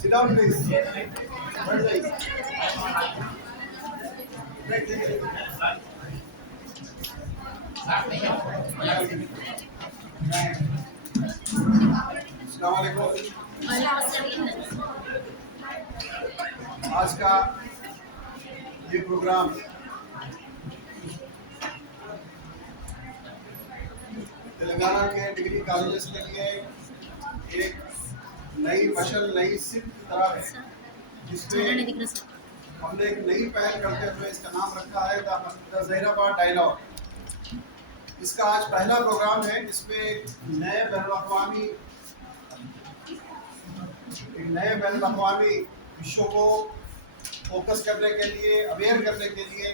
Sit down, please. अस्सलाम वालेकुम। आज का ये प्रोग्राम तेलंगाना के डिग्री कॉलेजेस के लिए एक नई मशल, नई सिद्ध की तरह है, जिसमें हमने एक नई पहल करते हुए इसका नाम रखा है द ज़हीराबाद डायलॉग। इसका आज पहला प्रोग्राम है, जिसमें नए बैनुल अक़वामी विषयों को फोकस करने के लिए, अवेयर करने के लिए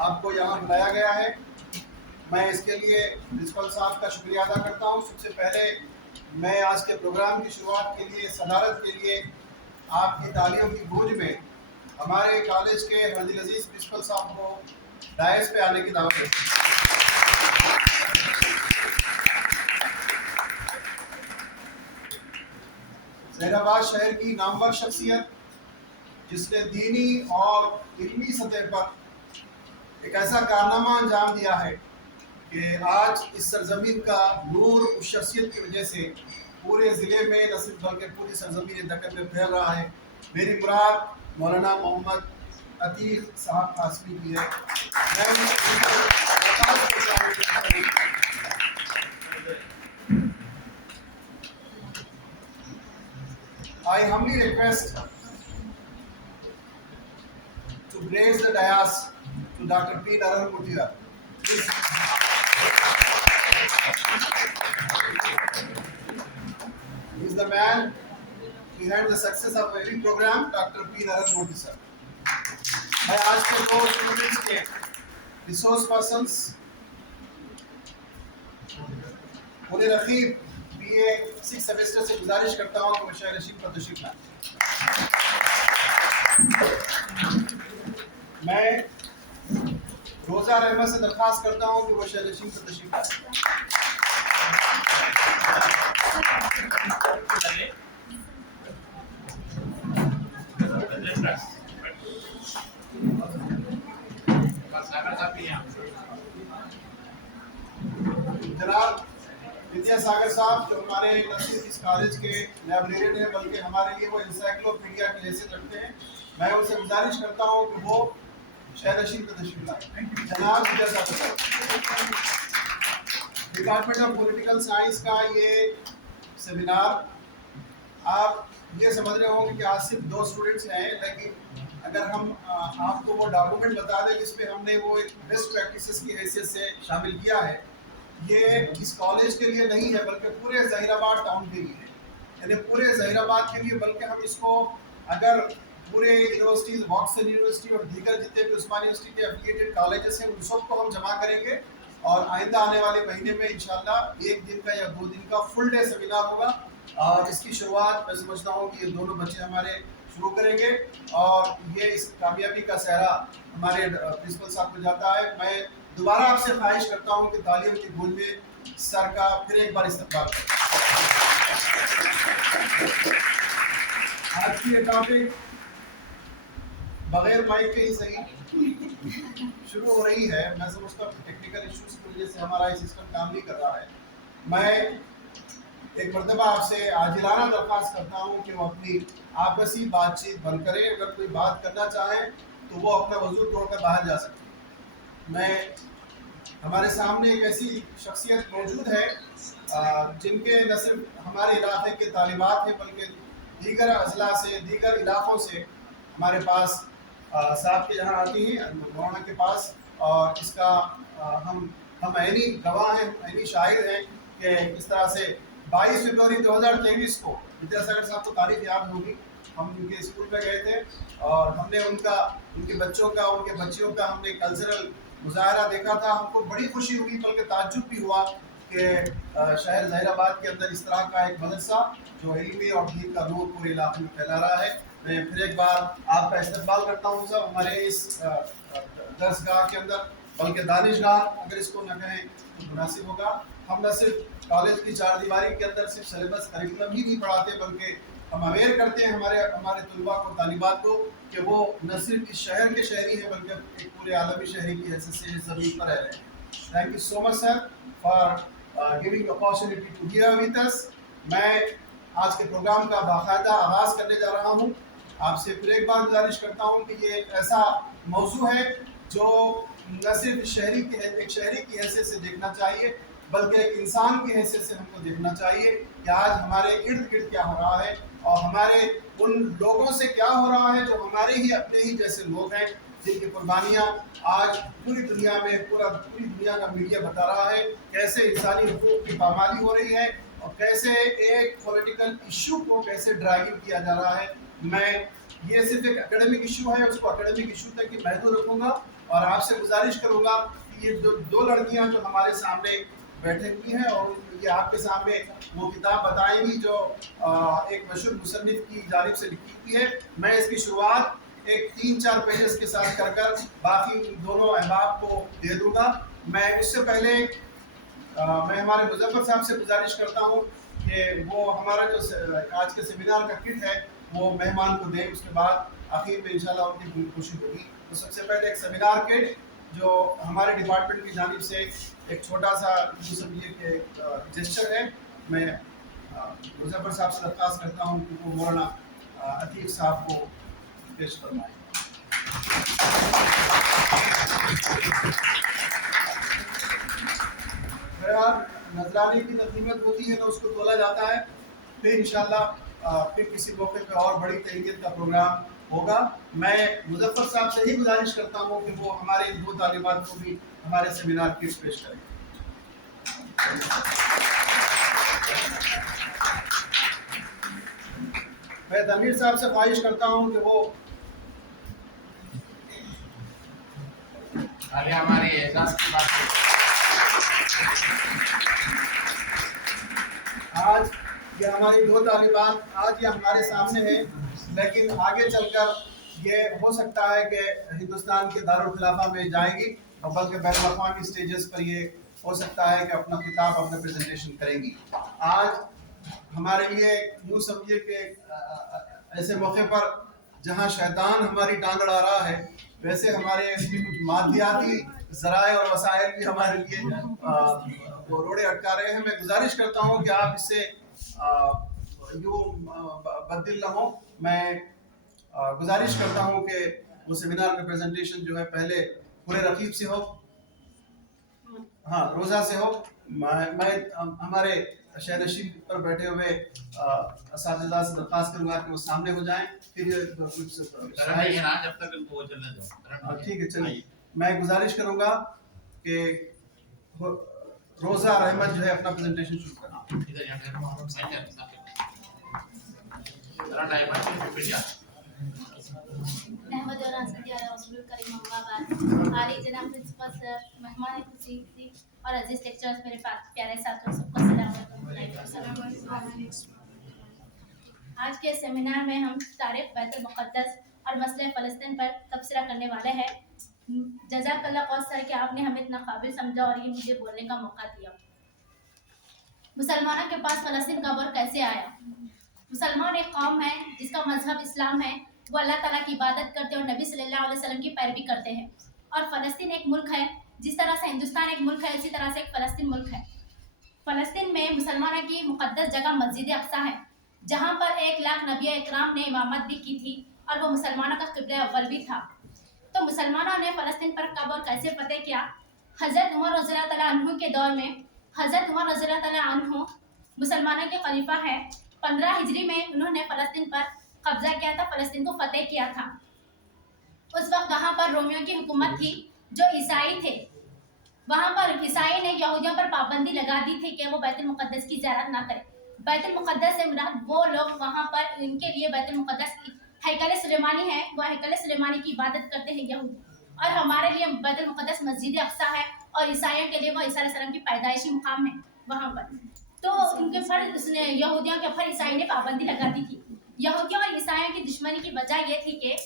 आपको यहाँ बुलाया गया है। मैं इसके लिए प्रिंसिपल साहब का शुक्रिया अदा करता हूँ। सबसे पहले मैं आज के प्रोग्राम की शुरुआत के लिए, सदारत के लिए आपकी तालियों की गूंज में हमारे कॉलेज के अजीज अजीज प्रिंसिपल साहब को डायस पे आने की दावत देता हूँ। ज़हीराबाद शहर की नामवर शख्सियत, जिसने दीनी और इल्मी सतह पर एक ऐसा कारनामा अंजाम दिया है कि आज इस सरजमीन का नूर उस शख्सियत की वजह से पूरे ज़िले में, न सिर्फ बल्कि पूरी सरजमीन दक्कन में फैल रहा है। मेरी मुराद मौलाना मोहम्मद अतीक साहब कासमी की है। I humbly request to grace the dais to Dr. P. Naran Mutia. Please. He is the man behind the success of every program, Dr. P. Naran Mutia sir. मैं आज के दो स्टूडेंट्स के resource persons Munir Raqib BA 6 semester से गुजारिश करता हूँ कि वो शहर रशीद पर तशरीफ लाएं। मैं रोजा रहमत से दरख्वास्त करता हूँ कि वो शहर रशीद पर तशरीफ लाएं। जनाब विद्यासागर साहब, जो हमारे न सिर्फ इस कॉलेज के लाइब्रेरियन हैं बल्कि हमारे लिए वो इंसाइक्लोपीडिया की हैसियत रखते हैं, मैं उनसे गुजारिश करता हूँ कि वो शहर रशीद पर तशरीफ लाएं। जनाब विद्यासागर साहब, डिपार्टमेंट ऑफ पॉलिटिकल साइंस का ये सेमिनार, आप ये समझ रहे होंगे कि आज सिर्फ 2 स्टूडेंट्स हैं, लेकिन अगर हम आपको वो डॉक्यूमेंट बता दें जिसमें हमने वो एक बेस्ट प्रैक्टिसेस की हैसियत से शामिल किया है, ये इस कॉलेज के लिए नहीं है बल्कि पूरे ज़हीराबाद टाउन के लिए है, यानी पूरे ज़हीराबाद के लिए। बल्कि हम इसको अगर पूरे यूनिवर्सिटीज़, वॉक्सन यूनिवर्सिटी और दीगर जितने भी उस्मानी यूनिवर्सिटी के एफिलिएटेड कॉलेजेस हैं, उन सबको हम जमा करेंगे और आइंदा आने वाले महीने में इंशाल्लाह 1 दिन का या 2 दिन का फुल डे सेमिनार होगा। और इसकी शुरुआत मैं समझता हूँ कि ये दोनों बच्चे हमारे शुरू करेंगे और ये इस कामयाबी का सहरा हमारे प्रिंसिपल साहब को जाता है। मैं दोबारा आपसे ख्वाहिश करता हूँ कि तालियों की गूंज में सर का फिर एक बार इस्तकबाल करें। आज की ये टॉपिक बगैर माइक के ही सही शुरू हो रही है। मैं समझता हूँ टेक्निकल इश्यूज की वजह से हमारा ये सिस्टम काम नहीं कर रहा है। मैं एक मरतबा आपसे आजिलाना दरख्वास्त करता हूँ कि वो अपनी आपसी बातचीत बंद करें। अगर कोई बात करना चाहे तो वो अपना वजूद तोड़कर बाहर जा सकते हैं। हमारे सामने एक ऐसी शख्सियत मौजूद है जिनके न सिर्फ हमारे इलाके के तालिबात हैं बल्कि दीगर अजला से, दीगर इलाक़ों से हमारे पास साहब के यहाँ आती हैं, मौलाना के पास। और इसका हम ऐनी गवाह हैं, ऐनी शाहिद हैं कि इस तरह से 22 फरवरी 2023 को विद्यासागर साहब को तारीख याद होगी, हम उनके स्कूल में गए थे और हमने उनके बच्चों का, उनके बच्चियों का हमने कल्चरल मुजाहरा देखा था। हमको बड़ी खुशी हुई बल्कि ताज्जुब भी हुआ कि शहर ज़हीराबाद के अंदर इस तरह का एक मदरसा जो इल्मी और दीन का नूर पूरे इलाके में फैला रहा है। मैं फिर एक बार आपका इस्तकबाल करता हूँ सब हमारे इस दरसगाह के अंदर। بلکہ دانشگاہ اگر اس کو نہ کہیں تو مناسب ہوگا. ہم نہ صرف کالج کی چار دیواری کے اندر صرف سلیبس کریکولم ہی نہیں پڑھاتے بلکہ ہم اویئر کرتے ہیں ہمارے طلباء کو طالبات کو کہ وہ نہ صرف اس شہر کے شہری ہیں بلکہ ایک پورے عالمی شہری کی حیثیت سے اس زمین پر رہ رہے ہیں. Thank you so much sir for giving opportunity to here with us. میں آج کے پروگرام کا باقاعدہ آغاز کرنے جا رہا ہوں. آپ سے پھر ایک بار گزارش کرتا ہوں کہ یہ ایک ایسا موضوع ہے جو نہ صرف ایک شہری کی حیثیت سے دیکھنا چاہیے بلکہ ایک انسان کی حیثیت سے ہم کو دیکھنا چاہیے کہ آج ہمارے ارد گرد کیا ہو رہا ہے اور ہمارے ان لوگوں سے کیا ہو رہا ہے جو ہمارے ہی اپنے ہی جیسے لوگ ہیں جن کی قربانیاں آج پوری دنیا میں پوری دنیا کا میڈیا بتا رہا ہے کیسے انسانی حقوق کی پامالی ہو رہی ہے اور کیسے ایک پولیٹیکل ایشو کو کیسے ڈرائیو کیا جا رہا ہے. میں یہ صرف ایک اکیڈمک ایشو ہے اس کو اکیڈمک ایشو تک ہی محدود رکھوں گا اور آپ سے گزارش کروں گا کہ یہ دو لڑکیاں جو ہمارے سامنے بیٹھے ہوئی ہیں اور یہ آپ کے سامنے وہ کتاب بتائیں گی جو ایک مشہور مصنف کی جانب سے لکھی ہوئی ہے. میں اس کی شروعات ایک 3-4 پیجز کے ساتھ کر باقی دونوں احباب کو دے دوں گا. میں اس سے پہلے میں ہمارے مظفر صاحب سے گزارش کرتا ہوں کہ وہ ہمارا جو آج کے سیمینار کا کٹ ہے وہ مہمان کو دیں. اس کے بعد آخر میں انشاءاللہ ان کی خوشی ہوگی. تو سب سے پہلے ایک سیمینار کٹ جو ہمارے ڈپارٹمنٹ کی جانب سے ایک چھوٹا سا جو سمجھیے کہ جسچر ہے. میں مظفر صاحب سے درخواست کرتا ہوں کہ وہ مولانا عتیق صاحب کو پیش فرمائیں. نذرانے کی تقریبت ہوتی ہے تو اس کو تولا جاتا ہے. پھر انشاءاللہ پھر کسی موقع پہ اور بڑی تحریت کا پروگرام ہوگا. میں مظفر صاحب سے ہی گزارش کرتا ہوں کہ وہ ہمارے 2 طالبات کو بھی ہمارے سیمینار کی پیش کریں. میں تنویر صاحب سے خواہش کرتا ہوں کہ وہ ہماری اعزاز کی بات آج یہ ہماری 2 طالبات آج یہ ہمارے سامنے ہیں لیکن آگے چل کر یہ ہو سکتا ہے کہ ہندوستان کے دارالخلافہ میں جائے گی اور بلکہ بین الاقوامی سٹیجز پر یہ ہو سکتا ہے کہ اپنا خطاب اپنا پریزنٹیشن کریں گی. آج ہمارے لیے یوں سمجھیے کہ ایسے موقع پر جہاں شیطان ہماری ٹانگ اڑا رہا ہے ویسے ہمارے مادیاتی ذرائع اور وسائل بھی ہمارے لیے وہ روڑے اٹکا رہے ہیں. میں گزارش کرتا ہوں کہ آپ اس سے یوں بددل نہ ہوں. میں گزارش کرتا ہوں کہ وہ سیمینار کا پریزنٹیشن جو ہے پہلے پورے رقیب سے ہو, ہاں روزہ سے ہو. میں ہمارے شہنشین پر بیٹھے ہوئے اساتذہ سے درخواست کروں گا کہ وہ سامنے ہو جائیں. پھر جب تک ان کو چلنے دو. ٹھیک ہے چلیے. میں گزارش کروں گا کہ روزہ رحمت جو ہے اپنا پریزنٹیشن شروع کرنا. احمد اور راسد رسول کریم آباد عالی جناب پرنسپل سر مہمان خصوصی اور عزیز لیکچرز میرے پاس پیارے ساتھیوں سب کو السلام علیکم. آج کے سیمینار میں ہم تاریخ بیت المقدس اور مسئلہ فلسطین پر تبصرہ کرنے والے ہیں. جزاک اللہ خیر سر کہ آپ نے ہمیں اتنا قابل سمجھا اور یہ مجھے بولنے کا موقع دیا. مسلمانوں کے پاس فلسطین کا خبر کیسے آیا؟ مسلمان ایک قوم ہے جس کا مذہب اسلام ہے. وہ اللہ تعالیٰ کی عبادت کرتے ہیں اور نبی صلی اللہ علیہ وسلم کی پیروی کرتے ہیں. اور فلسطین ایک ملک ہے جس طرح سے ہندوستان ایک ملک ہے اسی طرح سے ایک فلسطین ملک ہے. فلسطین میں مسلمانوں کی مقدس جگہ مسجد اقصیٰ ہے جہاں پر 1 لاکھ نبی اکرام نے امامت بھی کی تھی اور وہ مسلمانوں کا قبلہ اول بھی تھا. تو مسلمانوں نے فلسطین پر کب اور کیسے فتح کیا؟ حضرت عمر رضی اللہ تعالیٰ عنہ کے دور میں حضرت عمر رضی اللہ تعالیٰ عنہ مسلمانوں کے خلیفہ ہے. 15 ہجری میں انہوں نے فلسطین پر قبضہ کیا تھا, فلسطین کو فتح کیا تھا. اس وقت وہاں پر رومیوں کی حکومت تھی جو عیسائی تھے. وہاں پر عیسائی نے یہودیوں پر پابندی لگا دی تھی کہ وہ بیت المقدس کی زیارت نہ کریں. بیت المقدس سے مراد وہ لوگ وہاں پر ان کے لیے بیت المقدس ہیکل سلیمانی ہے, وہ ہیکل سلیمانی کی عبادت کرتے ہیں یہود. اور ہمارے لیے بیت المقدس مسجد اقصیٰ ہے اور عیسائیوں کے لیے وہ عیسیٰ علیہ السلام کی پیدائشی مقام ہے وہاں پر. تو ان کے پر اس نے یہودیوں کے اوپر عیسائی نے پابندی لگا دی تھی. یہودیوں اور عیسائیوں کی دشمنی کی وجہ یہ تھی کہ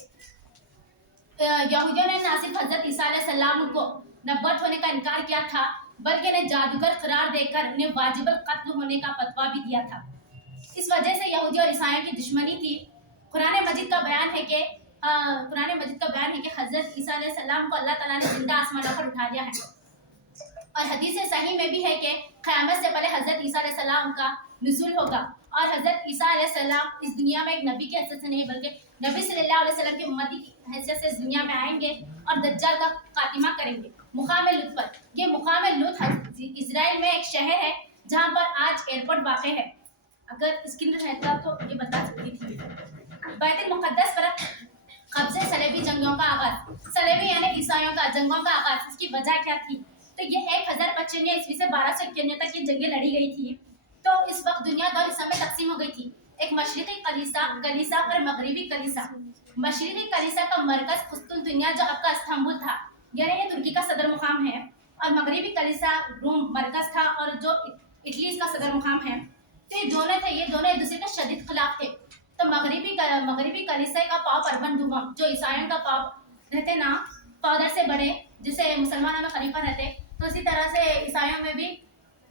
یہودیوں نے نہ صرف حضرت عیسیٰ علیہ السلام کو नब्बत होने का इनकार किया था, बल्कि इन्हें जादूगर करार देकर उन्हें वाजिबल कत्ल होने का फतवा भी दिया था। इस वजह से यहूदी और ईसाइयों की दुश्मनी थी। कुरान मजीद का बयान है कि हजरत ईसा अलैहिस्सलाम को अल्लाह ताला ने जिंदा आसमानों पर उठा लिया है, और हदीस सही में भी है कि क़यामत से पहले हजरत ईसा अलैहिस्सलाम का नुज़ूल होगा, और हजरत ईसा अलैहिस्सलाम इस दुनिया में एक नबी की हैसियत से नहीं बल्कि नबी सल्लल्लाहु अलैहि वसल्लम की उम्मती की हैसियत से इस दुनिया में आएंगे और दज्जाल का खात्मा करेंगे। मुकाम लुत पर, ये मुकाम लुत इजराइल में एक शहर है जहाँ पर आज एयरपोर्ट वाक़ है। अगर स्क्रीन रहता तो ये बता सकती थी। बैतुल मुक़द्दस पर कब्ज़े सलेबी जंगों का आगाज, सलेबी यानी ईसाइयों का जंगों का आगाज, इसकी वजह क्या थी? तो ये 1095 ईस्वी से 1291 तक ये जंगें लड़ी गई थी। तो इस वक्त दुनिया दो हिस्सों में तकसीम हो गई थी, एक मशरिकी कलीसा और मगरिबी कलीसा। मशरिकी कलीसा का मरकज कुस्तुनतुनिया जो आपका इस्तांबुल था, यानी ये तुर्की का सदर मुकाम है, और मगरिबी कलीसा रोम मरकज था और जो इटली इसका सदर मुकाम है। तो ये दोनों एक दूसरे के शदीद खिलाफ थे। तो मगरिबी कलीसा का पाप अर्बन दुवम, जो ईसाइयों का पाप रहते ना पाउदर से बड़े, जिसे मुसलमानों में खलीफा रहते, तो इसी तरह से ईसाइयों में भी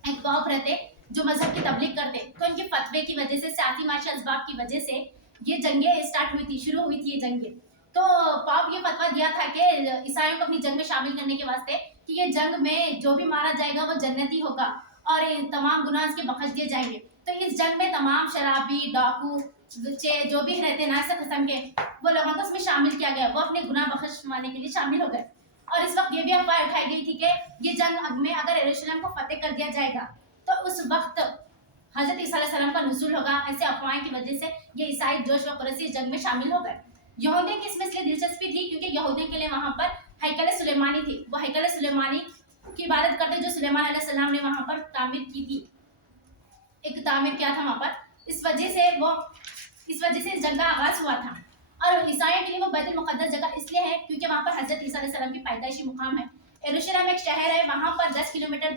एक पाप रहते जो मजहब की तबलीग करते। तो इनके फतवे की वजह से, सियासी माशी असबाब की वजह से ये जंगें शुरू हुई थी ये जंगें। तो पाप ये फतवा दिया था कि ईसाइयों को अपनी जंग में शामिल करने के वास्ते कि ये जंग में जो भी मारा जाएगा वो जन्नती होगा और तमाम गुनाह इसके बख्श दिए जाएंगे। तो इस जंग में तमाम शराबी, डाकू, जो भी रहते ना ऐसे किस्म के, वो लोगों को इसमें शामिल किया गया, वो अपने गुनाह बख्श माने के लिए शामिल हो गए। और इस वक्त ये भी अफवाह उठाई गई थी कि ये जंग में अगर यरूशलेम को फतेह कर दिया जाएगा तो उस वक्त हजरत ईसा अलैहिस्सलाम का नुज़ूल होगा। ऐसे अफवाहें की वजह से ये ईसाई जोश व खरोश इस जंग में शामिल हो गए। यहूदियों की इसमें इसलिए दिलचस्पी थी क्योंकि यहूदियों के लिए वहाँ पर हैकल सुलेमानी थी, वो हैकल सुलेमानी की इबादत करते जो सुलेमान अलैहिस्सलाम ने वहाँ पर तामीर की थी, एक तामीर किया था वहाँ पर। इस वजह से इस जंग का आगाज हुआ था। और ईसाइयों के लिए वो बैतुल मुक़द्दस जगह इसलिए है क्योंकि वहाँ पर हजरत ईसा अलैहिस्सलाम की पैदाइशी मुकाम है। यरूशलेम एक शहर है, वहाँ पर 10 किलोमीटर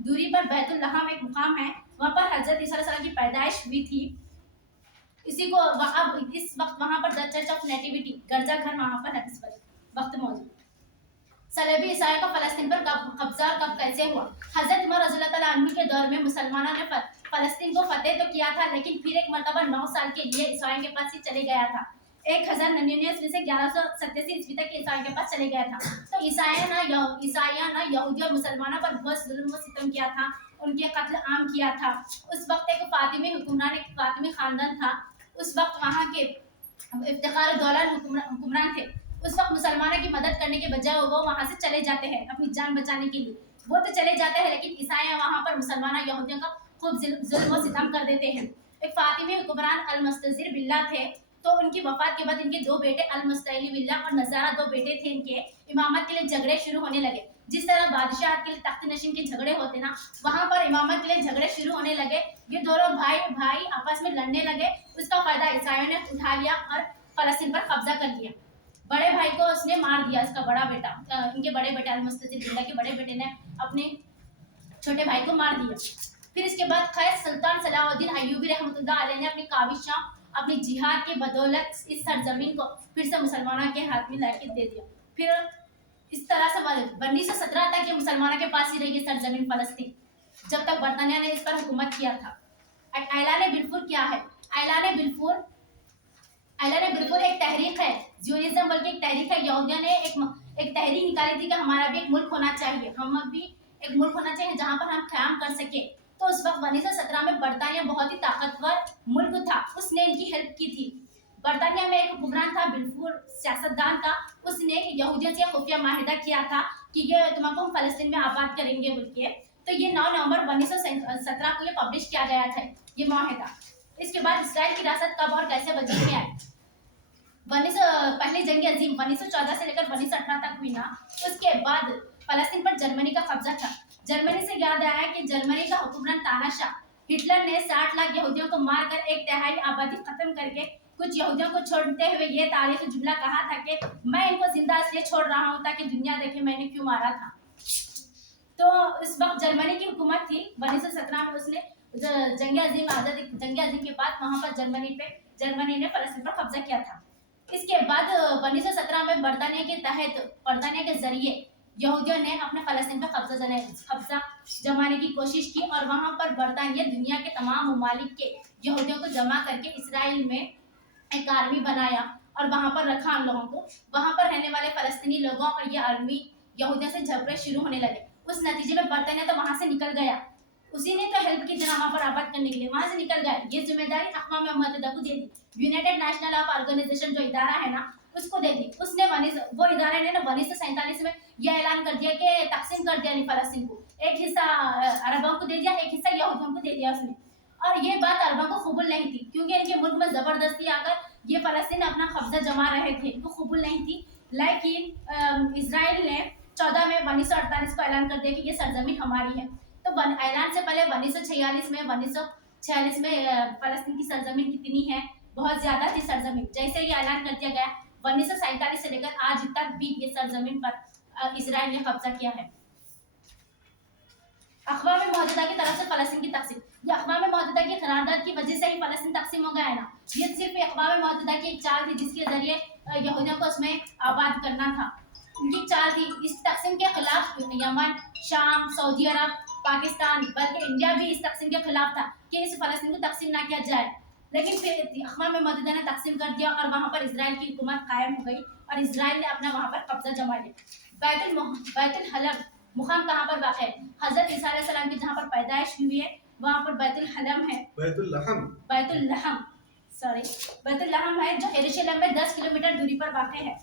दूरी पर बैतुल लहम एक मुकाम है, वहाँ पर हजरत ईसा अलैहिस्सलाम की पैदाइश हुई थी। इसी को अब इस वक्त वहाँ पर द चर्च ऑफ नेटिविटी गिरजा घर वहाँ पर है इस वक्त मौजूद। सलेबी ईसाइयों का फलस्तीन पर कब्जा कब कैसे हुआ? हजरत उमर रज़ियल्लाहु तआला अन्हु के दौर में मुसलमानों ने फलस्तीन को फतेह तो किया था, लेकिन फिर एक मरतबा 9 साल के लिए ईसाइयों के पास ही चले गया था। 1099 ईस्वी से 1187 ईस्वी तक ईसाइयों के पास चले गया था। तो ईसाइयों ने यहूदी और मुसलमानों पर बहुत जुल्म व सितम किया था, उनके कत्ल आम किया था। उस वक्त एक फातिमी खानदान था, उस वक्त वहाँ के इफ्तिखार दौलत हुक्मरान थे। उस वक्त मुसलमानों की मदद करने के बजाय वो वहाँ से चले जाते हैं अपनी जान बचाने के लिए। वो तो चले जाते हैं, लेकिन ईसाई वहाँ पर मुसलमानों यहूदियों का खूब जुल्म व सितम कर देते हैं। एक फातिमी हुक्मरान अल-मुस्तज़िर बिल्ला थे, तो उनकी वफात के बाद इनके 2 बेटे अल-मुस्तैली बिल्ला और नज़ारा 2 बेटे थे इनके, इमामत के लिए झगड़े शुरू होने लगे। जिस तरह बादशाह के लिए तख्त नशीन के झगड़े होते ना, वहाँ पर इमामत के लिए झगड़े शुरू होने लगे। ये दोनों भाई आपस में लड़ने लगे। उसका फायदा ईसाइयों ने उठा लिया और फलस्तीन पर कब्जा कर लिया। बड़े भाई को उसने मार दिया, इसका बड़ा बेटा, इनके बड़े बेटे अल-मुस्तज़िर बिल्ला के बड़े बेटे ने अपने छोटे भाई को मार दिया। फिर इसके बाद खैर सुल्तान सलाहुद्दीन अय्यूबी रहमतुल्लाह अलैह ने अपनी काविशों, अपनी जिहाद की बदौलत इस सरजमीन को फिर से मुसलमानों के हाथ में लाके दे दिया। फिर इस तरह से 1917 तक ये मुसलमानों के पास ही रही सरजमीन फलस्तीन, जब तक बरतानिया ने इस पर हुकूमत किया था। ऐलान बिलफुर क्या है? ऐलान बिलफुर एक तहरीक है, ज़ियोनिज़्म बल्कि एक तहरीक है। यहूदियों ने एक तहरीक निकाली थी कि हमारा भी एक मुल्क होना चाहिए, हम भी एक मुल्क होना चाहिए जहाँ पर हम क़याम कर सके। तो उस वक्त 1917 में बरतानिया बहुत ही ताकतवर मुल्क था, उसने इनकी हेल्प की थी। बरतानिया में एक हुक्मरान था बिलफुर सियासतदान था, उसने यहूदियों से खुफिया माहिदा किया था कि ये तुमको हम फलस्तीन में आबाद करेंगे बोल के। तो ये 9 नवंबर 1917 को ये पब्लिश किया गया था ये माहिदा। इसके बाद इसराइल की रियासत कब और कैसे वजूद में आई? पहली जंग अजीम 1914 से लेकर 1918 तक हुई ना, उसके बाद फलस्तीन पर जर्मनी का कब्जा था। जर्मनी से याद आया कि जर्मनी का हुक्मरान तानाशाह हिटलर ने 60 लाख यहूदियों को मारकर 1/3 आबादी खत्म करके कुछ यहूदियों को छोड़ते हुए ये तारीखी जुमला कहा था कि मैं इनको जिंदा इसलिए छोड़ रहा हूँ ताकि दुनिया देखे मैंने क्यों मारा था। तो इस वक्त जर्मनी की हुकूमत थी 1917 में, उसने जंग अजीम के बाद वहाँ पर जर्मनी ने फलस्तीन पर कब्जा किया था। इसके बाद 1917 में बरतानिया के जरिए यहूदियों ने अपने फलस्तीन पर कब्जा जमाने की कोशिश की और वहां पर बरतानिया दुनिया के तमाम ममालिक के यहूदियों को जमा करके इसराइल में एक आर्मी बनाया और वहां पर रखा हम लोगों को। वहां पर रहने वाले फलस्तीनी लोगों और ये आर्मी यहूदियों से झगड़े शुरू होने लगे। उस नतीजे में बरतानिया तो वहां से निकल गया, उसी ने तो हेल्प की वहां पर आबाद करने के लिए, वहां से निकल गया। ये जिम्मेदारी अक़वाम मुत्तहिदा को दे दी, यूनाइटेड नेशनल ऑफ ऑर्गेनाइजेशन जो इदारा है ना उसको दे दी। उसने वो इदारे ने ना 1947 में यह ऐलान कर दिया कि तकसीम कर दिया फलस्तीन को, एक हिस्सा अरबों को दे दिया, एक हिस्सा यहूदियों को दे दिया उसने। और ये बात अरबों को कबूल नहीं थी क्योंकि इनके मुल्क में जबरदस्ती आकर ये फलस्तीन अपना कब्जा जमा रहे थे, इनको कबूल नहीं थी। लेकिन इसराइल ने 14 में 1948 को ऐलान कर दिया कि ये सरजमीन हमारी है। तो ऐलान से पहले 1946 में फलस्तीन की सरजमीन कितनी है, बहुत ज्यादा थी सरजमीन। जैसे ही ऐलान कर दिया गया 1947 से लेकर आज तक भी ये सरजमीन पर इसराइल ने कब्जा किया है। अक़वाम मुत्तहिदा की तरफ से फलस्तीन की तकसीम, ये अक़वाम मुत्तहिदा की करारदाद की वजह से ही फलस्तीन तकसीम हो गया है ना। ये सिर्फ अक़वाम मुत्तहिदा की एक चाल थी जिसके जरिए यहूदियों को उसमें आबाद करना था, उनकी चाल थी। इस तकसीम के खिलाफ यमन, शाम, सऊदी अरब, पाकिस्तान, बल्कि इंडिया भी इस तकसीम के खिलाफ था कि इस फलस्तीन को तकसीम ना किया जाए। लेकिन फिर अक़वाम मुत्तहिदा ने तकसीम कर दिया और वहाँ पर इसराइल की हुकूमत कायम हो गई और इसराइल ने अपना वहाँ पर कब्जा जमा लिया। बैतुल हलम मुकाम कहाँ पर वाक़ है? हज़रत ईसा अलैहिस्सलाम की जहाँ पर पैदाइश हुई है वहाँ पर बैतुल हलम है, बैतुल लहम है जो यरूशलेम में 10 किलोमीटर दूरी पर वाक़ है।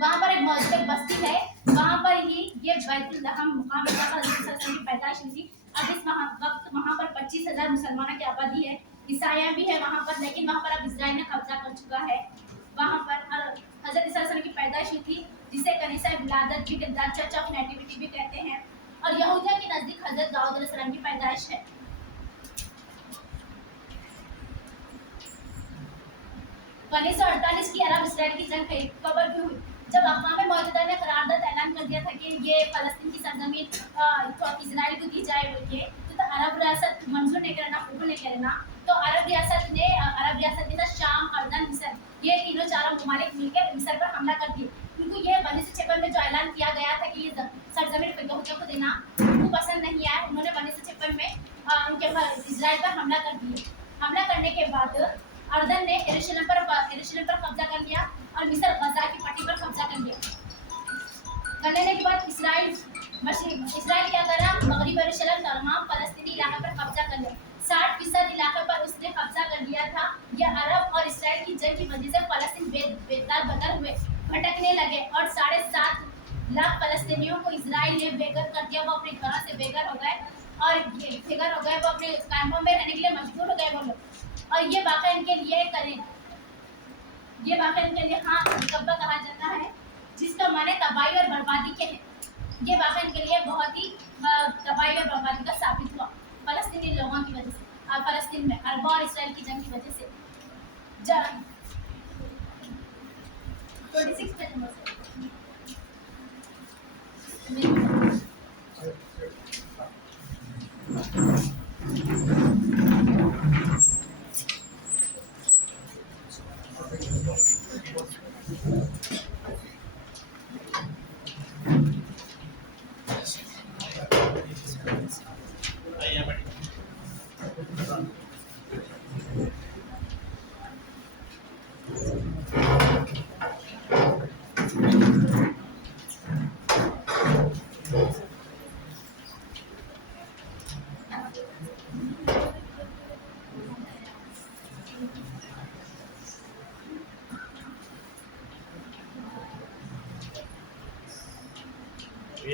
वहाँ पर एक मौजूद बस्ती है, वहाँ पर ही ये बैतुल लहम मुकाम है जहाँ हज़रत ईसा अलैहिस्सलाम की पैदाइश हुई थी। अब इस वक्त वहाँ पर 25,000 मुसलमानों की आबादी है, ईसाइयाँ भी है वहाँ पर, लेकिन वहाँ पर अब इसराइल ने कब्जा कर चुका है। वहाँ पर हज़रत ईसा अलैहिस्सलाम की पैदाइश हुई थी जिसे कनीसा विलादत भी, द चर्च ऑफ नेटिविटी भी कहते हैं। और यहूदियों के नज़दीक हज़रत दाऊद अलैहिस्सलाम की पैदाइश है। 1948 की अरब इसराइल की जंग कब हुई? जब अक़वाम मुत्तहिदा ने करारदाद ऐलान कर दिया था कि ये फलस्तीन की सरजमीन इसराइल को दी जाए बोलिए, तो अरब रियासत मंजूर नहीं करना, कबूल नहीं करना, तो अरब रियासत ने ना शाम, अर्दन, मिस्र ये तीनों चारों ममालिक मिलकर मिस्र पर हमला कर दिए। उनको ये 1956 में जो ऐलान किया गया था कि ये सरजमीन यहूदियों को देना उनको पसंद नहीं आया। उन्होंने 1956 में उनके इसराइल पर हमला कर दिए। हमला करने के बाद अर्दन ने यरूशलेम पर कब्जा कर लिया और मिस्र गजा की पट्टी पर कब्जा कर लिया। कर लेने के बाद इसराइल क्या कर रहा, मगरिब यरूशलेम तमाम फलस्तीनी इलाके पर कब्जा कर लिया। 60% इलाके पर उसने कब्जा कर लिया था। यह अरब और इसराइल की जंग की वजह से फलस्तीन बेदार बदल हुए, भटकने लगे और 7.5 लाख फलस्तीनियों को इसराइल ने बेघर कर दिया। वो अपने घरों से बेघर हो गए वो अपने कैंपों में रहने के लिए मजबूर हो गए वो लोग। और ये वाक़या इनके लिए हाँ मुकब्बा कहा जाता है, जिसका माने तबाही और बर्बादी के है। ये वाक़या इनके लिए बहुत ही तबाही और बर्बादी का साबित हुआ फलस्तीनी लोगों की वजह से। फलस्तीन में अरब और इसराइल की जंग की वजह से 26 पेज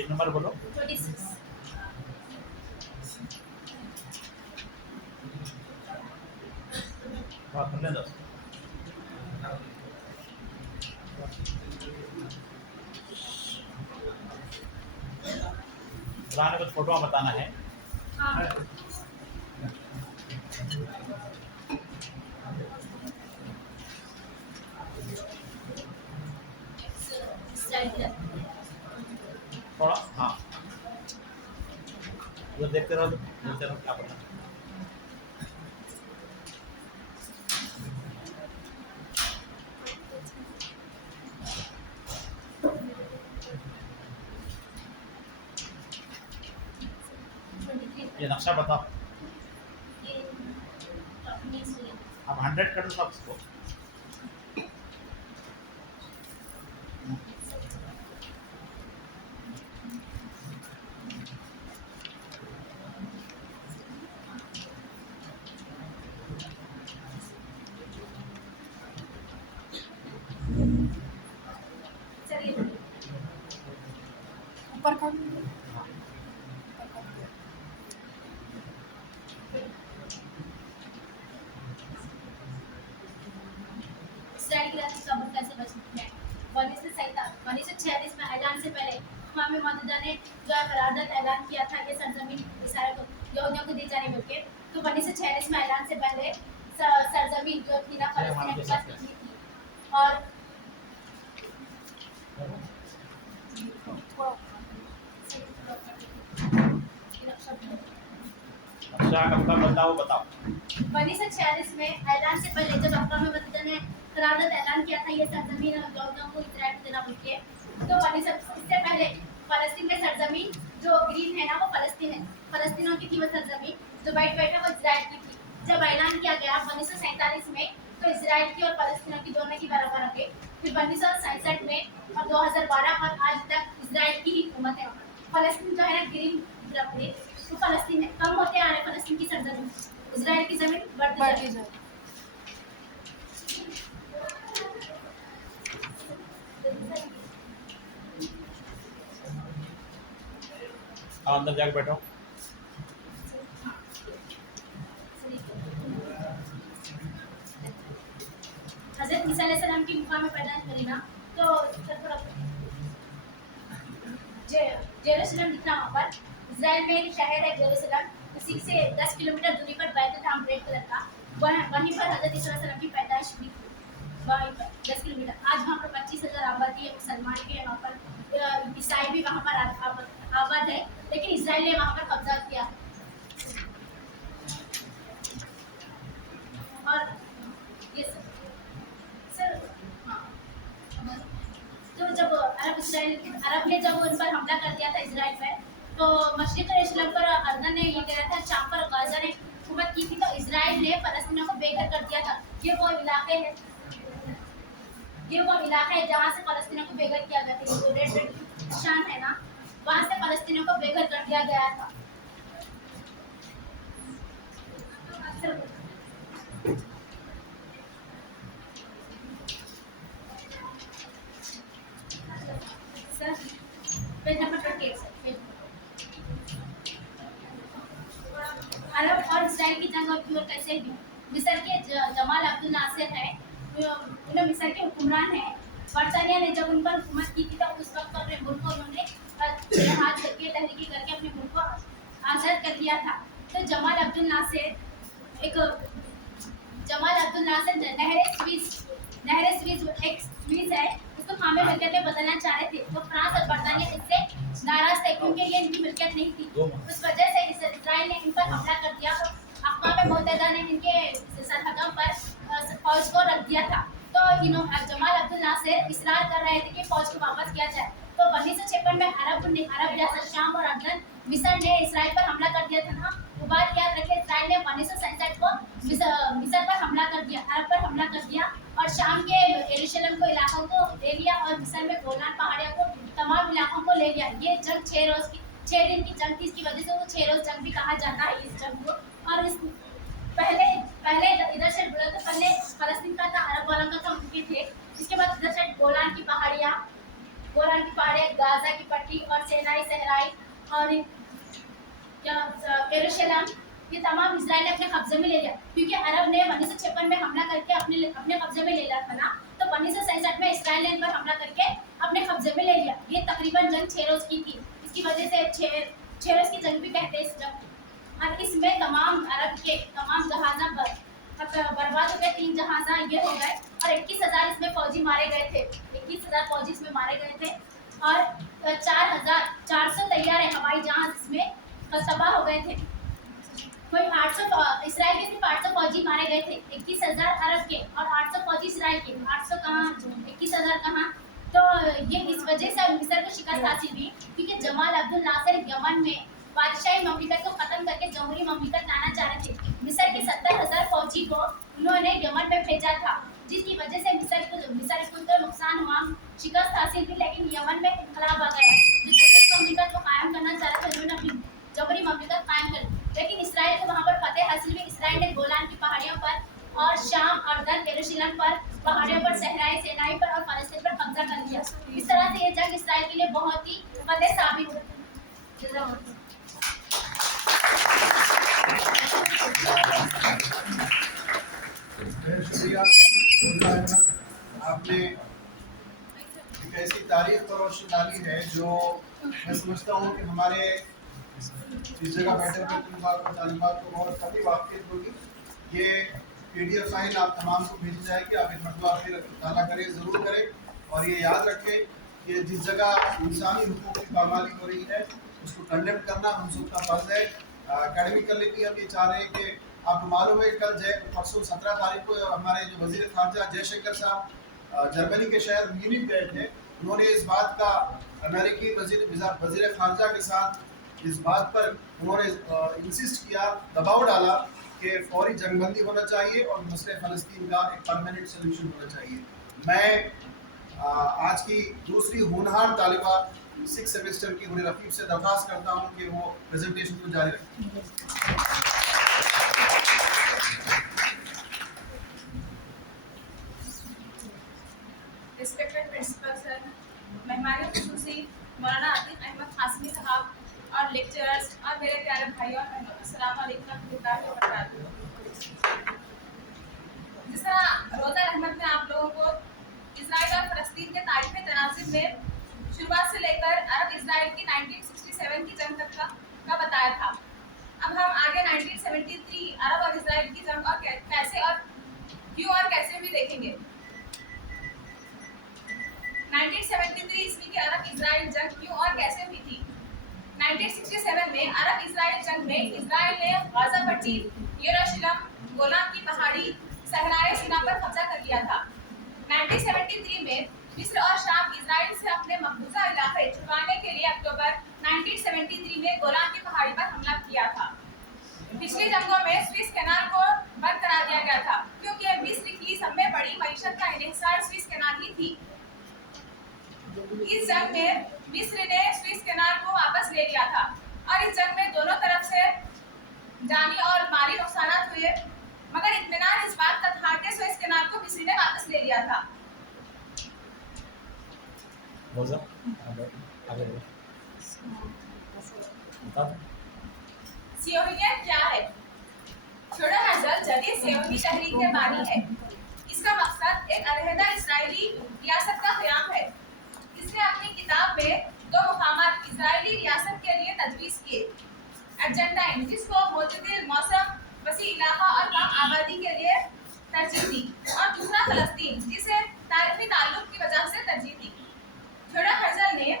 नंबर बोलो। 26 खुलने दो। पुराने कुछ फोटो बताना है। हाँ थोड़ा हाँ वो देखते रहो क्या पता। 23 ये नक्शा बताओ, ये next week. आप 100 कर दो सब इसको। चलिए ऊपर कर इसराइल की राशि कब्र कैसे बच सकती है? 1946 में ऐलान से पहले अक़वाम मुत्तहिदा ने जो है करारदाद ऐलान किया था कि सरजमीन इसराइल को यहूदियों को दी जाने बोल के, तो 1946 में ऐलान से पहले सरजमीन जो थी ना फलस्तीन के पास की थी। और नक्शा कब का बदला वो बताओ। 1946 में ऐलान से पहले जब अक़वाम मुत्तहिदा ने करारदाद ऐलान किया था ये सरजमीन यहूदियों को इसराइल को देना बोल के, तो इससे पहले फलस्तीन में सरजमीन जो ग्रीन है ना वो फलस्तीन है, फलस्तीनों की थी वो सरजमीन, जो वाइट है वो इसराइल की थी। जब ऐलान किया गया 1947 में तो इसराइल की और फलस्तीनों की दोनों की बराबर हो गई। फिर 1967 में और 2012 और आज तक इसराइल की ही हुकूमत है। फलस्तीन जो है ना ग्रीन तरफ में तो फलस्तीन है, कम होते आ रहे फलस्तीन की सरजमीन, इसराइल की जमीन बढ़ती जा रही बढ़ती है। जाए। हाँ, अंदर जाके बैठो। हज़रत ईसा अलैहिस्सलाम की गुफा में पैदा करी ना, तो जेरूसलम दिखना वहाँ पर, इजराइल में एक शहर है जेरूसलम, उसी से 10 किलोमीटर दूरी पर बैतुलहम रेड कलर का, वहीं पर हज़रत ईसा अलैहिस्सलाम की पैदाइश हुई थी। वहीं पर 10 किलोमीटर, आज वहाँ पर 25,000 आबादी है, मुसलमान भी है वहाँ पर, ईसाई भी वहाँ पर आबाद है, लेकिन इसराइल ने वहाँ पर कब्जा किया। और ये सर हाँ, तो जब अरब ने जब उन पर हमला कर दिया था इसराइल पर, तो मशरिक़ यरूशलेम पर अर्दन ने ये कहा था, शाम पर गाजा ने हुकूमत की थी, तो इसराइल ने फ़लस्तीनियों को बेघर कर दिया था। ये वो इलाके है जहाँ से फ़लस्तीनियों को बेघर किया गया था। ये जो रेड निशान है ना, वहाँ से फ़लस्तीनियों को बेघर कर दिया गया था। पेज नंबर 28 अरब और इसराइल की जंग और क्यों कैसे हुई? मिस्र के जमाल अब्दुल नासिर है, उन्हें मिस्र के हुक्मरान हैं। बरतानिया ने जब उन पर हुकूमत की थी तो उस वक्त अपने मुल्क को उन्होंने हाथ करके तहरीकी करके अपने मुल्क को आज़ाद कर लिया था। तो जमाल अब्दुल नासिर नहर स्वीज एक स्वीज है, उसको खामे मिल्कियत में बदलना चाह रहे थे, तो फ्रांस और बरतानिया इससे नाराज थे क्योंकि ये इनकी मिल्कियत नहीं थी। उस वजह से इसराइल ने इन पर हमला कर दिया और अक़वाम मुत्तहिदा ने इनके सरहदों पर फौज को रख दिया था। तो जमाल अब्दुल नासिर इसरार कर रहे थे कि फौज को वापस किया जाए। तो 1956 में अरब रियासत शाम और अर्दन मिस्र ने इसराइल पर हमला कर दिया था ना, वो बात याद रखें। इसराइल ने 1967 को मिस्र पर हमला कर दिया, अरब पर हमला कर दिया और शाम के यरूशलेम को इलाकों को ले लिया और मिस्र में गोलान पहाड़ियों को तमाम इलाकों को ले लिया। ये जंग 6 दिन की जंग थी, इसकी वजह से वो 6 रोज जंग भी कहा जाता है इस जंग को। और इस पहले इधर से तो पहले फलस्तीन का था, अरब वालों का था, उनके थे। इसके बाद इधर से गोलान की पहाड़ियाँ, गाजा की पट्टी और सेनाई सहराई और यरूशलेम, ये तमाम इसराइल ने अपने कब्जे में ले लिया क्योंकि अरब ने 1956 में हमला करके अपने कब्जे में ले लिया था ना। तो 1967 में इसराइल ने इन पर हमला करके अपने कब्जे में ले लिया। ये तकरीबन जंग 6 रोज की थी, इसकी वजह से 6 रोज की जंग भी कहते हैं इस जंग। और इसमें तमाम अरब के तमाम जहाज़ा बर्बाद हो गए, 3 जहाज़ा ये हो गए और 21,000 इसमें फौजी मारे गए थे। 21,000 फौजी इसमें मारे गए थे और 4,400 तैयार हवाई जहाज इसमें तबाह हो गए थे। कोई 800 इसराइल के सिर्फ 800 फौजी मारे गए थे, 21,000 अरब के और 800 फौजी इसराइल के। 800 कहाँ, 21,000 कहाँ? तो ये इस वजह से मिस्र को शिकस्त हासिल हुई क्योंकि जमाल अब्दुल नासिर यमन में बादशाही ममलिकत को खत्म करके जमहूरी ममलिकत लाना चाह रहे थे। मिस्र के 70,000 फौजी को उन्होंने यमन में भेजा था, जिसकी वजह से मिस्र को तो नुकसान हुआ, शिकस्त हासिल की, लेकिन यमन में इनकलाब आ गया। जो जमहूरी ममलिकत को कायम करना चाह रहे थे उन्होंने अपनी जमहूरी ममलिकत कायम कर, लेकिन इसराइल को वहाँ पर फतेह हासिल हुई। इसराइल ने गोलान की पहाड़ियों पर और शाम, अर्दन, यरूशलेम पर पहाड़ियों पर, सहराई सेनाई पर और फलस्तीन पर कब्जा कर लिया। इस तरह से ये जंग इसराइल के लिए बहुत ही फतेह साबित हुई। शुक्रिया आपने एक ऐसी तारीख पर रोशनी डाली है जो मैं समझता हूँ कि हमारे इस जगह बैठे हुए तलबात और तालिबात को बहुत कभी वाक़ियत होगी। ये PDF फाइल आप तमाम को भेजी जाएगी, आप एक मरतबा फिर मुताला करें, ज़रूर करें और ये याद रखें कि जिस जगह इंसानी हुकूक की पामाली हो रही है उसको कंडेम करना हम सबका फ़र्ज़ है। अकेडमिकली भी हम ये चाह रहे हैं कि आपको मालूम है कल परसों 17 तारीख को हमारे जो वज़ीर ख़ारजा जयशंकर साहब जर्मनी के शहर म्यूनिख गए थे। उन्होंने इस बात का अमेरिकी वज़ीर ख़ारजा के साथ इस बात पर उन्होंने इंसिस्ट किया, दबाव डाला कि फौरी जंगबंदी होना चाहिए और मसले फ़लस्तीन का एक परमानेंट सोल्यूशन होना चाहिए। मैं आज की दूसरी होनहार तालिबा 6 सेमेस्टर की उन्हें रफ़ीक से दरख्वास्त करता हूँ कि वो प्रेजेंटेशन को जारी रखें। रिस्पेक्टेड प्रिंसिपल सर, मेहमान खुसूसी मौलाना आतिक अहमद हाशमी साहब और लेक्चरर्स और मेरे प्यारे भाइयों और बहनों, अस्सलाम वालेकुम रहमतुल्लाहि व बरकातहू। जिस तरह रोज़ा रहमत ने आप लोगों को इसराइल और फ़लस्तीन के तारीख़ तनाज़ुम में शुरुआत से लेकर अरब इसराइल की 1967 की जंग तक का बताया था, अब हम आगे 1973 अरब और इसराइल की जंग और कैसे और क्यों और कैसे भी देखेंगे। 1973 ईस्वी की अरब इसराइल जंग क्यों और कैसे हुई थी। 1967 में अरब इसराइल जंग में इसराइल ने गाज़ा पट्टी, यरूशलेम, गोलान की पहाड़ी, सहराए सीना पर कब्जा कर लिया था। 1973 में मिस्र और शाम इसराइल से अपने मकबूजा इलाके छुड़वाने के लिए अक्टूबर 1973 में गोलान की पहाड़ी पर हमला किया था। पिछली जंगों में स्विस कैनाल को बंद करा दिया गया था, क्योंकि मिस्र की सबसे बड़ी मईशत का इन्हिसार स्विस कैनाल ही थी। इस जंग में मिस्र ने स्विस कैनाल को वापस ले लिया था और इस जंग में दोनों तरफ से जानी और माली नुकसान हुए, मगर इत्मीनान इस बात का था कि स्विस कैनाल को मिस्र ने वापस ले लिया था। सियोनियत क्या है? छोड़ा हज़ल जदीद सियोनी तहरीक के बानी है। इसका मकसद एक अलहदा इसराइली रियासत का क़याम है। इसने अपनी किताब में 2 मुकामात इजरायली रियासत के लिए तजवीज़ किए। अर्जेंटाइन, जिसको मोतदिल मौसम, वसी इलाका और कम आबादी के लिए तरजीह दी, और दूसरा फ़लस्तीन, जिसे तारीख़ी ताल्लुक़ की वजह से तरजीह दी। छोड़ा हज़ल ने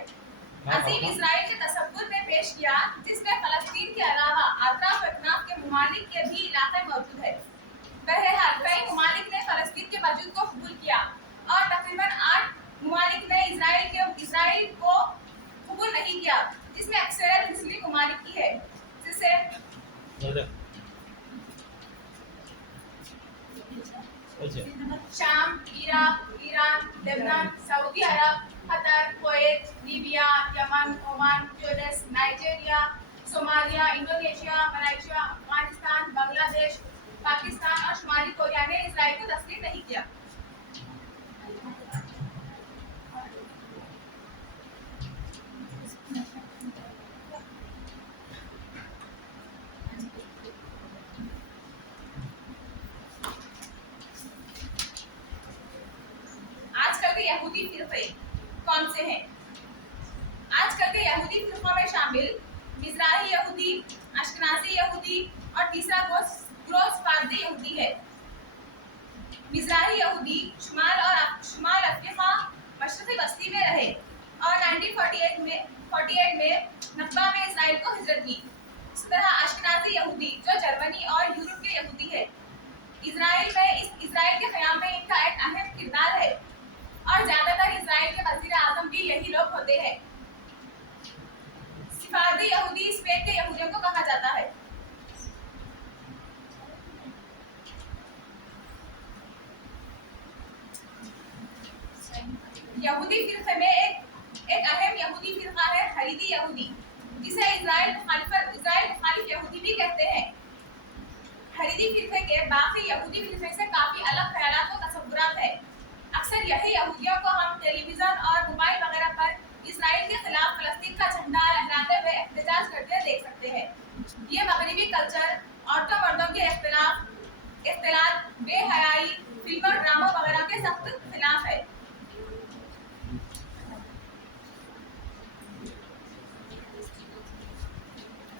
अजीम इसराइल के तसव्वुर में पेश किया, जिसमें फ़लस्तीन के अलावा अतराफ अतनाफ के ममालिक के भी इलाके मौजूद है। बहरहाल कई ममालिक ने फ़लस्तीन के वजूद को कबूल किया और तकरीबन 8 ममालिक ने इसराइल को कबूल नहीं किया, जिसमें अक्सर मुस्लिम ममालिक की है, जिसे शाम, Iraq, Iran, Lebanon, Saudi Arab, Qatar, Kuwait, Libya, Yemen, Oman, Tunis, Nigeria, Somalia, Indonesia, Malaysia, Afghanistan, Bangladesh, Pakistan और शुमाली कोरिया ने इसराइल को तस्लीम नहीं किया। आजकल के यहूदी फिरके कौन से हैं? आजकल के यहूदी फिरकों में शामिल मिज़राही यहूदी, अश्केनाज़ी यहूदी और तीसरा ग्रोस सफारदी यहूदी है। मिज़राही यहूदी शुमाल अफ्रीका मशरक़ी बस्ती में रहे और 1948 में नक़बा में इसराइल को हिजरत की। इस तरह अश्केनाज़ी यहूदी, जो जर्मनी और यूरोप के यहूदी है, इसराइल के क़याम में इनका एक अहम किरदार है और ज़्यादातर इसराइल के वज़ीर आज़म भी यही लोग होते हैं। सफारदी यहूदी स्पेन के यहूदियों को कहा जाता है। यहूदी फिरके में एक अहम यहूदी फिरका है हरीदी यहूदी, जिसे इजराइल मुखालिफ यहूदी भी कहते हैं। हरीदी फिरके के बाकी यहूदी फिरके से काफी अलग ख्यालात और तसव्वुरात है। अक्सर यही यहूदियों को हम टेलीविजन और मोबाइल वगैरह पर इजराइल के खिलाफ फलस्तीन का झंडा लहराते हुए एहतजाज करते देख सकते हैं। ये मगरबी कल्चर औरतों मर्दों के इख्तिलात, बेहयाई, फिल्मों और ड्रामों वगैरह के सख्त खिलाफ है।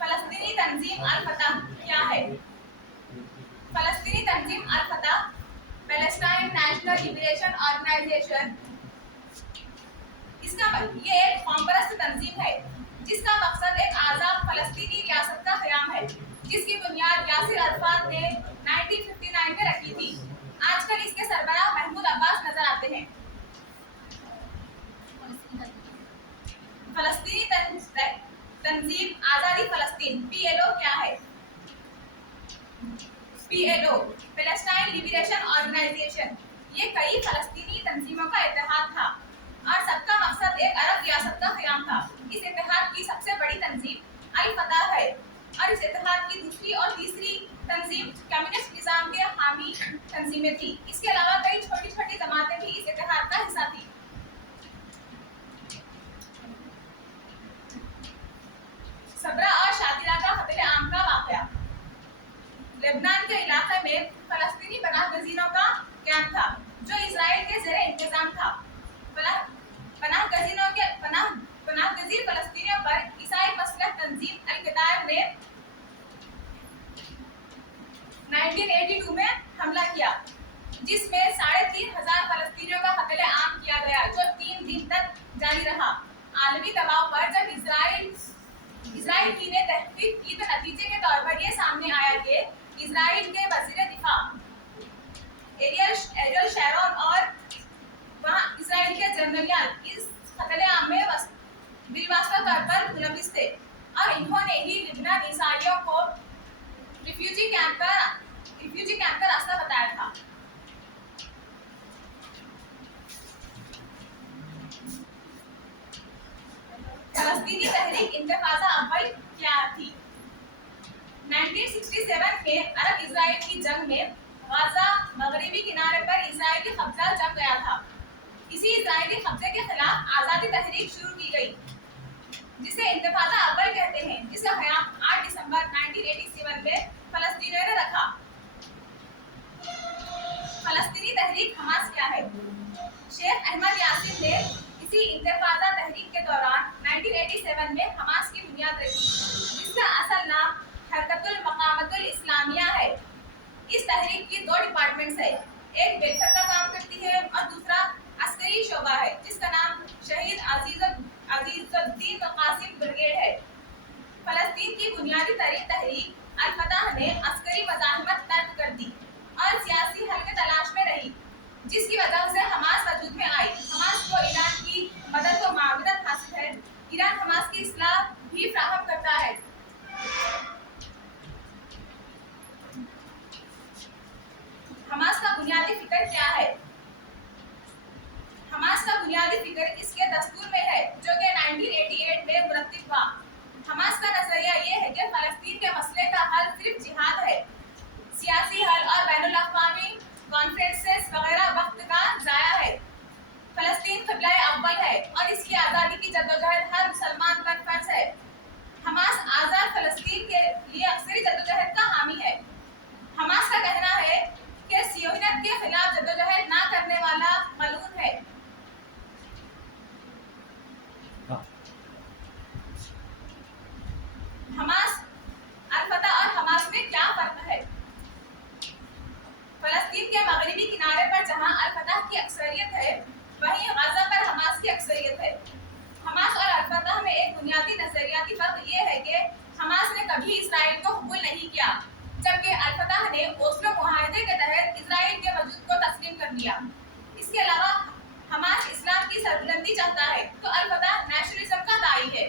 फलस्तीनी तंजीम अल-फतह क्या है? फलस्तीनी तंजीम अल-फतह पैलेस्टाइन नेशनल लिबरेशन ऑर्गेनाइजेशन, ये एक कौमपरस्त तंजीम है जिसका मकसद एक आज़ाद फलस्तीनी रियासत का क़याम है, जिसकी बुनियाद यासिर अरफात ने 1959 में रखी थी। आजकल इसके सरबराह महमूद अब्बास नजर आते हैं। फलस्तीनी तंजीम आज़ादी फलस्तीन PLO क्या है? PLO पैलेस्टाइन लिबरेशन ऑर्गेनाइजेशन, ये कई फलस्तीनी तंजीमों का इत्तेहाद था और सबका मकसद एक अरब रियासत का क़याम था। इस इत्तेहाद की सबसे बड़ी तंजीम अल-फतह है और इस इत्तेहाद की दूसरी और तीसरी तंजीम कम्युनिस्ट निज़ाम के हामी तंजीमें थी। इसके अलावा कई छोटी छोटी जमातें भी इस इत्तेहाद का हिस्सा थी। सबरा और शातिरा का कत्ल आम का वाक़या। लेबनान के इलाके में फलस्तीनी पनाह गज़ीनों का कैंप था जो इजराइल के ज़ेरे इंतजाम था। पनाह गज़ीर फलस्तीनियों पर ईसाई मसलह तंजीम अल-क़िताब ने 1982 में हमला किया, जिसमें 3,500 फलस्तीनियों का कत्ल आम किया गया, जो 3 दिन तक जारी रहा। आलमी दबाव पर जब इजराइल की ने तहकीक की तो नतीजे के तौर पर यह सामने आया कि इजराइल के वज़ीर दिफा एरियल शैरोन और वहाँ इजराइल के जनरल इस कत्ल आम में बिलवास्ता तौर पर मुलविस थे और इन्होंने ही लिबनान ईसाइयों को रिफ्यूजी कैंप का रास्ता बताया था। फलस्तीनी तहरीक इंतफाज़ा अव्वल क्या थी? 1967 में अरब इजराइल की जंग में गाजा मगरिबी किनारे पर इजरायली कब्जा जम गया था। इसी इजरायली कब्जे के खिलाफ आज़ादी तहरीक शुरू की गई, जिसे इंतफाज़ा अव्वल कहते हैं, जिसका क़याम 8 दिसंबर 1987 में फलस्तीनियों ने रखा। फलस्तीनी तहरीक हमास क्या है? शेख अहमद यासीन ने इसी इंतफाज़ा तहरीक के दौरान 1987 में हमास की बुनियाद रखी, जिसका असल नाम हरकतुल मक़ामतुल इस्लामिया है। इस तहरीक की 2 डिपार्टमेंट्स है, एक वेलफेयर का काम करती है और दूसरा अस्करी शोबा है, जिसका नाम शहीद अजीजुद्दीन कासिम ब्रिगेड है। फलस्तीन की बुनियादी तहरीक अल-फतह ने अस्करी मज़ाहिमत तर्क कर दी और सियासी हल की तलाश में रही, जिसकी वजह से हमास वजूद में आई। हमास को ईरान की मदद व मुआवनत हासिल है। ईरान हमास की इस्लाह भी फ्राहम करता है। हमास का बुनियादी फिक्र क्या है? हमास का बुनियादी फिक्र इसके दस्तूर में है, जो कि 1988 में मुरत्तिब हुआ। हमास का नजरिया ये है कि फलस्तीन के मसले का हल सिर्फ जिहाद है। सियासी हल और बैनुल-अक़वामी कॉन्फ्रेंसेस वगैरह वक्त का ज़ाया है। फलस्तीन क़िबला-ए अव्वल है और इसकी आज़ादी की जद्दोजहद हर मुसलमान पर फर्ज है। हमास आज़ाद फलस्तीन के लिए अक्सरी जद्दोजहद का हामी है। हमास का कहना है कि सियोनियत के खिलाफ जद्दोजहद ना करने वाला मलून है। हमास अल-फतह और हमास में क्या फर्क है? फलस्तीन के मगरिबी किनारे पर जहां अल-फतह की अक्सरियत है, वहीं गाजा पर हमास की अक्सरियत है। हमास और अल-फतह में एक बुनियादी नजरियाती फर्क ये है कि हमास ने कभी इजराइल को कबूल नहीं किया, जबकि अल-फतह ने ओस्लो मुआहदे के तहत इजराइल के वजूद को तस्लीम कर लिया। इसके अलावा हमास इस्लाम की सरबुलंदी चाहता है, तो अल-फतह नेशनलिज्म का दाई है।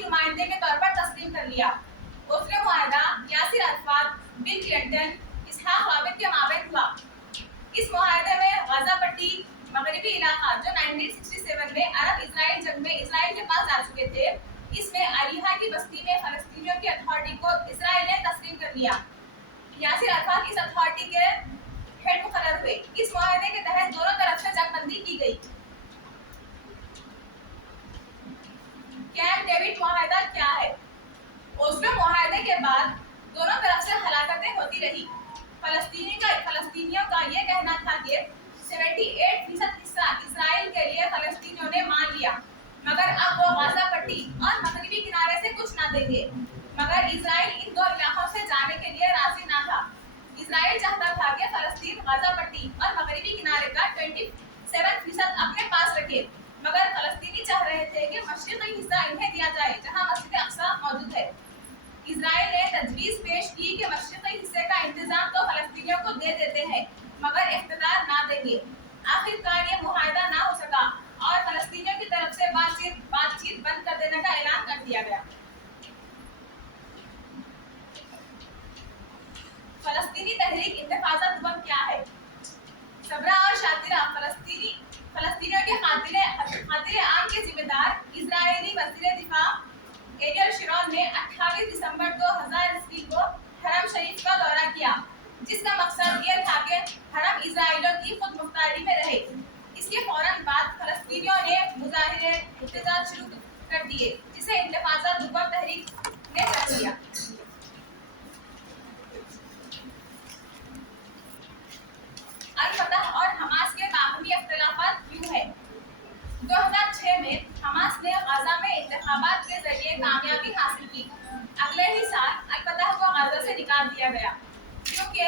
की नुमाइंदे के तौर पर तस्लीम कर लिया। Oslo मुआहदा Yasir Arfat, bill Clinton, इसहाक राबित के माबैन हुआ। इस मुआहदे में गाजा पट्टी मगरबी इलाका जो 1967 में अरब इजराइल जंग में इजराइल के पास जा चुके थे, इसमें अरीहा की बस्ती में फलस्तीनियों की अथॉरिटी को इजराइल ने तस्लीम कर लिया। यासिर अरफात इस अथॉरिटी के हेड मुकर्रर हुए। इस मुआहदे के तहत दोनों तरफ से जंगबंदी की गई। कैंप डेविड मुआहदा क्या है? ओस्लो मुआहदे के बाद दोनों तरफ से हलाकतें होती रही। फलस्तीनियों का ये कहना था कि 78% हिस्सा इजराइल के लिए फलस्तीनियों ने मान लिया, मगर अब वो गाजा पट्टी और मगरबी किनारे से कुछ ना देंगे। मगर इजराइल इन दो इलाकों से जाने के लिए राजी ना था। इजराइल चाहता था कि फलस्तीन गाजा पट्टी और मगरबी किनारे का 27% अपने पास रखे, मगर फलस्तीनी चाह रहे थे कि मशरिकी हिस्सा इन्हें दिया जाए जहां मस्जिद अक्सा मौजूद है। इजराइल ने तजवीज पेश की कि मशरिकी हिस्से का इंतजाम तो फलस्तीनियों को दे देते हैं, मगर इख्तियार ना देंगे। आखिरकार ये मुआहदा ना हो सका और फलस्तीनियों की तरफ से बातचीत बंद कर देने का ऐलान कर दिया गया। फलस्तीनी तहरीक इंतफाजा दुबम क्या है? सबरा और शातिरा फलस्तीनियों के खातिर आम के जिम्मेदार इजरायली वज़ीर दिफा एरियल शिरोन ने 28 दिसंबर 2000 ईस्वी को हरम शरीफ का दौरा किया, जिसका मकसद ये था कि हरम इजराइलियों की खुद मुख्तारी में रहे। इसके फौरन बाद फलस्तीनियों ने मुजाहिरे एहतजाज शुरू कर दिए, जिसे इंतफाजा दुबम तहरीक ने कर दिया। अल-फतह और हमास के बाहमी अख्तिलाफात क्यों है? 2006 में हमास ने गाजा में इंतखाबात के जरिए कामयाबी हासिल की। अगले ही साल अल-फतह को गाजा से निकाल दिया गया, क्योंकि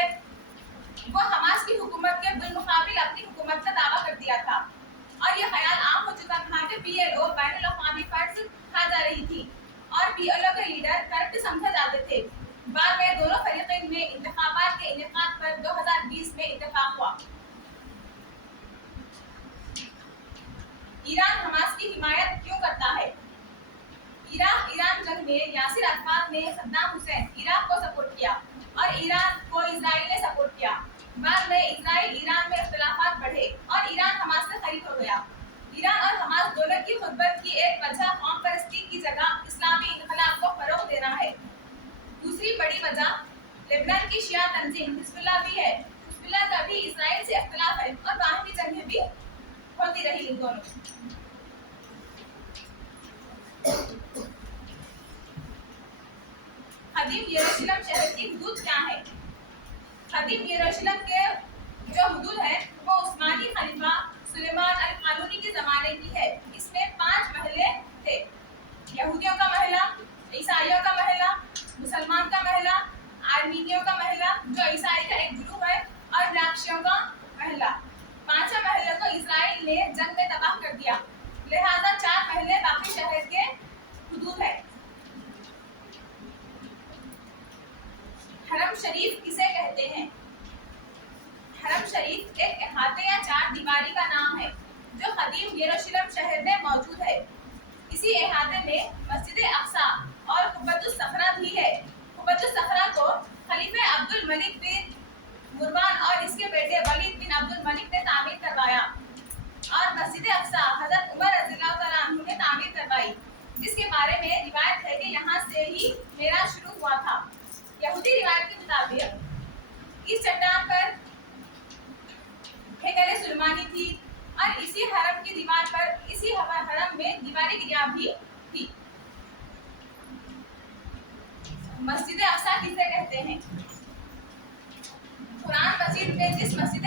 वो हमास की हुकूमत के बिलमुकाबिल अपनी हुकूमत का दावा कर दिया था और ये ख्याल आम हो चुका था कि PLO बैनुल अक़वामी फर्ज खा जा रही थी और PLO के लीडर करप्ट समझे जाते थे। बाद में दोनों फरीक़ैन में इंतखाबात के इनेकाद पर 2020 में इत्तेफाक हुआ। ईरान हमास की हिमायत क्यों करता है? ईरान जंग में यासिर अरफात ने सद्दाम हुसैन इराक को सपोर्ट किया और ईरान को इजराइल ने सपोर्ट किया। बाद में इजराइल ईरान में इख्तिलाफात बढ़े और ईरान हमास से खरीद हो गया। ईरान और हमास दोनों की खुदबत की एक वजह कौम परस्ती की जगह इस्लामी इनकलाब को फरोग देना है। दूसरी बड़ी वजह लेबनान की शिया तंजीम हिजबुल्लाह भी है। हिजबुल्लाह का भी इजराइल से इख्तिलाफ है और बाहमी जंगें भी होती रही इन दोनों। कदीम यरूशलेम शहर की हुदूद क्या है? कदीम यरूशलेम के जो हुदूद है वो उस्मानी खलीफा सुलेमान अल कानूनी के ज़माने की है। इसमें 5 महल्ले थे: यहूदियों का महला, ईसाइयों का महला, मुसलमान का महला, आर्मीनियों का महला जो ईसाई का एक ग्रुप है, और नाक्शियों का महला। 5 महलों को इजराइल ने जंग में तबाह कर दिया, लिहाजा 4 महल्ले बाकी शहर के हुदूद है। हरम शरीफ किसे कहते हैं? हरम शरीफ एक अहाते या 4 दीवारी का नाम है जो कदीम यरूशलेम शहर में मौजूद है। इसी अहाते में मस्जिद अक्सा और कुब्बतुस सखरा भी है। कुब्बतुस सखरा को खलीफा अब्दुल मलिक बिन मुरवान और इसके बेटे वलीद बिन अब्दुल मलिक ने तामीर करवाया और मस्जिद अक्सा हजरत उमर रज़ियल्लाहु तआला अन्हु ने तामीर करवाई, जिसके बारे में रिवायत है कि यहाँ से ही मेराज शुरू हुआ था। यहूदी रिवायत के मुताबिक इस चट्टान पर हैकल सुलेमानी थी और इसी हरम की दीवार पर इसी हरम में दीवारी गिरिया भी थी। मस्जिद अक्सा किसे कहते हैं? कुरान मजीद में जिस मस्जिद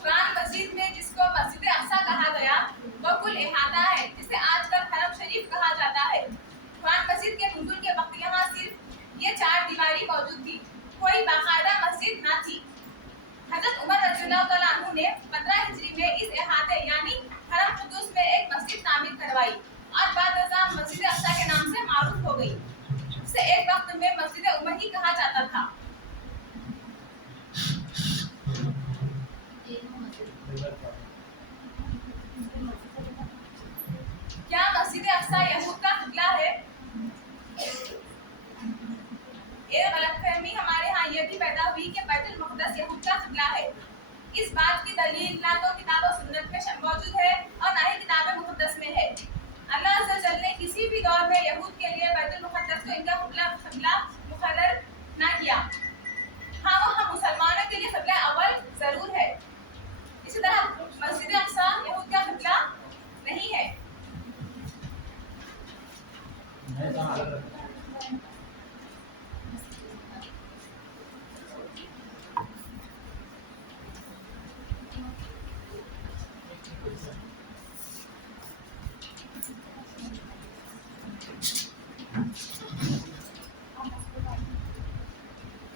कुरान मस्जिद में जिसको मस्जिद अक्सा कहा गया वो कुल अहाता है जिसे आजकल हरम शरीफ कहा जाता है। कुरान मस्जिद के नुज़ूल के वक्त यहाँ सिर्फ ये 4 दीवारी मौजूद थी, कोई बाकायदा मस्जिद ना थी। हजरत उमर रज़ियल्लाहु तआला अन्हु ने 15 हिजरी में इस अहाते यानी हरम कुदुस में एक मस्जिद तामीर करवाई और नाम से मारूफ हो गई, जिसे एक वक्त में मस्जिद उमर ही कहा जाता था। क्या मस्जिद अक्सा यहूद का किबला है? ये गलतफहमी हमारे यहाँ ये भी पैदा हुई कि बैतुल मुक़द्दस यहूद का किबला है। इस बात की दलील ना तो किताब और सुन्नत में मौजूद है और ना ही किताब मुक़द्दस में है। अल्लाह अज़्ज़ा वजल ने किसी भी दौर में यहूद के लिए बैतुल मुक़द्दस को इनका किबला मुक़र्रर ना किया। हाँ, वो हम मुसलमानों के लिए किबला अव्वल जरूर है। इसी तरह मस्जिद अक्सा यहूद का किबला नहीं है।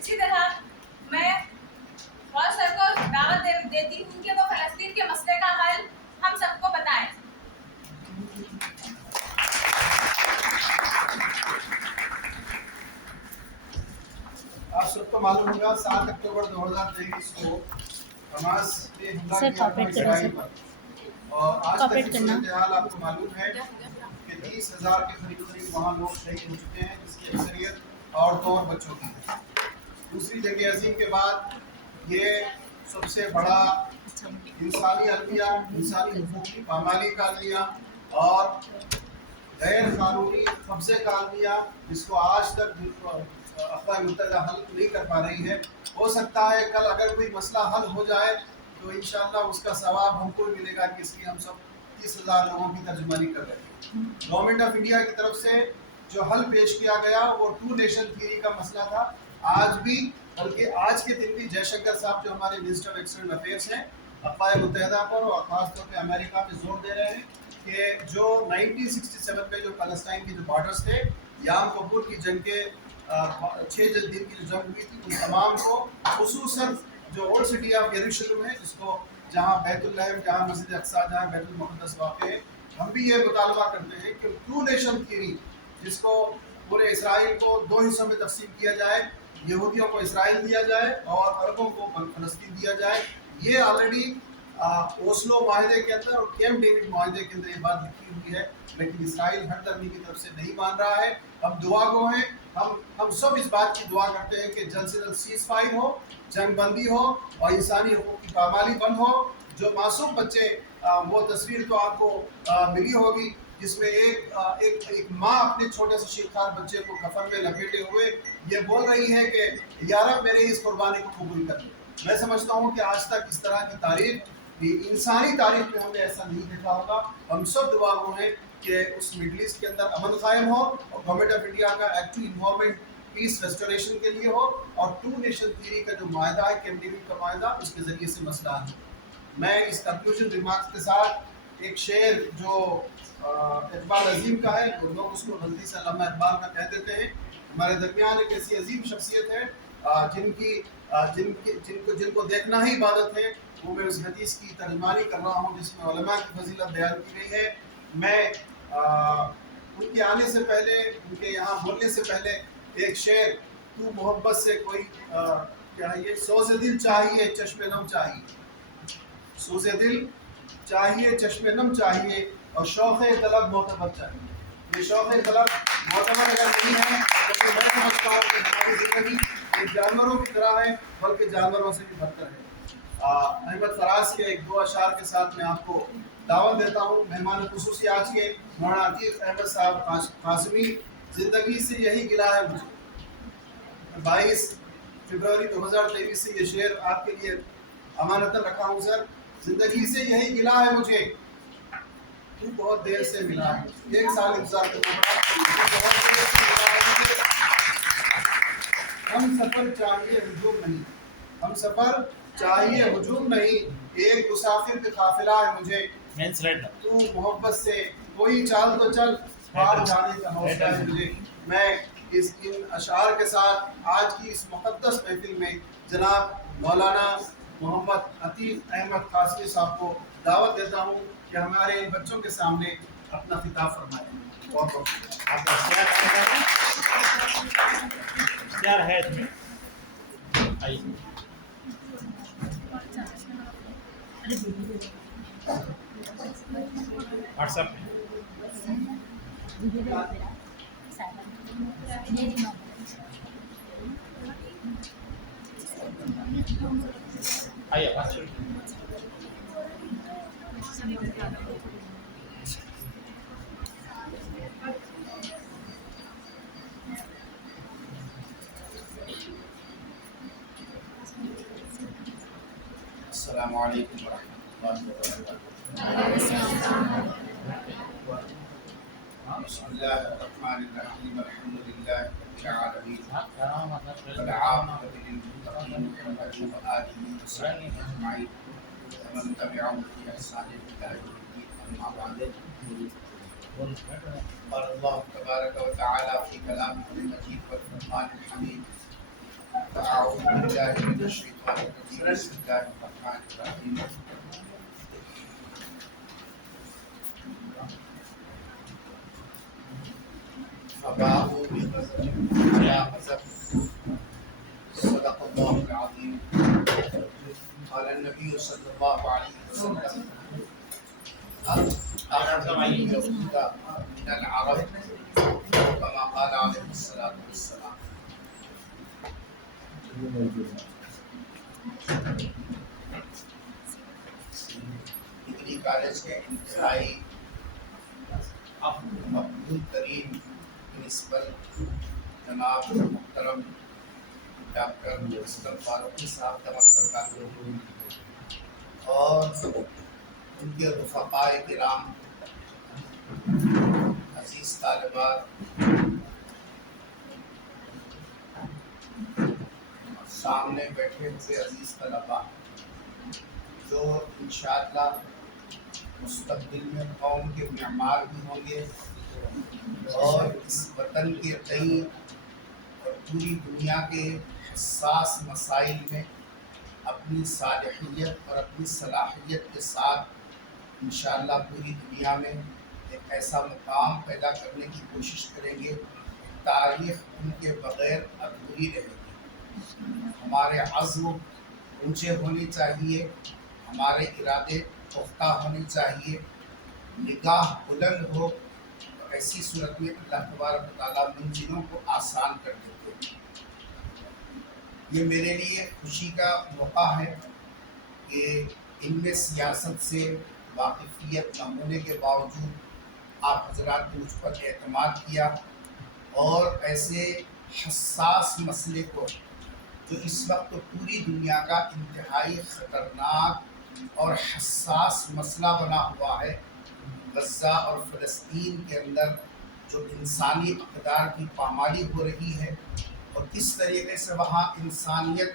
इसी तरह मैं गौर सर को दावत देती हूँ कि वो फलस्तीन के मसले का हल हम सबको बताएं। आप सबको मालूम होगा 7 अक्टूबर 2023 को हमास ने हमला किया था इसराइल पर, और आज तक की सूरत हाल आपको मालूम है कि 30,000 के करीब वहाँ लोग शहीद हो चुके हैं, जिसकी अक्सरियत औरतों और बच्चों की है। दूसरी जंग अज़ीम के बाद ये सबसे बड़ा इंसानी अलमिया, इंसानी हुकूक की पामाली का अलमिया और गैर कानूनी कब्जे का अलमिया, जिसको आज तक अक़वाम मुत्तहिदा हल नहीं कर पा रही है। हो सकता है कल अगर कोई मसला हल हो जाए तो इंशाअल्लाह उसका सवाब हमको मिलेगा कि इसलिए हम सब 30,000 लोगों की तर्जुमानी कर रहे हैं। गवर्नमेंट ऑफ इंडिया की तरफ से जो हल पेश किया गया वो 2 नेशन थ्योरी का मसला था। आज भी, बल्कि आज के दिन भी जयशंकर साहब जो हमारे मिनिस्टर ऑफ एक्सटर्नल अफेयर्स हैं, अक़वाम मुत्तहिदा पर और ख़ास तौर पे अमेरिका पे जोर दे रहे हैं कि जो 1967 में जो पैलेस्टाइन के जो बॉर्डर्स थे, याम कबूल की जंग के 6 दिन की जो जंग हुई थी, उन तमाम को खुसूसन जो ओल्ड सिटी ऑफ यरूशलेम है, जिसको जहाँ बैतुल्लहम, जहाँ मस्जिद अक्सा, जहाँ बैतुल मुक़द्दस वाक़ है, हम भी ये मुतालबा करते हैं कि 2 नेशन थ्योरी, जिसको पूरे इसराइल को 2 हिस्सों में तकसीम किया जाए, यहूदियों को इसराइल दिया जाए और अरबों को फ़लस्तीन दिया जाए। ये ऑलरेडी ओस्लो माहदे के अंदर और कैम्प डेविड माहदे के अंदर ये बात लिखी हुई है, लेकिन इसराइल हर तरमी की तरफ से नहीं मान रहा है। हम दुआ गो हैं, हम सब इस बात की दुआ करते हैं कि जल्द से जल्द सीज़ फायर हो, जंग बंदी हो और इंसानी हुकूक की पामाली बंद हो। जो मासूम बच्चे, वो तस्वीर तो आपको मिली होगी जिसमें एक माँ अपने छोटे से शीरखार बच्चे को कफन में लपेटे हुए ये बोल रही है कि या रब मेरे इस कुर्बानी को कबूल कर ले। मैं समझता हूँ कि आज तक इस तरह की तारीफ, इंसानी तारीफ में हमने ऐसा नहीं देखा होगा। हम सब दुआ गो हैं कि उस मिडल ईस्ट के अंदर अमन कायम हो और गवर्नमेंट ऑफ इंडिया का एक्टिव इन्वॉल्वमेंट पीस रेस्टोरेशन के लिए हो और 2 नेशन थ्योरी का जो मायदा है, कैम्प डेविड का मायदा, उसके ज़रिए से मसला है। मैं इस कंक्लूजन रिमार्क्स के साथ एक शेर जो इकबाल अजीम का है, लोग उसको गलती से अल्लामा इकबाल का कह देते हैं, हमारे दरमियान एक ऐसी अजीम शख्सियत है जिनको देखना ही इबादत है। वो मैं उस हदीस की तर्जमानी कर रहा हूँ जिसमें उलमा की फजीलत बयान की गई है। मैं उनके आने से पहले, उनके यहाँ बोलने से पहले एक शेर, तू मोहब्बत से कोई क्या है ये, सोज़े दिल चाहिए चश्मे नम चाहिए, सोज़े दिल चाहिए चश्मे नम चाहिए और शौक़ तलब मोतबर चाहिए। ये शौक़ तलब मोतबर अगर नहीं है तो मैं समझता हूँ कि हमारी ज़िंदगी एक जानवरों की तरह है, बल्कि जानवरों से भी बदतर है। अहमद फराज के एक 2 अशार के साथ मैं आपको दावत देता हूँ। मेहमान खुसूसी आज के मौलाना अतीक अहमद साहब कासमी, ज़िंदगी से यही गिला है मुझे। 22 फरवरी 2023 से ये शेर आपके लिए अमानतन रखा हूँ सर। ज़िंदगी से यही गिला है मुझे, तू बहुत देर से मिला है। 1 साल इंतजार करना पड़ा। हम सफ़र चाहिए हुजूम नहीं, हम सफ़र चाहिए हुजूम नहीं, एक मुसाफिर का काफिला है मुझे। तू मोहब्बत से कोई चाल तो चल, पार जाने का हौसला है मुझे। मैं इन अशार के साथ आज की इस मुक़द्दस महफिल में जनाब मौलाना मोहम्मद अतीक अहमद कासमी साहब को दावत देता हूँ कि हमारे इन बच्चों के सामने अपना खिताब फरमाएं। आपका इश्तिहार है इसमें? आइए। व्हाट्सएप में आइए व्हाट्सएप में। अस्सलामु अलैकुम वरहमतुल्लाहि वबरकातुहू। बिस्मिल्लाहिर्रहमानिर्रहीम। अल्हम्दुलिल्लाहि रब्बिल आलमीन। वल आक़िबतु लिल-मुत्तक़ीन व आलिहि व सहबिहि अजमईन। वमन तबिअहुम बि इहसान इला यौमिद्दीन। अम्मा बाद। قال الله تبارك وتعالى في كلامه المجيد والفرقان الحميد: أعوذ بالله من الشيطان الرجيم. بسم الله الرحمن الرحيم. فباءوا بغضب على غضب. صدق الله العظيم. قال النبي صلى الله عليه وسلم: أعظم اليهود من العرب، كما قال عليه الصلاة والسلام. ڈگری کالج کے انتہائی مقبول ترین پرنسپل جناب محترم ڈاکٹر اسلم فاروقی صاحب دمت اور ان کے رفقائے کرام، عزیز طالبات، سامنے بیٹھے ہوئے عزیز طلباء جو انشاءاللہ مستقبل میں قوم کے معمار بھی ہوں گے اور اس وطن کے کئی اور پوری دنیا کے حساس مسائل میں اپنی صالحیت اور اپنی صلاحیت کے ساتھ انشاءاللہ پوری دنیا میں ایک ایسا مقام پیدا کرنے کی کوشش کریں گے، تاریخ ان کے بغیر ادھوری رہے گی۔ ہمارے عزم اونچے ہونے چاہیے، ہمارے ارادے پختہ ہونے چاہیے، نگاہ بلند ہو، تو ایسی صورت میں اللہ تبارک و تعالیٰ منزلوں کو آسان کر دیتے ہیں۔ یہ میرے لیے خوشی کا موقع ہے کہ ان میں سیاست سے واقفیت نہ ہونے کے باوجود آپ حضرات نے مجھ پر اعتماد کیا اور ایسے حساس مسئلے کو جو اس وقت پوری دنیا کا انتہائی خطرناک اور حساس مسئلہ بنا ہوا ہے، غزہ اور فلسطین کے اندر جو انسانی اقدار کی پامالی ہو رہی ہے اور کس طریقے سے وہاں انسانیت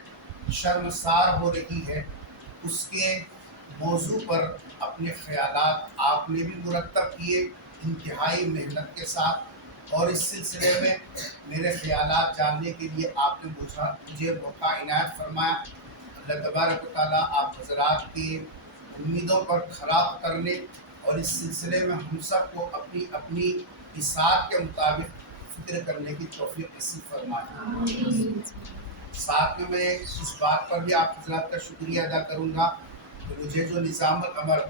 شرمسار ہو رہی ہے، اس کے موضوع پر اپنے خیالات آپ نے بھی مرتب کیے انتہائی محنت کے ساتھ، اور اس سلسلے میں میرے خیالات جاننے کے لیے آپ نے مجھے موقع عنایت فرمایا۔ اللہ تبارک و تعالیٰ آپ حضرات کی امیدوں پر کھرا اترنے اور اس سلسلے میں ہم سب کو اپنی اپنی بساط کے مطابق فکر کرنے کی توفیق نصیب فرمائے۔ ساتھ میں اس بات پر بھی آپ حضرات کا شکریہ ادا کروں گا کہ مجھے جو نظام العمل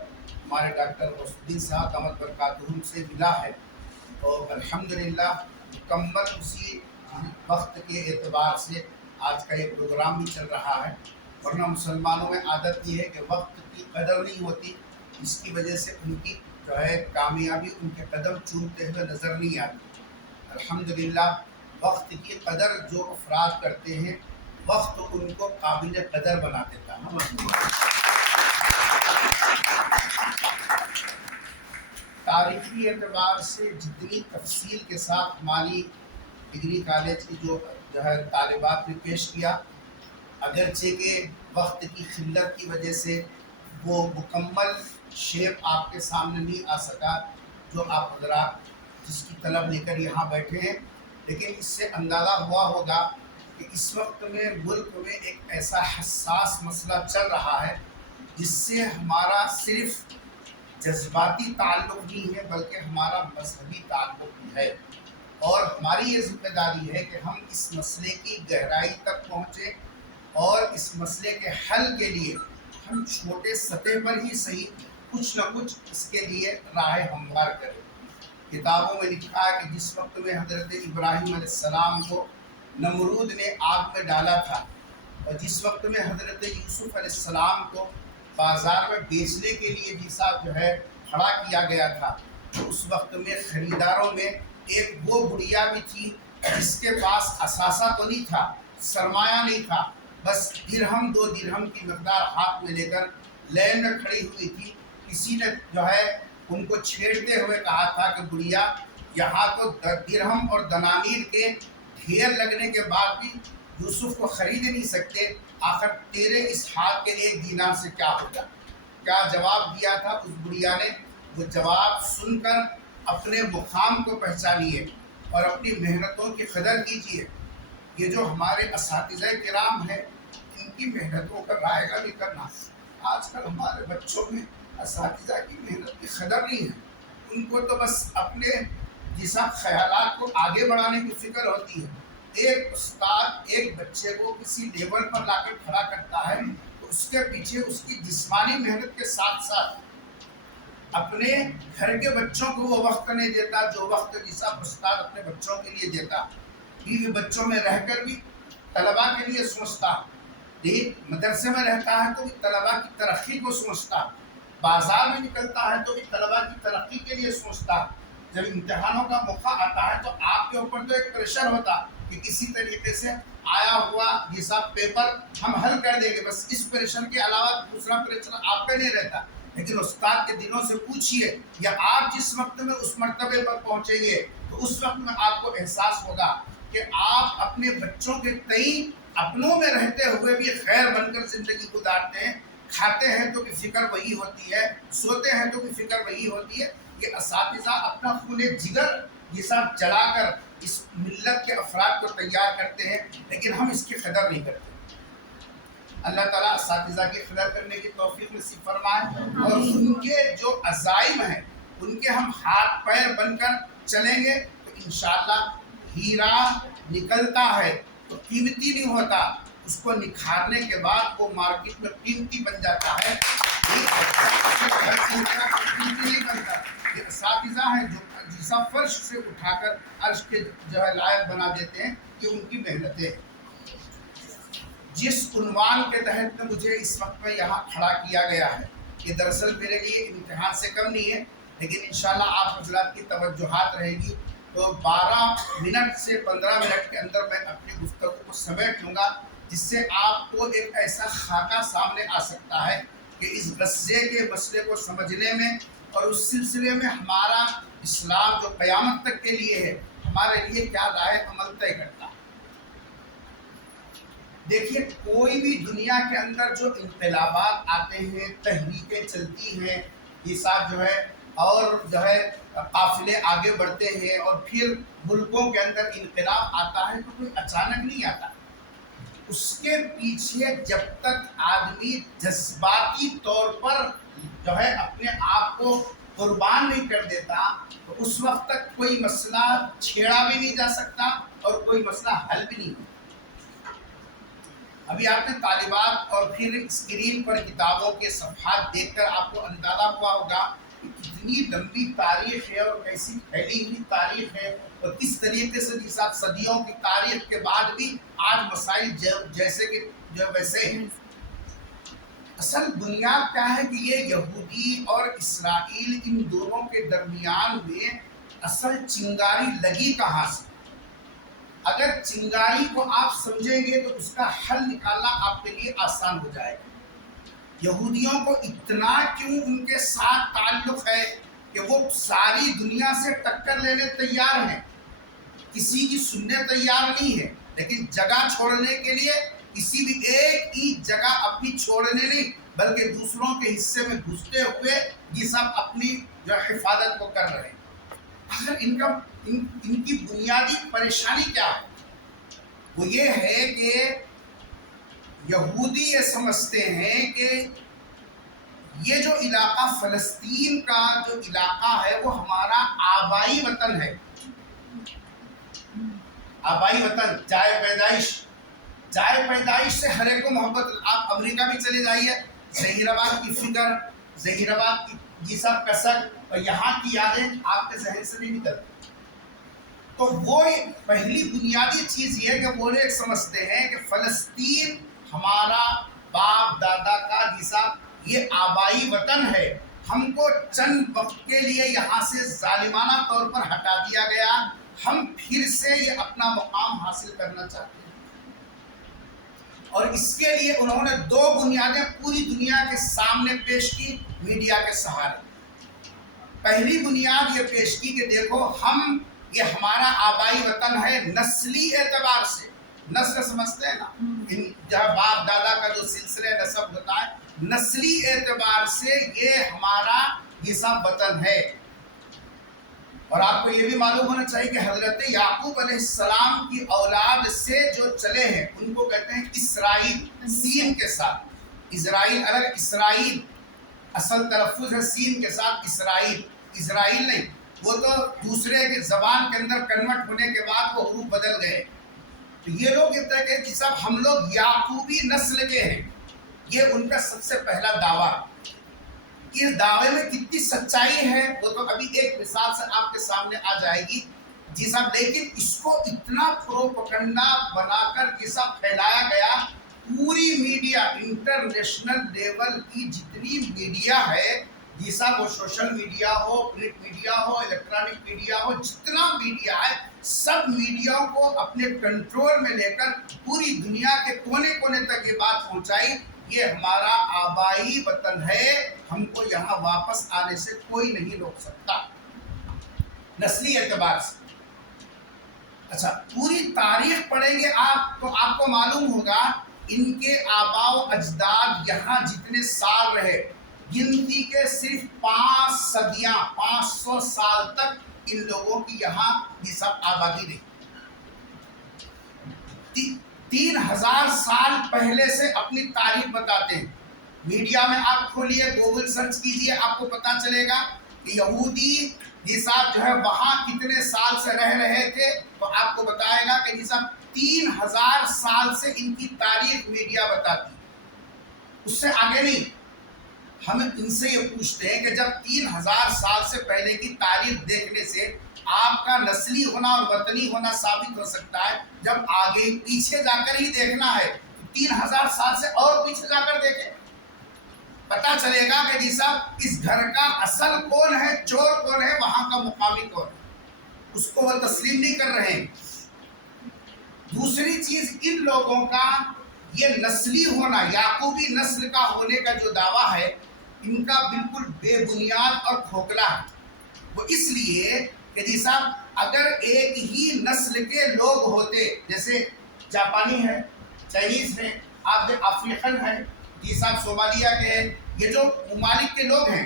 ہمارے ڈاکٹر غوث الدین صاحب دامت برکاتہم سے ملا ہے، اور الحمدللہ مکمل اسی وقت کے اعتبار سے آج کا یہ پروگرام بھی چل رہا ہے، ورنہ مسلمانوں میں عادت یہ ہے کہ وقت کی قدر نہیں ہوتی، اس کی وجہ سے ان کی جو ہے کامیابی ان کے قدم چومتے ہوئے نظر نہیں آتی۔ الحمدللہ وقت کی قدر جو افراد کرتے ہیں، وقت ان کو قابل قدر بنا دیتا ہے۔ تاریخی اعتبار سے جتنی تفصیل کے ساتھ ہماری ڈگری کالج کی جو ہے طالبات نے پیش کیا، اگرچہ کہ وقت کی قلت کی وجہ سے وہ مکمل شیپ آپ کے سامنے نہیں آ سکا جو آپ حضرات جس کی طلب لے کر یہاں بیٹھے ہیں، لیکن اس سے اندازہ ہوا ہوگا کہ اس وقت میں ملک میں ایک ایسا حساس مسئلہ چل رہا ہے جس سے ہمارا صرف جذباتی تعلق نہیں ہے بلکہ ہمارا مذہبی تعلق بھی ہے، اور ہماری یہ ذمہ داری ہے کہ ہم اس مسئلے کی گہرائی تک پہنچیں اور اس مسئلے کے حل کے لیے ہم چھوٹے سطح پر ہی صحیح کچھ نہ کچھ اس کے لیے راہ ہموار کریں۔ کتابوں میں لکھا ہے کہ جس وقت میں حضرت ابراہیم علیہ السلام کو نمرود نے آگ میں ڈالا تھا، اور جس وقت میں حضرت یوسف علیہ السلام کو بازار میں بیچنے کے لیے جیسا کھڑا کیا گیا تھا، تو اس وقت میں خریداروں میں ایک وہ بڑھیا بھی تھی جس کے پاس اثاثہ تو نہیں تھا، سرمایہ نہیں تھا، بس درہم 2 درہم کی مقدار ہاتھ میں لے کر لین میں کھڑی ہوئی تھی۔ کسی نے ان کو چھیڑتے ہوئے کہا تھا کہ بڑھیا، یہاں تو درہم اور دنانیر کے ڈھیر لگنے کے بعد بھی یوسف کو خرید نہیں سکتے، آخر تیرے اس ہاتھ کے 1 دینار سے کیا ہوگا؟ کیا جواب دیا تھا اس بڑھیا نے؟ وہ جواب سن کر اپنے مقام کو پہچانیے اور اپنی محنتوں کی قدر کیجیے۔ یہ جو ہمارے اساتذہ کرام ہیں، ان کی محنتوں کا رائگاں بھی کرنا۔ آج کل ہمارے بچوں میں اساتذہ کی محنت کی قدر نہیں ہے، ان کو تو بس اپنے جیسا خیالات کو آگے بڑھانے کی فکر ہوتی ہے۔ ایک استاد ایک بچے کو کسی لیول پر لا کے کھڑا کرتا ہے تو اس کے پیچھے اس کی جسمانی محنت کے ساتھ ساتھ اپنے گھر کے بچوں کو وہ وقت نہیں دیتا جو وقت جیسا استاد اپنے بچوں کے لیے دیتا۔ بیوی بچوں میں رہ کر بھی طلباء کے لیے سوچتا، مدرسے میں رہتا ہے تو بھی طلباء کی ترقی کو سوچتا، بازار میں نکلتا ہے تو بھی طلباء کی ترقی کے لیے سوچتا۔ جب امتحانوں کا موقع آتا ہے تو آپ کے اوپر تو ایک پریشر ہوتا کہ کسی طریقے سے آیا ہوا جیسا پیپر ہم حل کر دیں گے، بس اس پریشر کے علاوہ دوسرا پریشر آپ پہ نہیں رہتا۔ لیکن استاد کے دنوں سے پوچھئے، یا آپ جس وقت میں اس مرتبے پر پہنچیں گے تو اس وقت میں آپ کو احساس ہوگا کہ آپ اپنے بچوں کے تئیں اپنوں میں رہتے ہوئے بھی خیر بن کر زندگی گزارتے ہیں۔ کھاتے ہیں تو بھی فکر وہی ہوتی ہے، سوتے ہیں تو بھی فکر وہی ہوتی ہے۔ یہ اساتذہ اپنا خون جگر یہ سب جلا کر اس ملت کے افراد کو تیار کرتے ہیں، لیکن ہم اس کی قدر نہیں کرتے۔ اللہ تعالیٰ اساتذہ کی قدر کرنے کی توفیق نصیب فرمائے، اور ان کے جو عزائم ہیں ان کے ہم ہاتھ پیر بن کر چلیں گے تو انشاءاللہ ہیرا نکلتا ہے تو قیمتی نہیں ہوتا، اس کو نکھارنے کے بعد وہ مارکیٹ میں قیمتی بن جاتا ہے، قیمتی نہیں بنتا۔ یہ اساتذہ ہیں جو جیسا فرش سے اٹھا کر عرش کے لائق بنا دیتے ہیں، یہ ان کی محنتیں ہیں۔ جس عنوان کے تحت میں مجھے اس وقت میں یہاں کھڑا کیا گیا ہے، یہ دراصل میرے لیے امتحان سے کم نہیں ہے، لیکن انشاءاللہ آپ حضرات کی توجہات رہے گی تو 12 منٹ سے 15 منٹ کے اندر میں اپنی گفتگو کو سمیٹ لوں گا، جس سے آپ کو ایک ایسا خاکہ سامنے آ سکتا ہے کہ اس غصے کے مسئلے کو سمجھنے میں اور اس سلسلے میں ہمارا اسلام جو قیامت تک کے لیے ہے ہمارے لیے کیا رائے عمل طے کرتا ہے۔ دیکھیے، کوئی بھی دنیا کے اندر جو انقلابات آتے ہیں، تحریکیں چلتی ہیں، یہ سب اور قافلے آگے بڑھتے ہیں اور پھر ملکوں کے اندر انقلاب آتا ہے تو کوئی اچانک نہیں آتا۔ اس کے پیچھے جب تک آدمی جذباتی طور پر اپنے آپ کو قربان نہیں کر دیتا تو اس وقت تک کوئی مسئلہ چھیڑا بھی نہیں جا سکتا اور کوئی مسئلہ حل بھی نہیں ہوتا۔ ابھی آپ نے طالبات اور پھر اسکرین پر کتابوں کے صفحات دیکھ کر آپ کو اندازہ ہوا ہوگا کہ کتنی لمبی تاریخ ہے اور کیسی پھیلی ہوئی تاریخ ہے، اور کس طریقے سے جس صدیوں کی تاریخ کے بعد بھی آج مسائل جیسے کہ ویسے ہیں۔ اصل بنیاد کیا ہے کہ یہ یہودی اور اسرائیل ان دونوں کے درمیان میں اصل چنگاری لگی کہاں سے؟ اگر چنگاری کو آپ سمجھیں گے تو اس کا حل نکالنا آپ کے لیے آسان ہو جائے گا۔ یہودیوں کو اتنا کیوں ان کے ساتھ تعلق ہے کہ وہ ساری دنیا سے ٹکر لینے تیار ہیں، کسی کی سننے تیار نہیں ہے، لیکن جگہ چھوڑنے کے لیے کسی بھی ایک ہی جگہ اپنی چھوڑنے نہیں بلکہ دوسروں کے حصے میں گھستے ہوئے یہ سب اپنی حفاظت کو کر رہے ہیں۔ اگر ان کی بنیادی پریشانی کیا ہے؟ وہ یہ ہے کہ یہودی یہ سمجھتے ہیں کہ یہ جو علاقہ فلسطین کا جو علاقہ ہے وہ ہمارا آبائی وطن ہے. آبائی وطن، جائے پیدائش سے ہر ایک کو محبت. آپ امریکہ بھی چلے جائیے، ظہیر آباد کی فکر، ظہیر آباد کی یہ سب کسک اور یہاں کی یادیں آپ کے ذہن سے نہیں نکلتی. تو وہ پہلی بنیادی چیز یہ ہے کہ وہ لوگ سمجھتے ہیں کہ فلسطین ہمارا باپ دادا کا جیسا یہ آبائی وطن ہے، ہم کو چند وقت کے لیے یہاں سے ظالمانہ طور پر ہٹا دیا گیا، ہم پھر سے یہ اپنا مقام حاصل کرنا چاہتے ہیں. اور اس کے لیے انہوں نے دو بنیادیں پوری دنیا کے سامنے پیش کی میڈیا کے سہارے. پہلی بنیاد یہ پیش کی کہ دیکھو ہم یہ ہمارا آبائی وطن ہے نسلی اعتبار سے. نسل سمجھتے ہیں نا، جہاں باپ دادا کا جو سلسلہ نسب ہوتا ہے، نسلی اعتبار سے یہ ہمارا یہ سب وطن ہے. اور آپ کو یہ بھی معلوم ہونا چاہیے کہ حضرت یعقوب علیہ السلام کی اولاد سے جو چلے ہیں ان کو کہتے ہیں اسرائیل، سین کے ساتھ. اسرائیل الگ، اسرائیل اصل تلفظ ہے سین کے ساتھ اسرائیل، اسرائیل نہیں. وہ تو دوسرے کے زبان کے اندر کنورٹ ہونے کے بعد وہ حروف بدل گئے. تو یہ لوگ کہتے ہیں کہ صاحب ہم لوگ یعقوبی نسل کے ہیں. یہ ان کا سب سے پہلا دعویٰ. اس دعوے میں کتنی سچائی ہے وہ تو ابھی ایک مثال سے آپ کے سامنے آ جائے گی جی صاحب. لیکن اس کو اتنا پروپیگنڈا بنا کر یہ سب پھیلایا گیا، پوری میڈیا انٹرنیشنل لیول کی جتنی میڈیا ہے جی صاحب، وہ سوشل میڈیا ہو، پرنٹ میڈیا ہو، الیکٹرانک میڈیا ہو، جتنا میڈیا ہے سب میڈیا کو اپنے کنٹرول میں لے کر پوری دنیا کے کونے کونے تک یہ بات پہنچائی یہ ہمارا آبائی وطن ہے، ہم کو یہاں واپس آنے سے کوئی نہیں روک سکتا نسلی اعتبار سے. اچھا، پوری تاریخ پڑھیں گے آپ تو آپ کو معلوم ہوگا ان کے آباء و اجداد یہاں جتنے سال رہے، گنتی کے صرف 5 صدیاں، 500 سال تک ان لوگوں کی یہاں یہ سب آبادی رہی. 3000 سال پہلے سے اپنی تاریخ بتاتے ہیں. میڈیا میں آپ کھولیے، گوگل سرچ کیجئے، آپ کو پتا چلے گا کہ یہودی جی صاحب جو ہے وہاں کتنے سال سے رہ رہے تھے. تو آپ کو بتائے گا کہ جی صاحب 3000 سال سے ان کی تاریخ میڈیا بتاتی، اس سے آگے نہیں. ہم ان سے یہ پوچھتے ہیں کہ جب 3000 سال سے پہلے کی تاریخ دیکھنے سے آپ کا نسلی ہونا اور وطنی ہونا ثابت ہو سکتا ہے، جب آگے پیچھے جا کر ہی دیکھنا ہے تو 3000 سال سے اور پیچھے جا کر دیکھیں، پتا چلے گا کہ جی صاحب اس گھر کا اصل کون ہے، چور کون ہے، وہاں کا مقامی کون ہے، اس کو وہ تسلیم نہیں کر رہے ہیں. دوسری چیز، ان لوگوں کا یہ نسلی ہونا، یعقوبی نسل کا ہونے کا جو دعویٰ ہے ان کا بالکل بے بنیاد اور کھوکھلا ہے. وہ اس لیے کہ جی صاحب اگر ایک ہی نسل کے لوگ ہوتے، جیسے جاپانی ہے، چائنیز ہے، آپ جو افریقن ہے جی صاحب، صومالیہ کے ہیں، یہ جو ممالک کے لوگ ہیں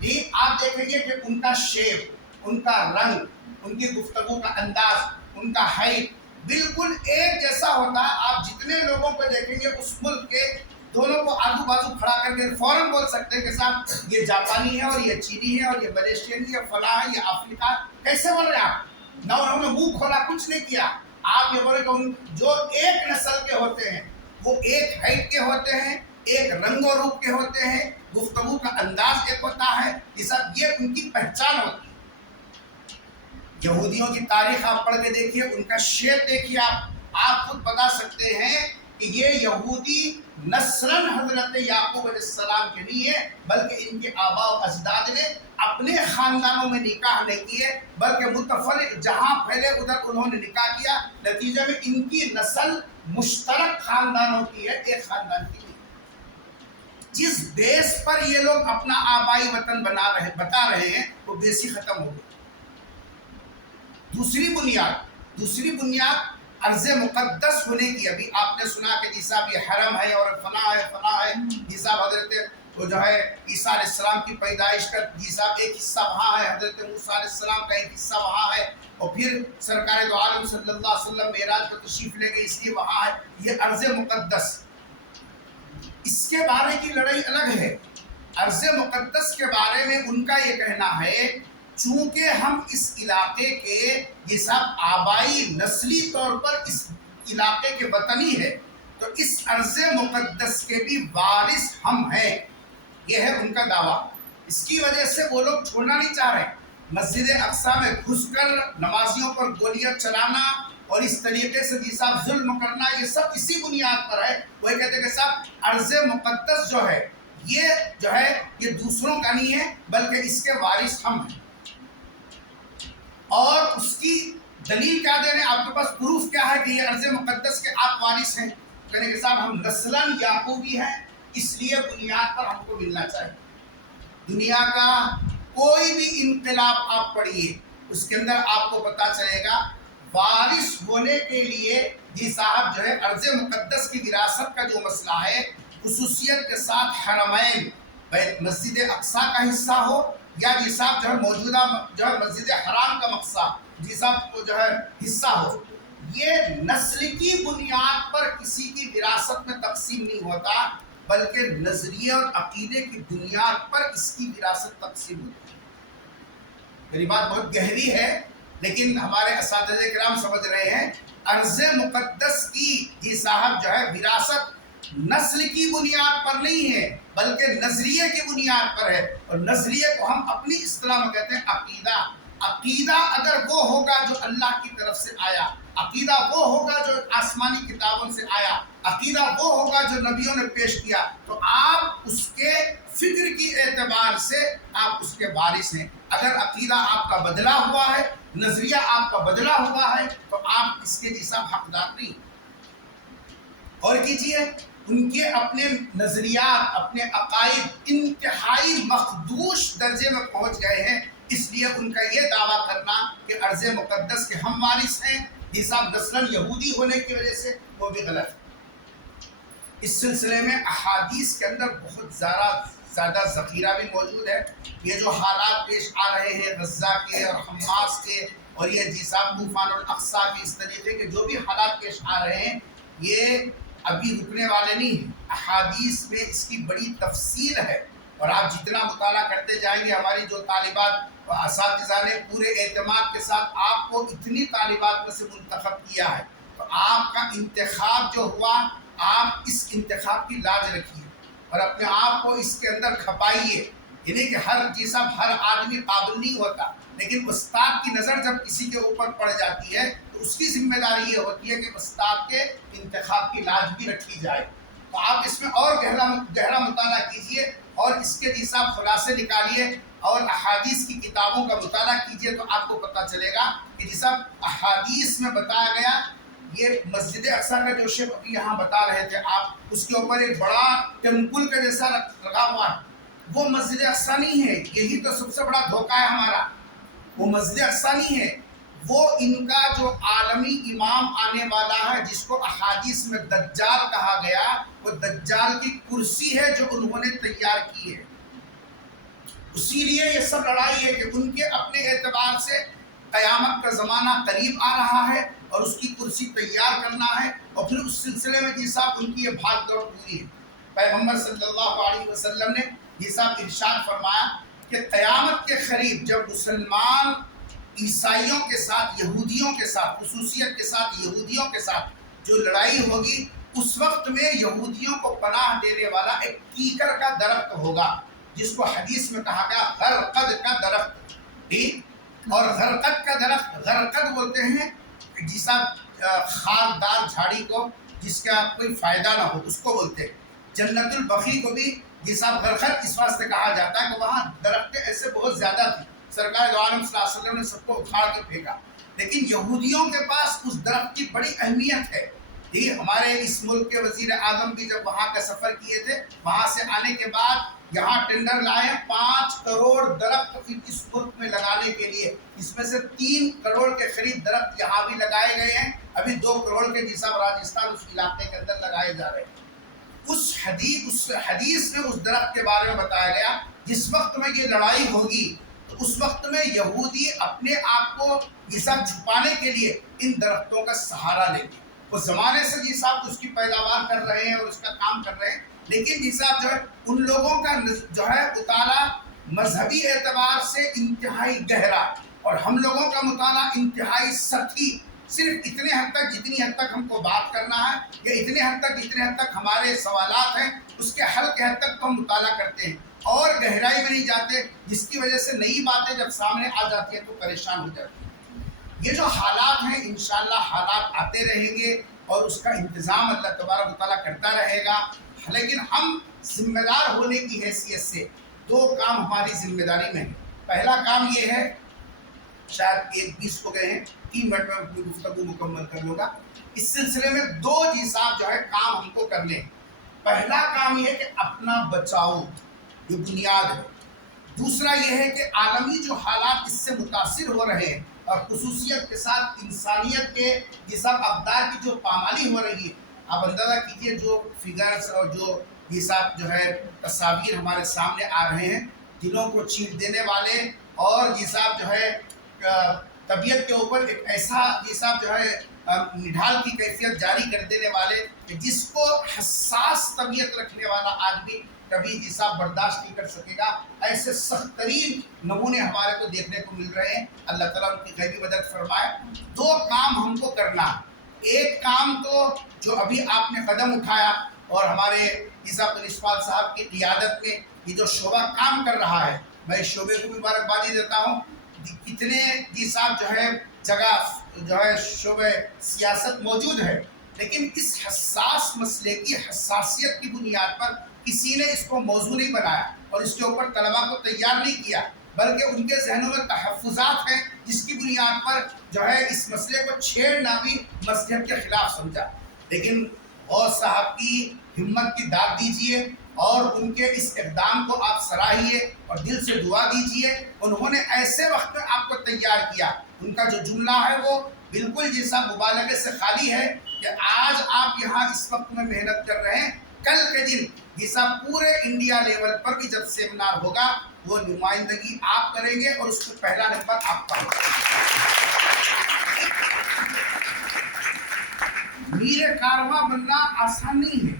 جی، آپ دیکھیں گے کہ ان کا شیپ، ان کا رنگ، ان کی گفتگو کا انداز، ان کا ہائٹ بالکل ایک جیسا ہوتا ہے. آپ جتنے لوگوں کو دیکھیں گے اس ملک کے، دونوں کو آجو بازو کھڑا کر کے فوراً بول سکتے ہیں کہ صاحب یہ جاپانی ہے اور یہ چینی ہے اور یہ ملیشین ہے، یہ فلاں ہے، یہ افریقہ. کیسے بول رہے ہیں آپ؟ نہ انہوں نے منہ کھولا، کچھ نہیں کیا. آپ یہ بولے کہ جو ایک نسل کے ہوتے ہیں وہ ایک ہائٹ کے ہوتے ہیں، ایک رنگ و روپ کے ہوتے ہیں، گفتگو کا انداز ایک ہوتا ہے، یہ سب یہ ان کی پہچان ہوتی ہے. یہودیوں کی تاریخ آپ پڑھ کے دیکھیے، ان کا شیپ دیکھیے، آپ خود بتا سکتے ہیں کہ یہ یہودی نسلاً حضرت یعقوب علیہ السلام کے نہیں ہے، بلکہ ان کے آباء و اجداد نے اپنے خاندانوں میں نکاح نہیں کیے، بلکہ متفرق جہاں پھیلے ادھر انہوں نے نکاح کیا. نتیجے میں ان کی نسل مشترک خاندانوں کی ہے، ایک خاندان کی نہیں. جس بیس پر یہ لوگ اپنا آبائی وطن بتا رہے ہیں وہ بیس ہی ختم ہو گئی. دوسری بنیاد ارض مقدس ہونے کی. ابھی آپ نے سنا کہ جی صاحب یہ حرم ہے اور فلاں ہے جی صاحب حضرت وہ جو ہے عیسیٰ علیہ السلام کی پیدائش کا جی صاحب ایک حصہ وہاں ہے، حضرت موسیٰ علیہ السلام کا ایک حصہ وہاں ہے، اور پھر سرکار دو عالم صلی اللہ علیہ وسلم معراج پر تشریف لے گئے اس لیے وہاں ہے. یہ ارض مقدس، اس کے بارے کی لڑائی الگ ہے. ارض مقدس کے بارے میں ان کا یہ کہنا ہے چونکہ ہم اس علاقے کے یہ سب آبائی نسلی طور پر اس علاقے کے وطنی ہے تو اس ارض مقدس کے بھی وارث ہم ہیں، یہ ہے ان کا دعویٰ۔ اس کی وجہ سے وہ لوگ چھوڑنا نہیں چاہ رہے، مسجد اقصیٰ میں گھس کر نمازیوں پر گولیاں چلانا اور اس طریقے سے جی صاحب ظلم کرنا، یہ سب اسی بنیاد پر ہے۔ وہ کہتے ہیں کہ صاحب ارض مقدس جو ہے یہ دوسروں کا نہیں ہے بلکہ اس کے وارث ہم ہیں، اور اس کی دلیل کیا دے رہے ہیں، آپ کے پاس پروف کیا ہے کہ یہ ارض مقدس کے آپ وارث ہیں؟ کہنے کہ صاحب ہم نسلاً یعقوبی ہیں، اس لیے بنیاد پر ہم کو ملنا چاہیے۔ دنیا کا کوئی بھی انقلاب آپ پڑھیے، اس کے اندر آپ کو پتا چلے گا وارث ہونے کے لیے جی صاحب ارض مقدس کی وراثت کا جو مسئلہ ہے، خصوصیت کے ساتھ حرمین مسجد اقصیٰ کا حصہ ہو یا جی صاحب موجودہ مسجد حرام کا مقصد جی صاحب حصہ ہو، یہ نسل کی بنیاد پر کسی کی وراثت میں تقسیم نہیں ہوتا بلکہ نظریے اور عقیدے کی بنیاد پر اس کی وراثت تقسیم ہوتی ہے۔ میری بات بہت گہری ہے لیکن ہمارے اساتذہ کرام سمجھ رہے ہیں، ارض مقدس کی جی صاحب وراثت نسل کی بنیاد پر نہیں ہے بلکہ نظریے کی بنیاد پر ہے، اور نظریے کو ہم اپنی اصطلاح میں کہتے ہیں عقیدہ۔ عقیدہ اگر وہ ہوگا جو اللہ کی طرف سے آیا، عقیدہ وہ ہوگا جو آسمانی کتابوں سے آیا، عقیدہ وہ ہوگا جو نبیوں نے پیش کیا، تو آپ اس کے فکر کی اعتبار سے آپ اس کے وارث ہیں۔ اگر عقیدہ آپ کا بدلا ہوا ہے، نظریہ آپ کا بدلا ہوا ہے تو آپ اس کے جیسا حقدار نہیں۔ اور کیجئے ان کے اپنے نظریات، اپنے عقائد انتہائی مخدوش درجے میں پہنچ گئے ہیں، اس لیے ان کا یہ دعویٰ کرنا کہ ارض مقدس کے ہم وارث ہیں جی صاحب نسلاً یہودی ہونے کی وجہ سے، وہ بھی غلط ہے۔ اس سلسلے میں احادیث کے اندر بہت زیادہ ذخیرہ بھی موجود ہے۔ یہ جو حالات پیش آ رہے ہیں غزہ کے اور حماس کے اور یہ جی صاحب طوفان الاقصیٰ کے، اس طریقے کے جو بھی حالات پیش آ رہے ہیں، یہ ابھی رکنے والے نہیں ہیں۔ احادیث میں اس کی بڑی تفصیل ہے، اور آپ جتنا مطالعہ کرتے جائیں گے، ہماری جو طالبات و اساتذہ نے پورے اعتماد کے ساتھ آپ کو اتنی طالبات میں سے منتخب کیا ہے، تو آپ کا انتخاب جو ہوا، آپ اس انتخاب کی لاج رکھیے اور اپنے آپ کو اس کے اندر کھپائیے۔ یعنی کہ ہر آدمی قابل نہیں ہوتا، لیکن استاد کی نظر جب کسی کے اوپر پڑ جاتی ہے تو اس کی ذمہ داری یہ ہوتی ہے کہ استاد کے انتخاب کی لاج بھی رکھی جائے۔ تو آپ اس میں اور گہرا مطالعہ کیجئے اور اس کے خلاصے نکالیے اور احادیث کی کتابوں کا مطالعہ کیجئے، تو آپ کو پتہ چلے گا کہ احادیث میں بتایا گیا، یہ مسجد اقصیٰ کا جو شیخ ابھی یہاں بتا رہے تھے آپ، اس کے اوپر ایک بڑا ٹیمپل کا جیسا لگا ہوا ہے، وہ مسجد اقصیٰ نہیں ہے۔ یہی تو سب سے بڑا دھوکہ ہے ہمارا، وہ مسجد اقصیٰ نہیں ہے، وہ ان کا جو عالمی امام آنے والا ہے جس کو احادیث میں دجال کہا گیا، وہ دجال کی کرسی ہے جو انہوں نے تیار کی ہے۔ اسی لیے یہ سب لڑائی ہے کہ ان کے اپنے اعتبار سے قیامت کا زمانہ قریب آ رہا ہے اور اس کی کرسی تیار کرنا ہے، اور پھر اس سلسلے میں جی صاحب ان کی یہ بھاگ دوڑ پوری ہے۔ پیغمبر صلی اللہ علیہ وسلم نے جی صاحب ارشاد فرمایا کہ قیامت کے قریب جب مسلمان عیسائیوں کے ساتھ، یہودیوں کے ساتھ، خصوصیت کے ساتھ یہودیوں کے ساتھ جو لڑائی ہوگی، اس وقت میں یہودیوں کو پناہ دینے والا ایک کیکر کا درخت ہوگا، جس کو حدیث میں کہا گیا غرقد کا درخت۔ ٹھیک، اور غرقد کا درخت، غرقد بولتے ہیں جی صاحب خاردار جھاڑی کو جس کا کوئی فائدہ نہ ہو، اس کو بولتے ہیں۔ جنت البقیع کو بھی جی صاحب غرقد اس واسطے کہا جاتا ہے کہ وہاں درختیں ایسے بہت زیادہ تھیں، سرکار دو عالم صلی اللہ علیہ وسلم نے سب کو اکھاڑ کے پھینکا، لیکن یہودیوں کے پاس اس درخت کی بڑی اہمیت ہے۔ ٹھیک ہے، ہمارے اس ملک کے وزیر اعظم بھی جب وہاں کا سفر کیے تھے، وہاں سے آنے کے بعد یہاں ٹینڈر لائے 5 کروڑ درخت اس ملک میں لگانے کے لیے، اس میں سے 3 کروڑ کے قریب درخت یہاں بھی لگائے گئے ہیں، ابھی 2 کروڑ کے جیسا راجستھان اس علاقے کے اندر لگائے جا رہے ہیں۔ اس حدیث میں اس درخت کے بارے میں بتایا گیا، جس وقت میں یہ لڑائی ہوگی تو اس وقت میں یہودی اپنے آپ کو یہ سب چھپانے کے لیے ان درختوں کا سہارا لیں گے۔ وہ زمانے سے یہ سب اس کی پیداوار کر رہے ہیں اور اس کا کام کر رہے ہیں، لیکن جی صاحب جو ہے ان لوگوں کا جو ہے مطالعہ مذہبی اعتبار سے انتہائی گہرا اور ہم لوگوں کا مطالعہ انتہائی سطحی، صرف اتنے حد تک جتنی حد تک ہم کو بات کرنا ہے یا اتنے حد تک ہمارے سوالات ہیں اس کے حل کے حد تک تو ہم مطالعہ کرتے ہیں اور گہرائی میں نہیں جاتے، جس کی وجہ سے نئی باتیں جب سامنے آ جاتی ہیں تو پریشان ہو جاتی ہیں۔ یہ جو حالات ہیں انشاءاللہ حالات آتے رہیں گے اور اس کا انتظام اللہ تبارک و تعالیٰ کرتا رہے گا، لیکن ہم ذمہ دار ہونے کی حیثیت سے دو کام ہماری ذمہ داری میں ہیں۔ پہلا کام یہ ہے، شاید 1:20 ہو گئے ہیں، 3 منٹ میں اپنی گفتگو مکمل کر لوں گا، اس سلسلے میں 2 جی صاحب جو ہے کام ہم کو کرنے ہیں۔ پہلا کام یہ ہے کہ اپنا بچاؤ، یہ بنیاد ہے۔ دوسرا یہ ہے کہ عالمی جو حالات اس سے متاثر ہو رہے ہیں اور خصوصیت کے ساتھ انسانیت کے یہ سب اقدار کی جو پامالی ہو رہی ہے، آپ اندازہ کیجئے جو فگرز اور جو یہ سب جو ہے تصاویر ہمارے سامنے آ رہے ہیں، دلوں کو چیر دینے والے اور یہ سب جو ہے طبیعت کے اوپر ایک ایسا یہ سب جو ہے نڈھال کی کیفیت جاری کر دینے والے کہ جس کو حساس طبیعت رکھنے والا آدمی کبھی یہ سب برداشت نہیں کر سکے گا، ایسے سخت ترین نمونے ہمارے کو دیکھنے کو مل رہے ہیں۔ اللہ تعالیٰ ان کی غیبی مدد فرمائے۔ 2 کام ہم کو کرنا ہے۔ ایک کام تو جو ابھی آپ نے قدم اٹھایا اور ہمارے عیسیٰ پرنسپال صاحب کی قیادت میں یہ جو شعبہ کام کر رہا ہے، میں اس شعبے کو مبارکبادی دیتا ہوں۔ کتنے جی صاحب جو ہے جگہ جو ہے شعبہ سیاست موجود ہے، لیکن اس حساس مسئلے کی حساسیت کی بنیاد پر کسی نے اس کو موضوع نہیں بنایا اور اس کے اوپر طلباء کو تیار نہیں کیا، بلکہ ان کے ذہنوں میں تحفظات ہیں جس کی بنیاد پر جو ہے اس مسئلے کو چھیڑنا بھی مذہب کے خلاف سمجھا۔ لیکن غوث صاحب کی ہمت کی داد دیجئے اور ان کے اس اقدام کو آپ سراہیے اور دل سے دعا دیجئے۔ انہوں نے ایسے وقت میں آپ کو تیار کیا، ان کا جو جملہ ہے وہ بالکل جیسا مبالغے سے خالی ہے کہ آج آپ یہاں اس وقت میں محنت کر رہے ہیں، کل کے دن جیسا پورے انڈیا لیول پر بھی جب سیمینار ہوگا وہ نمائندگی آپ کریں گے اور اس کو پہلا نمبر آپ کا ہوگا۔ میر کارواں بننا آسان نہیں ہے،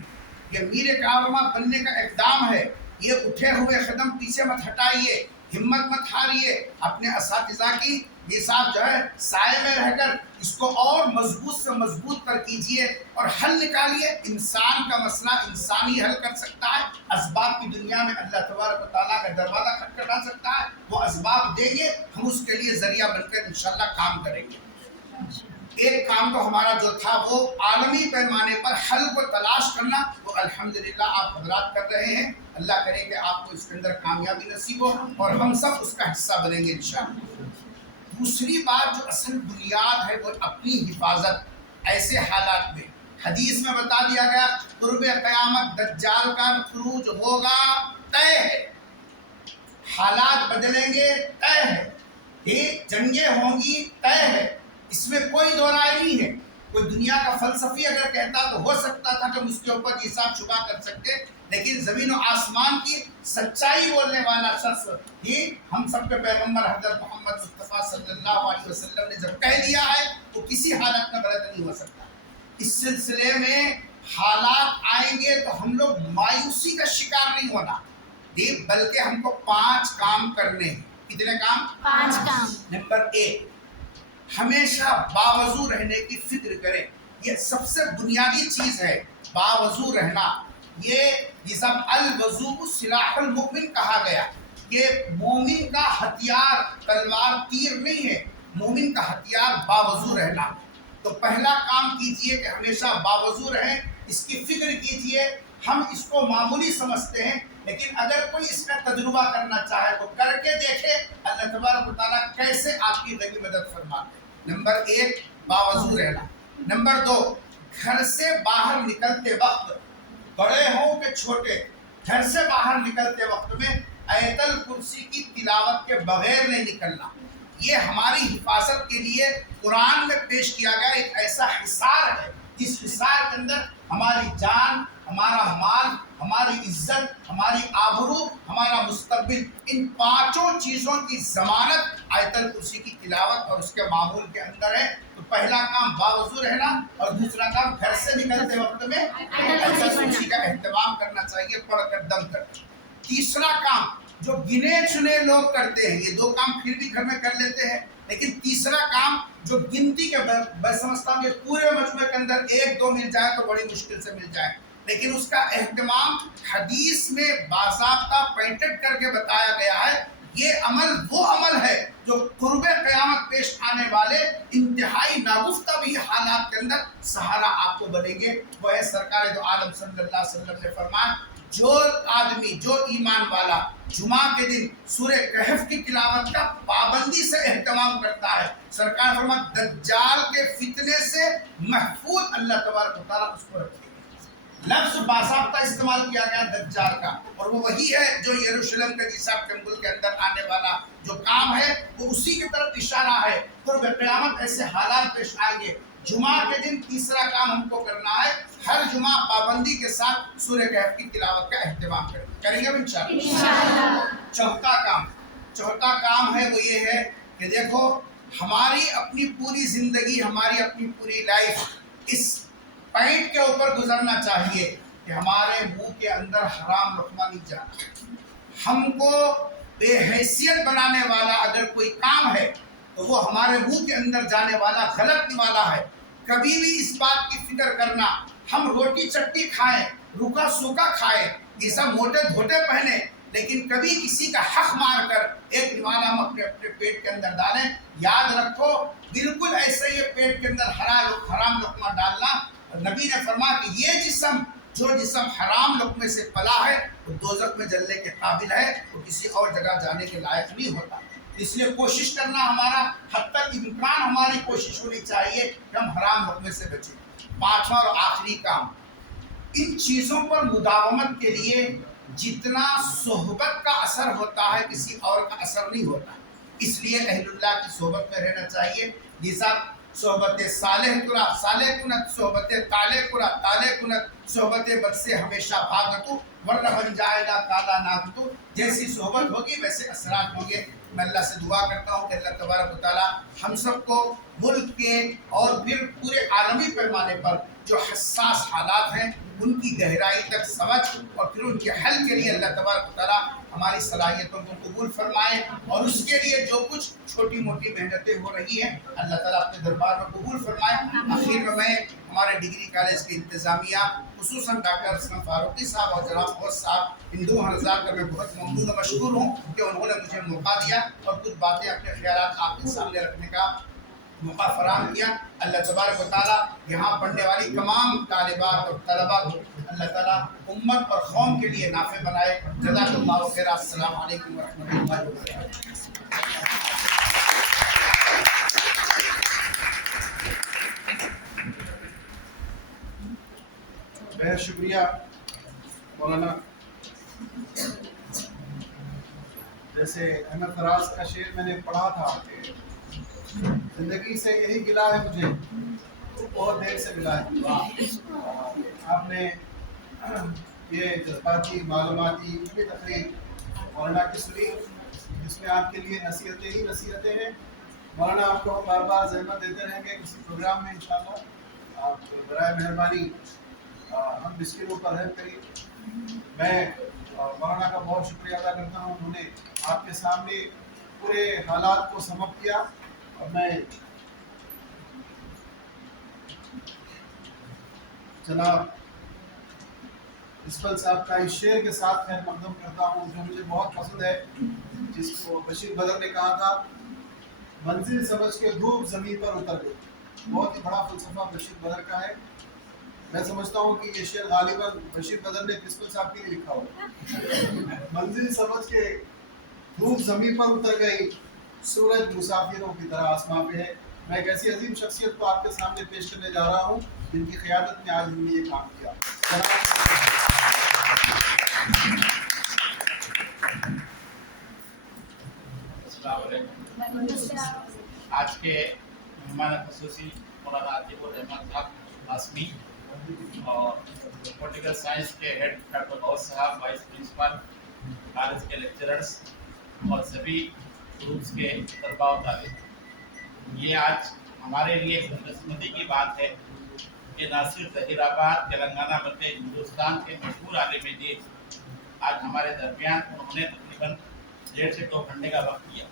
یہ میر کارواں بننے کا اقدام ہے۔ یہ اٹھے ہوئے قدم پیچھے مت ہٹائیے، ہمت مت ہاریے، اپنے اساتذہ کی یہ صاحب جو ہے سائے میں رہ کر اس کو اور مضبوط سے مضبوط کر کیجئے اور حل نکالیے۔ انسان کا مسئلہ انسانی حل کر سکتا ہے، اسباب کی دنیا میں اللہ تبارک و تعالیٰ کا دروازہ کھٹکھٹا سکتا ہے، وہ اسباب دیں گے، ہم اس کے لیے ذریعہ بن کر انشاءاللہ کام کریں گے۔ ایک کام تو ہمارا جو تھا وہ عالمی پیمانے پر حل کو تلاش کرنا، وہ الحمدللہ آپ حضرات کر رہے ہیں۔ اللہ کرے کہ آپ کو اس کے اندر کامیابی نصیب ہو اور ہم سب اس کا حصہ بنیں گے انشاءاللہ۔ دوسری بات جو اصل بنیاد ہے وہ اپنی حفاظت۔ ایسے حالات میں حدیث میں بتا دیا گیا قرب قیامت دجال کا خروج ہوگا، طے ہے، حالات بدلیں گے، طے ہے، جنگیں ہوں گی، طے ہے، اس میں کوئی دو رائے نہیں ہے۔ کوئی دنیا کا فلسفی اگر کہتا تو ہو سکتا تھا کہ ہم اس کے اوپر یہ حساب شبہ کر سکتے، لیکن زمین و آسمان کی سچائی بولنے والا شخص ہی ہم سب کے پیغمبر حضرت محمد مصطفیٰ صلی اللہ علیہ وسلم نے جب کہہ دیا ہے وہ کسی حالت میں غلط نہیں ہو سکتا۔ اس سلسلے میں حالات آئیں گے تو ہم لوگ مایوسی کا شکار نہیں ہونا، بلکہ ہم کو 5 کام کرنے ہیں۔ کتنے کام؟ 5 کام۔ نمبر 1، ہمیشہ باوضو رہنے کی فکر کریں۔ یہ سب سے بنیادی چیز ہے، باوضو رہنا۔ یہ سب الوضوء سلاح المؤمن کہا گیا۔ یہ مومن کا ہتھیار تلوار تیر نہیں ہے، مومن کا ہتھیار باوضو رہنا۔ تو پہلا کام کیجئے کہ ہمیشہ باوضو رہیں، اس کی فکر کیجئے۔ ہم اس کو معمولی سمجھتے ہیں، لیکن اگر کوئی اس کا تجربہ کرنا چاہے تو کر کے دیکھے اللہ تبارک و تعالیٰ کیسے آپ کی غیبی مدد فرماتے ہیں۔ نمبر 1 باوضو رہنا۔ نمبر 2 گھر سے باہر نکلتے وقت، بڑے ہوں کہ چھوٹے، گھر سے باہر نکلتے وقت میں آیت الکرسی کی تلاوت کے بغیر نہیں نکلنا۔ یہ ہماری حفاظت کے لیے قرآن میں پیش کیا گیا ایک ایسا حصار ہے جس حصار کے اندر ہماری جان، ہمارا مال، ہمارا हमारी इज्जत, हमारी आबरू, हमारा मुस्तकबिल, इन पांचों चीज़ों की ज़मानत आयतल कुर्सी की तिलावत और उसके मामूल के अंदर है। तो पहला काम बावजू रहना और दूसरा काम घर से निकलते वक्त में आयतल कुर्सी का एहतमाम करना चाहिए, पढ़कर दम कर। तीसरा काम जो गिने चुने लोग करते हैं, ये दो काम फिर भी घर में कर लेते हैं, लेकिन तीसरा काम जो गिनती के मैं समझता हूँ पूरे मजमे के अंदर एक दो मिल जाए तो बड़ी मुश्किल से मिल जाए, लेकिन उसका एहतमाम हदीस में बाज़ाब्ता पेटेंट करके बताया गया है। ये अमल वो अमल है जो कुर्बे क़यामत पेश आने वाले इंतहाई नागुफ्ता भी हालात के अंदर सहारा आपको बनेंगे। वो है सरकार दो आलम सल्लल्लाहु अलैहि वसल्लम ने फरमाया, जो आदमी, जो ईमान वाला जुमा के दिन सूरह कहफ की तिलावत का पाबंदी से एहतमाम करता है, सरकार फरमाते दज्जाल के फितने से महफूज अल्लाह तबारक व तआला उसको रखेगा। लफ्ज़ बाज़ाब्ता इस्तेमाल किया गया दज्जाल का, और वो वही है जो यरूशलेम के जिसाब टेम्पल के अंदर आने वाला जो काम है, वो उसी की तरफ इशारा है। तो क़यामत ऐसे हालात पेश आएंगे। जुमा के दिन तीसरा काम हमको करना है, हर जुमा पाबंदी के साथ सूरह कहफ की तिलावत का एहतमाम करेंगे इंशाअल्लाह। चौथा काम है वो ये है कि देखो हमारी अपनी पूरी ज़िंदगी, हमारी अपनी पूरी लाइफ इस पॉइंट के ऊपर गुजरना चाहिए कि हमारे मुंह के अंदर हराम लुक़मा नहीं जाना। हमको बेहैसियत बनाने वाला अगर कोई काम है तो वो हमारे मुंह के अंदर जाने वाला गलत वाला है। कभी भी इस बात की फिक्र करना, हम रोटी चट्टी खाएं, रूखा सूखा खाएं, ये सब मोटे धोटे पहने, लेकिन कभी किसी का हक मार कर एक निवाला हम अपने अपने पेट के अंदर डालें। याद रखो बिल्कुल ऐसे ही पेट के अंदर हराम लुक़मा डालना। नबी ने फरमाया कि ये जिस्म, जो जिस्म हराम लुक़मे से पला है वो दोज़ख में जलने के काबिल है, वो किसी और जगह जाने के लायक नहीं होता। इसलिए कोशिश करना, हमारा हद तक इम्कान हमारी कोशिश होनी चाहिए कि हम हराम लुक़मे से बचें। पांचवा और आखिरी काम, इन चीज़ों पर मुदावमत के लिए जितना सोहबत का असर होता है किसी और का असर नहीं होता, इसलिए अहलुल्लाह की सोहबत में रहना चाहिए। जैसा सोहबत सालेह कुरा, सालेह कुनत, सोहबत ताले कुरा, ताले कुनत, सोहबत बद से हमेशा भागतू वरना बन जाएगा काला नागतू। जैसी सोहबत होगी वैसे असरात होंगे। मैं अल्लाह से दुआ करता हूँ कि अल्लाह तबारक व तआला हम सबको मुल्क के और फिर पूरे आलमी पैमाने पर जो हसास हालात हैं उनकी गहराई तक समझ और फिर उनके हल के लिए अल्लाह तबारक व तआला हमारी सलाहियतों को कबूल फरमाए, और उसके लिए जो कुछ छोटी मोटी मेहनतें हो रही हैं अल्लाह ताला अपने दरबार में कबूल फरमाए। आखिर में मैं हमारे डिग्री कॉलेज की इंतज़ामिया, खुसूसन डॉक्टर असलम फारूकी साहब और जनाब फौज साहब, इन दो हज़ार का मैं बहुत ममनून और मशकूर हूँ कि उन्होंने मुझे मौका दिया और कुछ बातें अपने ख्यालात आपके सामने रखने का मौका फराहम किया। अल्लाह तबारक व तआला यहाँ पढ़ने वाली तमाम तालिबात और तलबा को अल्लाह ताला उम्मत और कौम के लिए नाफ़े बनाए। जज़ाकल्लाहु खैर। अस्सलामु अलैकुम व रहमतुल्लाहि व बरकातहू। बेहद शुक्रिया मौलाना। जैसे अहमद फराज का शेर मैंने पढ़ा था कि ज़िंदगी से यही गिला है मुझे, बहुत देर से मिला है। आपने ये जज्बाती मालूमाती इतनी तकरीर मौलाना की सुनी, जिसमें आपके लिए नसीहतें ही नसीहतें हैं। मौलाना आपको हम बार बार ज़हमत देते रहेंगे किसी प्रोग्राम में इंशाअल्लाह। आप बराए मेहरबानी हम मिस्किनों पर रहम करिए। मैं मौलाना का बहुत शुक्रिया अदा करता हूँ, उन्होंने आपके सामने पूरे हालात को समझ किया। और मैं जनाब इस्फल साहब का इस शेर के साथ खैर मकदम करता हूँ जो मुझे बहुत पसंद है, जिसको बशीर बदर ने कहा था, मंजिल समझ के धूप ज़मीन पर उतर गई। बहुत ही बड़ा फलसफा बशीर बदर का है। मैं समझता हूँ कि ये शेर गालिबन बशीर बदर ने इस्फल साहब के लिए लिखा हो। मंजिल समझ के धूप ज़मीन पर उतर गई, सूरज मुसाफिरों की तरह आसमां पे है। मैं एक ऐसी अजीम शख्सियत को आपके सामने पेश करने जा रहा हूँ जिनकी क़यादत में आज हमने ये काम किया। आज के मेहमान ख़ुसूसी मौलाना आतिकुर रहमान साहब आसमी और पॉलिटिकल साइंस के हेड डॉक्टर गौस साहब, वाइस प्रिंसिपल, कॉलेज के लेक्चरर्स और सभी ग्रुप्स के तलबा और तालिब, ये आज हमारे लिए खुशकिस्मती की बात है कि न सिर्फ जहीराबाद तेलंगाना बल्कि हिंदुस्तान के मशहूर आलिम दीन आज हमारे दरमियान, उन्होंने तकरीबन 1.5 से 2 घंटे का वक्त दिया।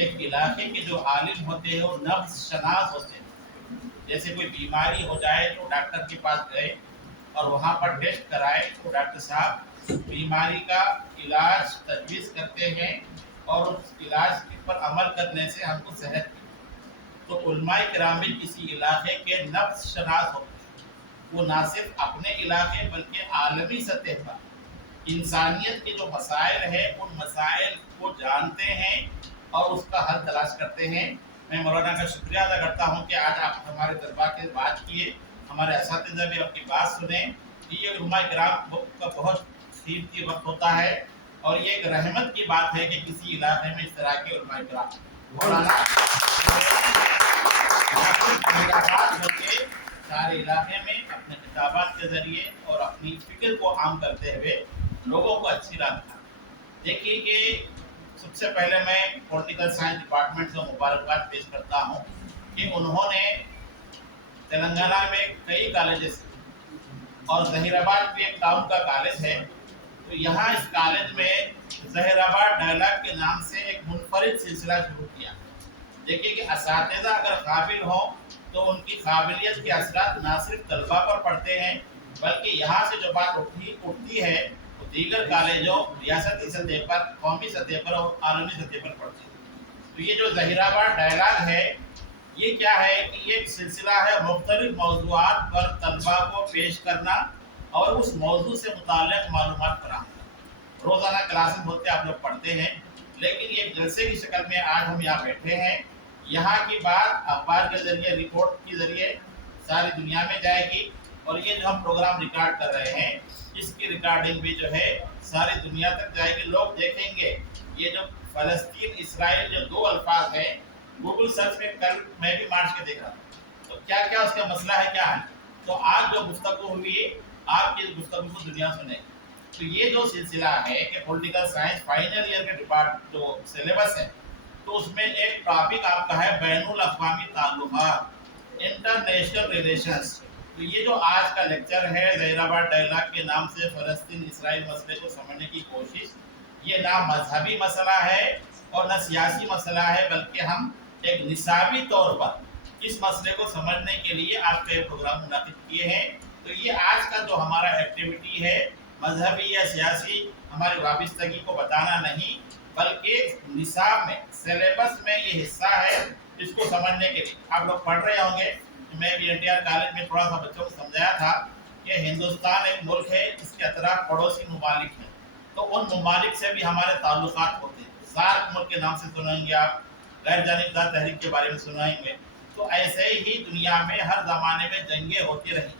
एक इलाके के जो आलिम होते हैं वो नफ्स शनास होते हैं। जैसे कोई बीमारी हो जाए तो डॉक्टर के पास गए और वहाँ पर टेस्ट कराए तो डॉक्टर साहब बीमारी का इलाज तजवीज़ करते हैं और उस इलाज पर अमल करने से हमको सेहत मिलती। तो उलमाए किराम भी किसी इलाके के नफ्स शनास होते हैं। वो ना सिर्फ अपने इलाके बल्कि आलमी सतह पर इंसानियत के जो मसाइल है उन मसाइल को जानते हैं और उसका हल तलाश करते हैं। मैं मौलाना का शुक्रिया अदा करता हूँ कि आज आप हमारे दरबार के बात किए, हमारे असातिज़ा भी आपकी बात सुने। ये उलमाए किराम का बहुत कीमती वक्त होता है और ये एक रहमत की बात है कि किसी इलाके में इस तरह के उलमाए किराम मौलाना होके सारे इलाके में अपने किताबात के ज़रिए और अपनी फिक्र को आम करते हुए लोगों को अच्छी राह दिखाते। देखिए कि सबसे पहले मैं पॉलिटिकल साइंस डिपार्टमेंट से मुबारकबाद पेश करता हूँ कि उन्होंने तेलंगाना में कई कॉलेजेस और जहीराबाद भी एक टाउन का कॉलेज है, तो यहाँ इस कॉलेज में जहीराबाद डायलॉग के नाम से एक मुनफरिद सिलसिला शुरू किया। देखिए कि असातिज़ा अगर काबिल हों तो उनकी काबिलियत के असरात ना सिर्फ तलबा पर पड़ते हैं बल्कि यहाँ से जो बात उठती है तो दीगर कॉलेजों, रियासती सतह पर, कौमी सतह पर और आलमी सतह पर पड़ती है। तो ये जो जहीराबाद डायलॉग है ये क्या है कि ये एक सिलसिला है मुख्तलिफ मौज़ूआत पर तलबा को पेश करना और उस मौजू से मुताल्लिक़ मालूमात फराहम करना। रोज़ाना क्लासेस होते आप लोग पढ़ते हैं, लेकिन ये जलसे की शक्ल में आज हम यहाँ बैठे हैं। यहाँ की बात अखबार के ज़रिए, रिपोर्ट के ज़रिए सारी दुनिया में जाएगी और ये जो हम प्रोग्राम रिकॉर्ड कर रहे हैं इसकी रिकॉर्डिंग भी जो है सारी दुनिया तक जाएगी। लोग देखेंगे ये जो फ़लस्तीन इसराइल जो 2 अल्फाज हैं, गूगल सर्च में कल मैं भी मार्च के देख रहा था, तो क्या क्या उसका मसला है, क्या है। तो आज जो गुफ्तगू हुई आपकी इस गुफ्तगू को दुनिया सुने। तो ये जो सिलसिला है कि पॉलिटिकल साइंस फाइनल ईयर के जो सिलेबस है तो उसमें एक टॉपिक आपका है बैनुल अक़वामी ताल्लुक़ात, इंटरनेशनल रिलेशंस। तो ये जो आज का लेक्चर है जहीराबाद डायलॉग के नाम से फ़लस्तीन इसराइल मसले को समझने की कोशिश, ये ना मजहबी मसला है और न सियासी मसला है बल्कि हम एक निसाबी तौर पर इस मसले को समझने के लिए आपका ये प्रोग्राम मुनाकिद किए हैं। तो ये आज का जो हमारा एक्टिविटी है मजहबी या सियासी हमारी वाबस्तगी को बताना नहीं बल्कि निसाब में, सिलेबस में ये हिस्सा है। इसको समझने के लिए आप लोग पढ़ रहे होंगे, मैं भी एनटीआर कॉलेज में थोड़ा सा बच्चों को समझाया था कि हिंदुस्तान एक मुल्क है, इसके अतराफ पड़ोसी ममालिक हैं, तो उन ममालिक से भी हमारे ताल्लुकात होते हैं। सार्क मुल्क के नाम से सुनेंगे आप, गैर जानिबदार तहरीक के बारे में सुनाएंगे। तो ऐसे ही दुनिया में हर ज़माने में जंगें होती रही।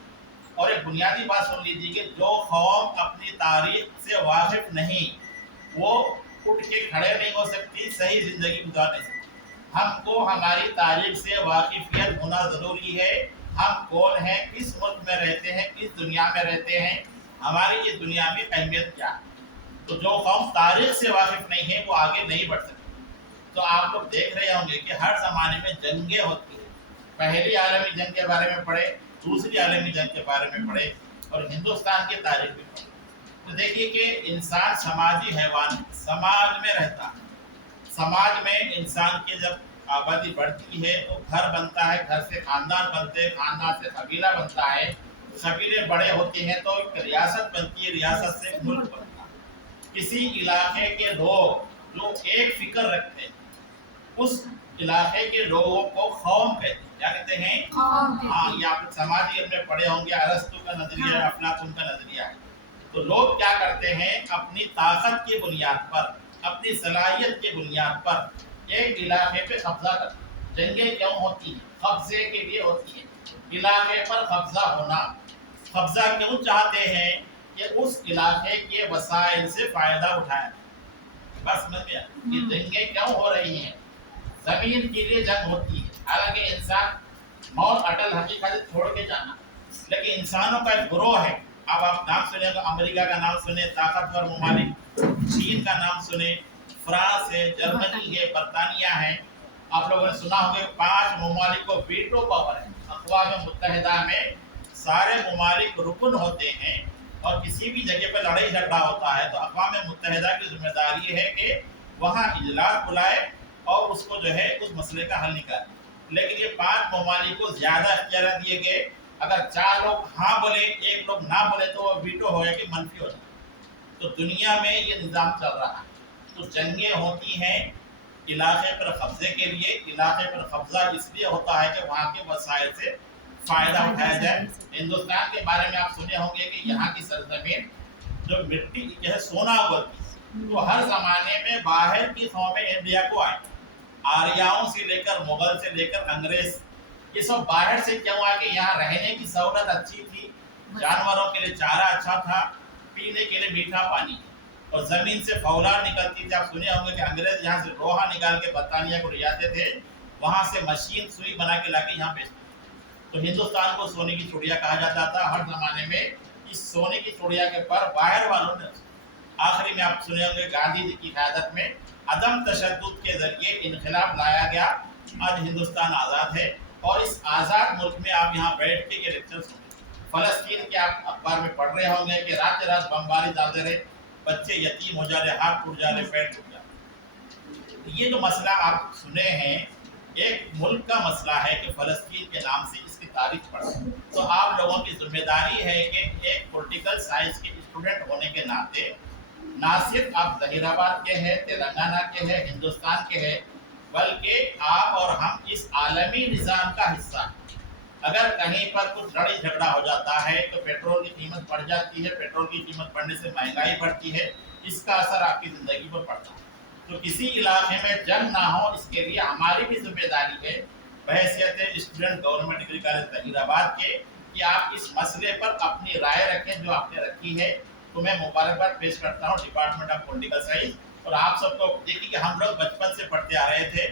और एक बुनियादी बात सुन लीजिए कि जो कौम अपनी तारीख से वाकिफ नहीं वो उठ के खड़े नहीं हो सकती, सही ज़िंदगी गुजार नहीं सकती। हमको हमारी तारीख से वाकिफियत होना ज़रूरी है। हम कौन हैं, किस मुल्क में रहते हैं, किस दुनिया में रहते हैं, हमारी इस दुनिया में अहमियत क्या है। तो जो कौम तारीख से वाकिफ नहीं है वो आगे नहीं बढ़ सकती। तो आप लोग देख रहे होंगे कि हर ज़माने में जंगें होती हैं। पहली आलमी जंग के बारे में पढ़े, दूसरी आलमी जंग के बारे में पढ़े और हिंदुस्तान की तारीख भी पढ़े। तो देखिए कि इंसान समाजी हैवान है, समाज में रहता है। समाज में इंसान की जब आबादी बढ़ती है तो घर बनता है, घर से खानदान बनते हैं, खानदान से कबीला बनता है, कबीले बड़े होते हैं तो एक रियासत बनती है, रियासत से मुल्क बनता है। किसी इलाके के लोग जो एक फिक्र रखते हैं उस इलाके के लोगों को कौम कहते हैं। क्या कहते हैं? हाँ, ये आप समाजी में पढ़े होंगे, अरस्तु का नजरिया, अफलातून का नजरिया है। तो लोग क्या करते हैं, अपनी ताकत की बुनियाद पर, अपनी सलाहियत की बुनियाद पर एक इलाके पे कब्जा करते हैं। जंगें क्यों होती हैं? कब्जे के लिए होती है। इलाके पर कब्जा होना, कब्जा क्यों चाहते हैं कि उस इलाके के वसाइल से फायदा उठाया। बस समझ गया ये जंगें क्यों हो रही हैं? जमीन के लिए जंग होती है। हालांकि इंसान मौत अटल हकीकत छोड़ के जाना, लेकिन इंसानों का एक ग्रोह है अब आप नाम सुने तो अमेरिका का नाम सुने, ताकतवर ममालिक, चीन का नाम सुने, फ्रांस है, जर्मनी है, बर्तानिया है। आप लोगों ने सुना होगा 5 ममालिक को वीटो पावर है। अक़वाम मुत्तहिदा में सारे ममालिक रुकन होते हैं और किसी भी जगह पर लड़ाई झगड़ा होता है तो अक़वाम मुत्तहिदा की जिम्मेदारी है कि वहाँ इजलास बुलाए और उसको जो है उस मसले का हल निकाले। लेकिन ये 5 ममालिक को ज़्यादा इख्तियार दिए गए। अगर 4 लोग हाँ बोले, 1 लोग ना बोले तो वो वीटो हो कि मनफी हो जाए। तो दुनिया में ये निज़ाम चल रहा है। तो जंगें होती हैं इलाके पर कब्जे के लिए। इलाके पर कब्जा इसलिए होता है कि वहाँ के वसाइल से फ़ायदा उठाया जाए। हिंदुस्तान के बारे में आप सुने होंगे कि यहाँ की सरजमीन जो मिट्टी जो है सोना उगलती, तो हर ज़माने में बाहर की कौमें इंडिया को आई। आर्याओं से लेकर मुगल से लेकर अंग्रेज, ये सब बाहर से क्यों आए कि यहाँ रहने की सहूलत अच्छी थी, जानवरों के लिए चारा अच्छा था, पीने के लिए मीठा पानी, और जमीन से फौलाद निकलती थी। आप सुने होंगे कि अंग्रेज यहाँ से लोहा निकाल के बर्तानिया को ले जाते थे, वहाँ से मशीन सुई बना के लाके यहाँ बेचते। तो हिंदुस्तान को सोने की चिड़िया कहा जाता था। हर जमाने में इस सोने की चिड़िया के पर बाहर वालों ने, आखिरी में आप सुने होंगे गांधी जी की क़यादत में अदम तशद्दुद के जरिए इनकलाब लाया गया। आज हिंदुस्तान आज़ाद है और इस आज़ाद मुल्क में आप यहाँ बैठ के ये लेक्चर सुने। फ़लस्तीन के आप अखबार में पढ़ रहे होंगे कि रात रात बमबारी डालते रहे, बच्चे यतीम हो जा रहे, हाथ टूट जा रहे, पैर टूट जा रहे। ये जो मसला आप सुने हैं, एक मुल्क का मसला है कि फ़लस्तीन के नाम से इसकी तारीख पढ़ें। तो आप लोगों की जिम्मेदारी है कि एक पॉलिटिकल साइंस के स्टूडेंट होने के नाते ना सिर्फ आप जहीराबाद के हैं, तेलंगाना के हैं, हिंदुस्तान के हैं, बल्कि आप और हम इस आलमी निज़ाम का हिस्सा हैं। अगर कहीं पर कुछ लड़ाई झगड़ा हो जाता है तो पेट्रोल की कीमत बढ़ जाती है, पेट्रोल की कीमत बढ़ने से महंगाई बढ़ती है, इसका असर आपकी ज़िंदगी पर पड़ता है। तो किसी इलाके में जंग ना हो, इसके लिए हमारी भी जिम्मेदारी है बहैसियत student government degree college Zaheerabad के, कि आप इस मसले पर अपनी राय रखें जो आपने रखी है। तो मैं मुबारकबाद पेश करता हूँ डिपार्टमेंट ऑफ पॉलिटिकल साइंस। और आप सबको देखिए कि हम लोग बचपन से पढ़ते आ रहे थे,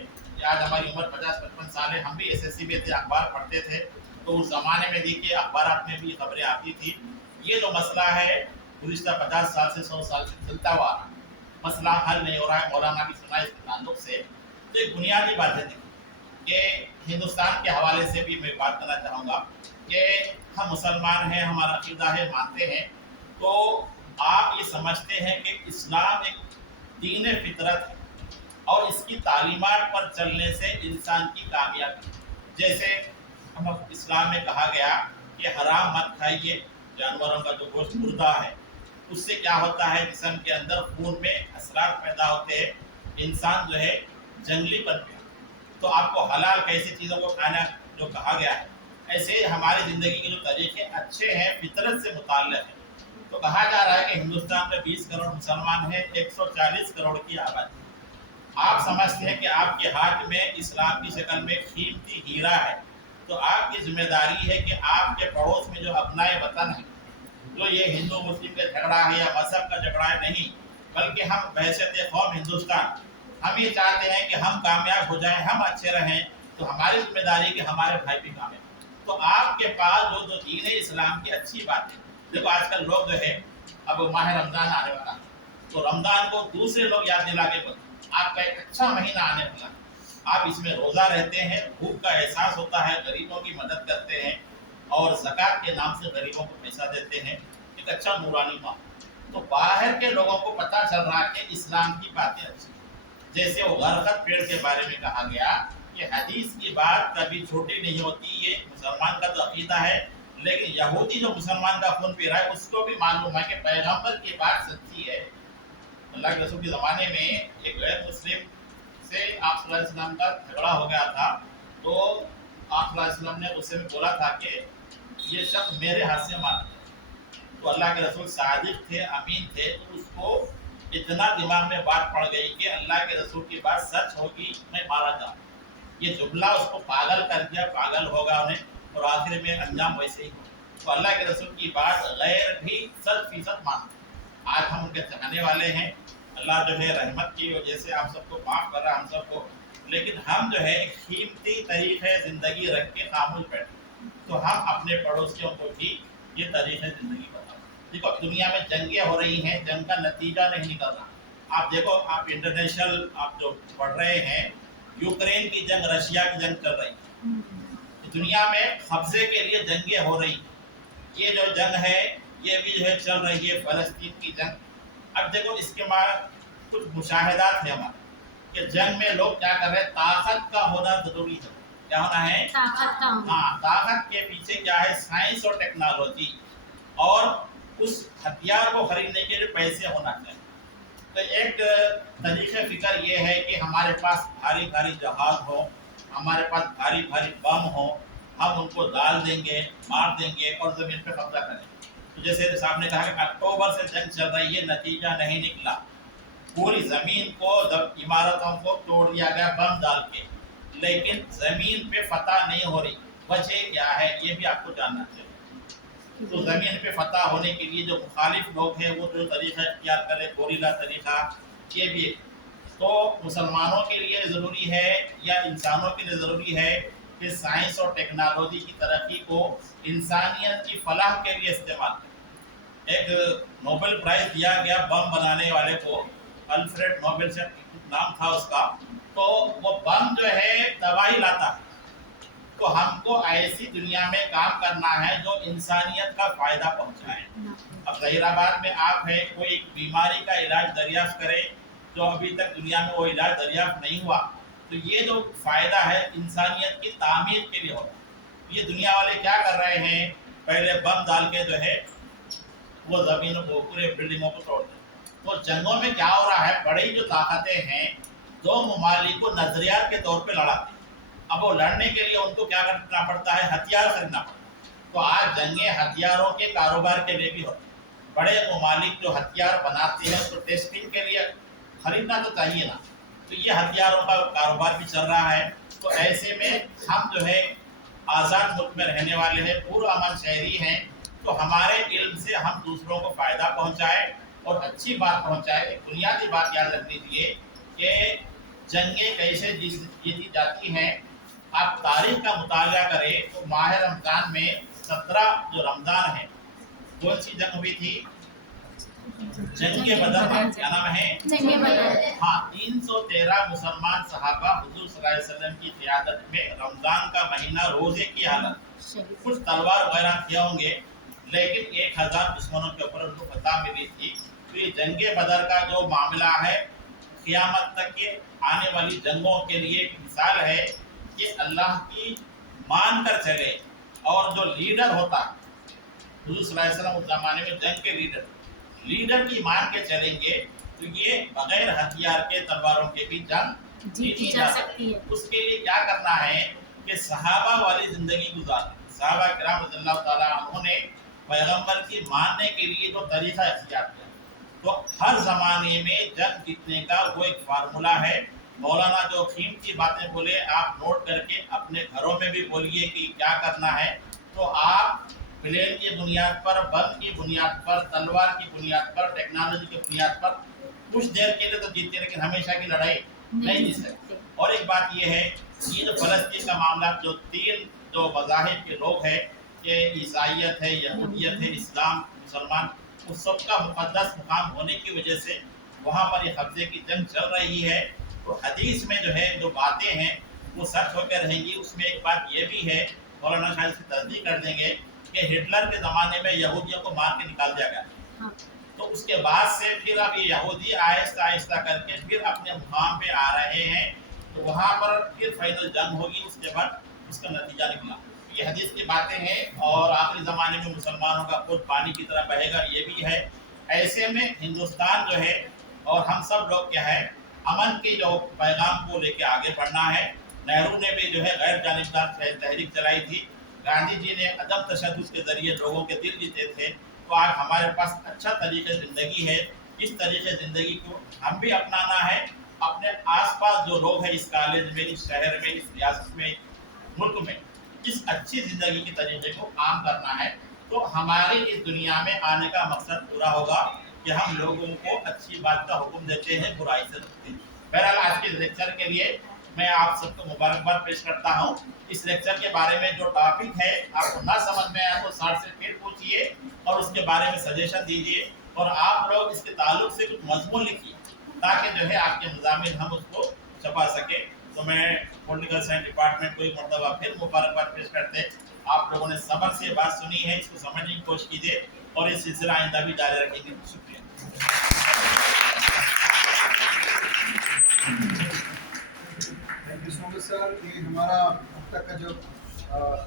आज हमारी उम्र 50-55 साल है, हम भी एसएससी में थे, अखबार पढ़ते थे। तो उस ज़माने में देखिए अखबार में भी खबरें आती थी। ये जो मसला है गुज़िश्ता 50 साल से 100 साल से चलता हुआ रहा, मसला हल नहीं हो रहा है। मौलाना भी सुना इसके ताल्लुक से। तो एक बुनियादी बात है कि हिंदुस्तान के हवाले से भी मैं बात करना चाहूँगा कि हम मुसलमान हैं, हमारा अक़ीदा है, मानते हैं। तो आप ये समझते हैं कि इस्लाम एक दीन फितरत है और इसकी तालीमात पर चलने से इंसान की कामयाबी, जैसे हम इस्लाम में कहा गया कि हराम मत खाइए, जानवरों का जो गोश्त मुर्दा है उससे क्या होता है, जिस्म के अंदर खून में असरात पैदा होते हैं, इंसान जो है जंगली बन गया। तो आपको हलाल कैसी चीज़ों को खाना जो कहा गया है, ऐसे हमारी ज़िंदगी के जो तरीके अच्छे हैं, फितरत से मुताल्लिक़ है। तो कहा जा रहा है कि हिंदुस्तान में 20 करोड़ मुसलमान हैं, 140 करोड़ की आबादी। आप समझते हैं कि आपके हाथ में इस्लाम की शक्ल में कीमती हीरा है, तो आपकी जिम्मेदारी है कि आपके पड़ोस में जो अपनाए वतन है, तो ये हिंदू मुस्लिम का झगड़ा है या मजहब का झगड़ा है नहीं, बल्कि हम बहैसियत कौम हिंदुस्तान हम ये चाहते हैं कि हम कामयाब हो जाएं, हम अच्छे रहें। तो हमारी जिम्मेदारी कि हमारे भाई भी कामयाब। तो आपके पास जो जो दीन इस्लाम की अच्छी बात है, देखो आजकल लोग जो है, अब माह रमज़ान आने वाला, तो रमज़ान को दूसरे लोग याद दिला के बोलते आपका एक अच्छा महीना आने वाला, आप इसमें रोज़ा रहते हैं, भूख का एहसास होता है, गरीबों की मदद करते हैं और ज़कात के नाम से गरीबों को पैसा देते हैं, एक अच्छा नूरानी माहौल। तो बाहर के लोगों को पता चल रहा है कि इस्लाम की बातें अच्छी, जैसे वो गरगद पेड़ के बारे में कहा गया कि हदीस की बात कभी छोटी नहीं होती। ये मुसलमान का तो अकीदा है, लेकिन यहूदी जो मुसलमान का खून पी रहा है उसको भी मालूम है कि पैगंबर की बात सच्ची है। अल्लाह के रसूल के ज़माने में एक गैर मुस्लिम से आप सल्लल्लाहु अलैहि वसल्लम का झगड़ा हो गया था, तो आप सल्लल्लाहु अलैहि वसल्लम ने उससे बोला था कि ये शख्स मेरे हाथ से मार। तो अल्लाह के रसूल सादिक थे, अमीन थे, तो उसको इतना दिमाग में बात पड़ गई कि अल्लाह के रसूल की बात सच होगी, मैं मारा जाऊँ। ये जुमला उसको पागल कर दिया, पागल होगा उन्हें, और आखिर में अंजाम वैसे ही हो। तो अल्लाह के रसूल की बात गैर भी 100% मानते। आज हम उनके चाहने वाले हैं, अल्लाह जो है रहमत की वजह से आप सबको माफ़ कर रहा हम सबको, लेकिन हम जो है एक कीमती तरीक़े ज़िंदगी रख के खामोश बैठे। तो हम अपने पड़ोसियों को भी ये तरीक़े ज़िंदगी बताओ। देखो दुनिया में जंगें हो रही हैं, जंग का नतीजा नहीं निकल रहा। आप देखो, आप इंटरनेशनल आप जो पढ़ रहे हैं, यूक्रेन की जंग, रशिया की जंग चल रही है। दुनिया में कब्जे के लिए जंगें हो रही। ये जो जंग है ये भी जो है चल रही है, फ़लस्तीन की जंग। अब देखो इसके बाद कुछ मुशाहिदात है हमारे कि जंग में लोग क्या कर रहे हैं, ताकत का होना ज़रूरी है। क्या होना है? ताकत का होना। हाँ, ताकत के पीछे क्या है? साइंस और टेक्नोलॉजी, और उस हथियार को खरीदने के लिए पैसे होना चाहिए। तो एक तरीक़े फ़िक्र ये है कि हमारे पास भारी भारी जहाज़ हो, हमारे पास भारी भारी बम हो, हम उनको डाल देंगे, मार देंगे और ज़मीन पे कब्जा करेंगे। तो जैसे साहब ने कहा कि अक्टूबर से जंग चल रही है, नतीजा नहीं निकला। पूरी ज़मीन को, इमारतों को तोड़ दिया गया बम डाल के, लेकिन ज़मीन पे फतह नहीं हो रही। वजह क्या है ये भी आपको जानना चाहिए। तो ज़मीन पे फतह होने के लिए जो मुखालिफ लोग हैं वो जो तरीक़ा इख्तियार करें, गोरिल्ला तरीक़ा, ये भी। तो मुसलमानों के लिए ज़रूरी है या इंसानों के लिए ज़रूरी है कि साइंस और टेक्नोलॉजी की तरक्की को इंसानियत की फलाह के लिए इस्तेमाल करें। एक नोबेल प्राइज़ दिया गया बम बनाने वाले को, अल्फ्रेड नोबेल से नाम था उसका। तो वो बम जो है तबाही लाता है। तो हमको ऐसी दुनिया में काम करना है जो इंसानियत का फ़ायदा पहुंचाए। अब ज़हीराबाद में आप है, कोई एक बीमारी का इलाज दरियाफ्त करे जो अभी तक दुनिया में वो इलाज दरियाफ्त नहीं हुआ, तो ये जो फ़ायदा है इंसानियत की तामीर के लिए होगा। ये दुनिया वाले क्या कर रहे हैं, पहले बम डाल के जो है वो ज़मीनों को, पूरे बिल्डिंगों को तोड़ दें। तो जंगों में क्या हो रहा है, बड़ी जो ताकतें हैं दो ममालिक को नज़रियात के तौर पे लड़ाते हैं। अब वो लड़ने के लिए उनको क्या करना पड़ता है, हथियार खरीदना पड़ता है। तो आज जंगें हथियारों के कारोबार के लिए भी होती हैं। बड़े ममालिक जो हथियार बनाते हैं तो टेस्टिंग के लिए खरीदना तो चाहिए ना, तो ये हथियारों का कारोबार भी चल रहा है। तो ऐसे में हम जो है आज़ाद मुल्क में रहने वाले हैं, पुरअमन शहरी हैं, तो हमारे इल्म से हम दूसरों को फ़ायदा पहुँचाए और अच्छी बात पहुँचाए। एक बुनियादी बात याद रख लीजिए कि जंगें कैसे जीती जाती हैं। आप तारीख का मुताला करें तो माह रमज़ान में 17 जो रमज़ान है, कौन सी जंग हुई थी? जंग बदर। क्या नाम है? जंग बदर। हाँ, 313 मुसलमान सहाबा हुजूर सल्लल्लाहु अलैहि वसल्लम की क़ियादत में रमज़ान का महीना रोज़े की हालत, कुछ तलवार वगैरह किए होंगे, लेकिन 1000 दुश्मनों के ऊपर उनको फतह मिली थी। तो ये जंग बदर का जो मामला है क़ियामत तक के आने वाली जंगों के लिए एक मिसाल है कि अल्लाह की मान कर चले। और जो लीडर होता है, हुजूर सल्लल्लाहु अलैहि वसल्लम उस ज़माने में जंग के लीडर की मान के चलेंगे तो ये बगैर हथियार के, तलवारों के भी जंग जीती जा सकती है। उसके लिए क्या करना है कि सहाबा वाली ज़िंदगी गुजारनी। सहाबा किराम रज़ियल्लाहु ताला अन्हुम ने पैगम्बर की मानने के लिए जो तरीक़ा इख्तियार किया, तो हर ज़माने में जंग जीतने का वो एक फार्मूला है। मौलाना जो कीमती बातें बोले आप नोट करके अपने घरों में भी बोलिए कि क्या करना है। तो आप प्लेन की बुनियाद पर, बम की बुनियाद पर, तलवार की बुनियाद पर, टेक्नोलॉजी की बुनियाद पर कुछ देर के लिए तो जीते, लेकिन हमेशा की लड़ाई नहीं जीत सकते। और एक बात ये है, ये जो फ़लस्तीन का मामला, जो 3 जो मज़ाहिब के लोग हैं कि ईसाइयत है, यहूदियत है, इस्लाम, मुसलमान, उस सब का मुक़द्दस मुकाम होने की वजह से वहाँ पर ये कब्ज़े की जंग चल रही है। तो हदीस में जो है जो बातें हैं वो सच होकर रहेंगी। उसमें एक बात ये भी है, मौलाना शायद इसकी तस्दीक कर देंगे कि हिटलर के ज़माने में यहूदियों को मार के निकाल दिया गया। हाँ। तो उसके बाद से फिर अब ये यहूदी आहिस्ता आहिस्ता करके फिर अपने मुकाम पे आ रहे हैं। तो वहाँ पर फिर फाइनल जंग होगी, उसके बाद उसका नतीजा निकला। ये हदीस की बातें हैं। और आखिरी ज़माने में मुसलमानों का खुद पानी की तरह बहेगा, ये भी है। ऐसे में हिंदुस्तान जो है और हम सब लोग क्या है, अमन के जो पैगाम को लेके आगे बढ़ना है। नेहरू ने भी जो है गैर जानिबदार तहरीक चलाई थी। गांधी जी ने अदम तशद्दुद के ज़रिए लोगों के दिल जीते थे। तो आज हमारे पास अच्छा तरीक़े ज़िंदगी है। इस तरीक़े ज़िंदगी को हम भी अपनाना है। अपने आसपास जो लोग हैं, इस कॉलेज में, इस शहर में, इस रियासत में, मुल्क में, इस अच्छी ज़िंदगी के तरीक़े को आम करना है। तो हमारे इस दुनिया में आने का मकसद पूरा होगा कि हम लोगों को अच्छी बात का हुक्म देते हैं, बुराई से रोकते हैं। बहरहाल आज के लेक्चर के लिए मैं आप सबको मुबारकबाद पेश करता हूँ। इस लेक्चर के बारे में जो टॉपिक है आपको ना समझ में आया तो सर से फिर पूछिए और उसके बारे में सजेशन दीजिए और आप लोग इसके ताल्लुक से कुछ मजमून लिखिए ताकि जो है आपके मज़ामिन हम उसको छपा सके। तो मैं पॉलिटिकल साइंस डिपार्टमेंट को एक मरतबा फिर मुबारकबाद पेश करते। आप लोगों ने सब्र से बात सुनी है, इसको समझने की कोशिश कीजिए और ये सिलसिला आइंदा भी जारी रखेंगे। शुक्रिया। Thank you so much sir. ये हमारा अब तक का जो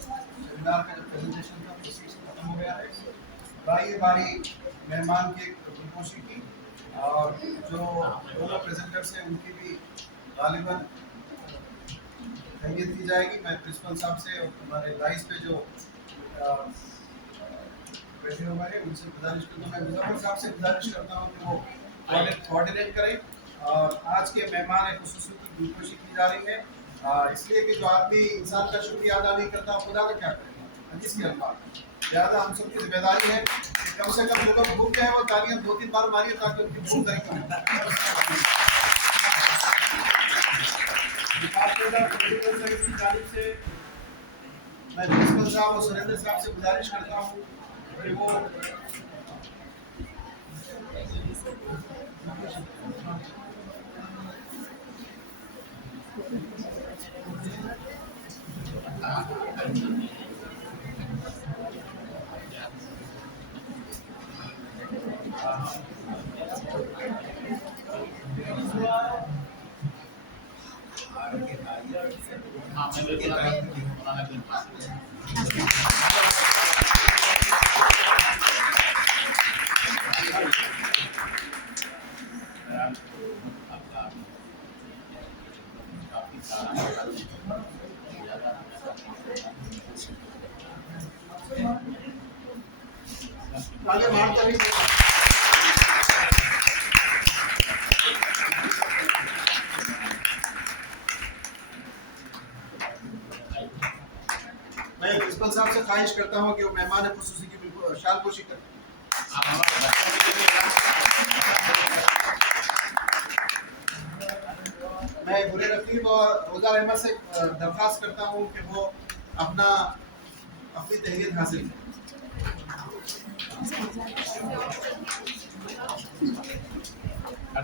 सेमिनार का जो प्रेजेंटेशन था वो खत्म हो गया है। बारी बारी मेहमान की गुलपोशी की और जो दोनों प्रेजेंटर्स हैं उनकी भी गालिबन अहमियत दी जाएगी। मैं प्रिंसिपल साहब से और हमारे लाइस पे जो बैठे हुए हैं उनसे गुजारिश करता हूँ, मैं मुजफ्फर साहब से गुजारिश करता हूँ कि वो कोऑर्डिनेट करें। और आज के मेहमान खुसूसी की गुलपोशी की जा रही है इसलिए कि जो आदमी इंसान का शुक्रिया अदा नहीं करता खुदा का क्या करेगा, जिसके अल्फाज लिहाजा हम सबकी जिम्मेदारी है कि कम से कम जो लोग भूखे हैं वो तालियां 2-3 बार मारिए ताकि उनकी भूख तरीका से। मैं प्रिंसिपल साहब और सुरेंद्र साहब से गुजारिश करता हूँ कि वो आगे मारता भी मैं प्रिंसिपल साहब से ख्वाहिश करता हूँ कि वो मेहमान खुसूसी की बिल्कुल शानपोशी करें। मैं गुरे रकीब और रोजा रहमत से दरख्वास्त करता हूँ कि वो अपनी तहरीर हासिल करें।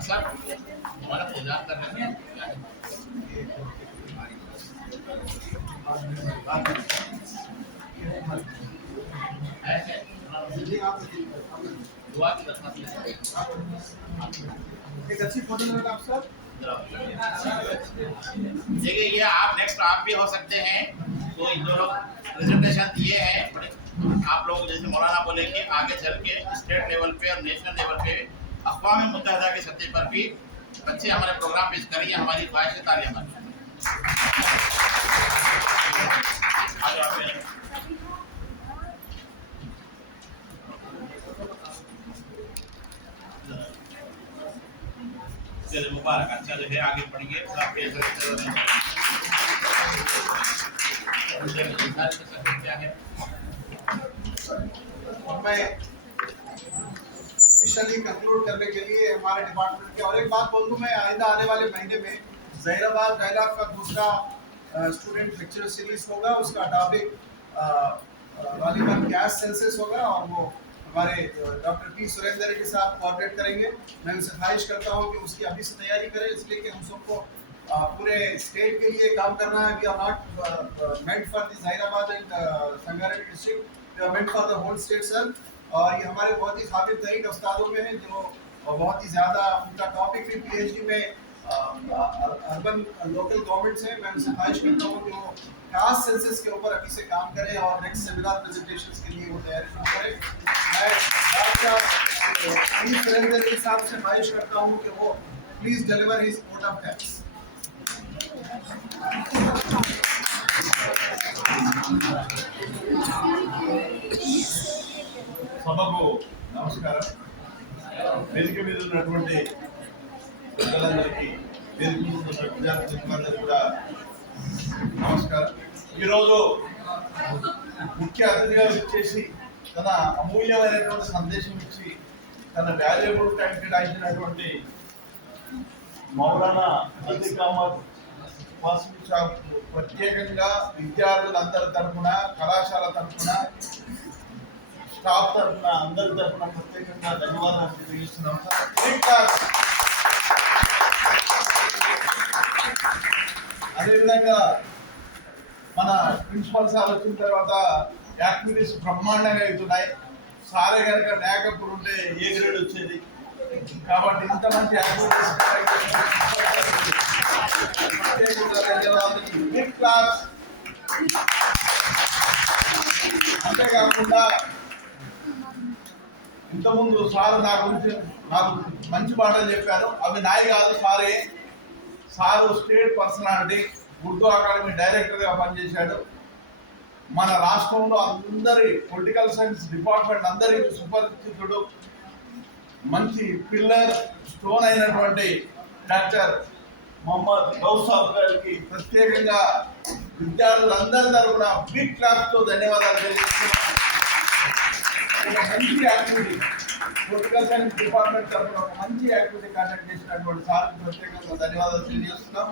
सर हमारा इंतजार कर रहे हैं दुआ की दरख्वास्त एक अच्छी फोटो लेना आप सर। देखिए ये आप नेक्स्ट आप भी हो सकते हैं। तो इन जो लोग प्रेजेंटेशन दिए हैं आप लोग जैसे मौलाना बोले कि आगे चल के स्टेट लेवल पे और नेशनल लेवल पे अक़वाम मुत्तहिदा के सतह पर भी बच्चे हमारे प्रोग्राम पेश करिए। हमारी ख्वाहिश है तालियां चलिए मुबारक अच्छा जो है आगे बढ़िए। क्या है और मैं ऑफिशियली कंक्लूड करने के लिए हमारे डिपार्टमेंट के और एक बात बोल दूं, मैं आइंदा आने वाले महीने में ज़हीराबाद डायलॉग का दूसरा स्टूडेंट लेक्चर सीरीज होगा। उसका टॉपिक वालीबाल गैस सेंसस होगा और वो हमारे डॉक्टर पी सुरेंद्र के साथ कोऑर्डिनेट करेंगे। मैं उनसे ख्वाहिश करता हूँ कि उसकी अभी से तैयारी करें इसलिए कि हम सबको पूरे स्टेट के लिए काम करना है। We are not meant for the Zaheerabad and Sangareddy district, we are meant for the whole state sir. और ये हमारे बहुत ही काबिल तरीन उस्तादों में हैं जो बहुत ही ज़्यादा उनका टॉपिक भी PhD में अर्बन लोकल गवर्नमेंट्स हैं। मैं उनसे ख्वाहिश करता हूँ कि वो कास्ट सेंसस के ऊपर अभी से काम करें और नेक्स्ट सेमिनार प्रेजेंटेशंस के लिए वो तैयारी शुरू करें। मैं सुरेंद्र के साहब से ख्वाहिश करता हूँ कि वो please deliver his vote of thanks. సభకు నమస్కారం. వేదిక మీద ఉన్నటువంటి ప్రజలందరికీ వేదిక మీద ఉన్న విద్యార్థులందరికీ కూడా నమస్కారం. ఈరోజు ముఖ్య అతిథిగా వచ్చేసి తన అమూల్యమైనటువంటి సందేశం ఇచ్చి తన వాల్యుబుల్ టైం కేటాయించినటువంటి మౌలానా అతీక్ అహ్మద్ బస్ షాప్ ప్రత్యేకంగా విద్యార్థులందరి తరఫున, కళాశాల తరఫున, స్టాఫ్ తరఫున, అందరి తరఫున ప్రత్యేకంగా ధన్యవాదాలు తెలియజేస్తున్నాం సార్. అదేవిధంగా మన ప్రిన్సిపల్ సార్ వచ్చిన తర్వాత యాక్టివిటీస్ బ్రహ్మాండంగా అవుతున్నాయి. సారే కనుక మేకప్పుడు ఉంటే ఏ గ్రేడ్ వచ్చేది. కాబట్టి ఇంత మంచి యాక్టివిటీస్ అంతేకాకుండా ఇంతకుముందు సార్ నా గురించి నాకు మంచి మాటలు చెప్పారు. అవి నాయి కాదు, సారే. Sir state personality, Urdu academy డైరెక్టర్గా పనిచేశాడు. మన రాష్ట్రంలో అందరి పొలిటికల్ సైన్స్ డిపార్ట్మెంట్ అందరికీ సుపరిచితుడు. మంచి పిల్లర్ స్టోన్ అయినటువంటి డాక్టర్ మొహమ్మద్ గౌసాబ్ గారికి ప్రత్యేకంగా విద్యార్థులందరి తరఫున బిగ్ క్లాప్తో ధన్యవాదాలు తెలియజేస్తున్నాం. మంచి యాక్టివిటీ పొలిటికల్ సైన్స్ డిపార్ట్మెంట్ తరఫున ఒక మంచి యాక్టివిటీ కండక్ట్ చేసినటువంటి సార్కి ప్రత్యేకంగా ధన్యవాదాలు తెలియజేస్తున్నాం.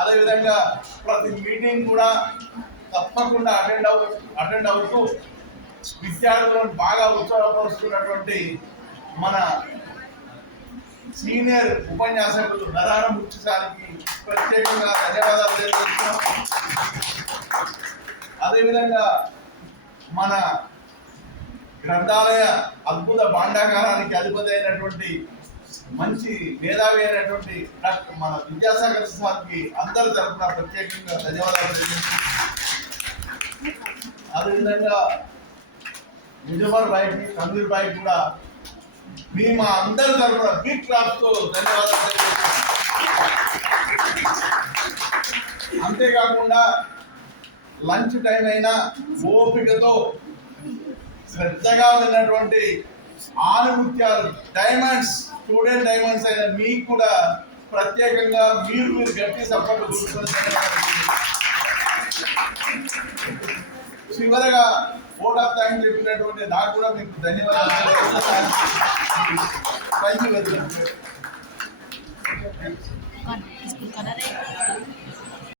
అదేవిధంగా ప్రతి మీటింగ్ కూడా తప్పకుండా అటెండ్ అవుతూ విద్యార్థులను బాగా ఉత్సాహపరుస్తున్నటువంటి మన సీనియర్ ఉపన్యాసకులు నరాణ ముఖ్య సార్కి ప్రత్యేకంగా ధన్యవాదాలు తెలియజేస్తున్నాం. అదేవిధంగా మన గ్రంథాలయ అద్భుత భాండాగారానికి అధిపతి అయినటువంటి మంచి మేధావి అయినటువంటి డాక్టర్ మన విద్యాసాగర్ సార్కి అందరి తరఫున ప్రత్యేకంగా ధన్యవాదాలు తెలియజేస్తున్నాం. అదేవిధంగా నిజమర్ భాయ్కి, కమీర్ భాయ్ కూడా మా అందరి తరఫున బిగ్ క్లాప్తో ధన్యవాదాలు తెలియజేస్తున్నాం. అంతేకాకుండా లంచ్ టైం అయినా ఓపికతో శ్రద్ధగా ఉన్నటువంటి ఆనుముత్యాలు డైమండ్స్, స్టూడెంట్ డైమండ్స్ అయిన మీకు కూడా ప్రత్యేకంగా మీరు గట్టి సపోర్ట్ కూర్చొని చివరగా ఓట్ ఆఫ్ థ్యాంక్స్ చెప్పినటువంటి నాకు కూడా మీకు ధన్యవాదాలు.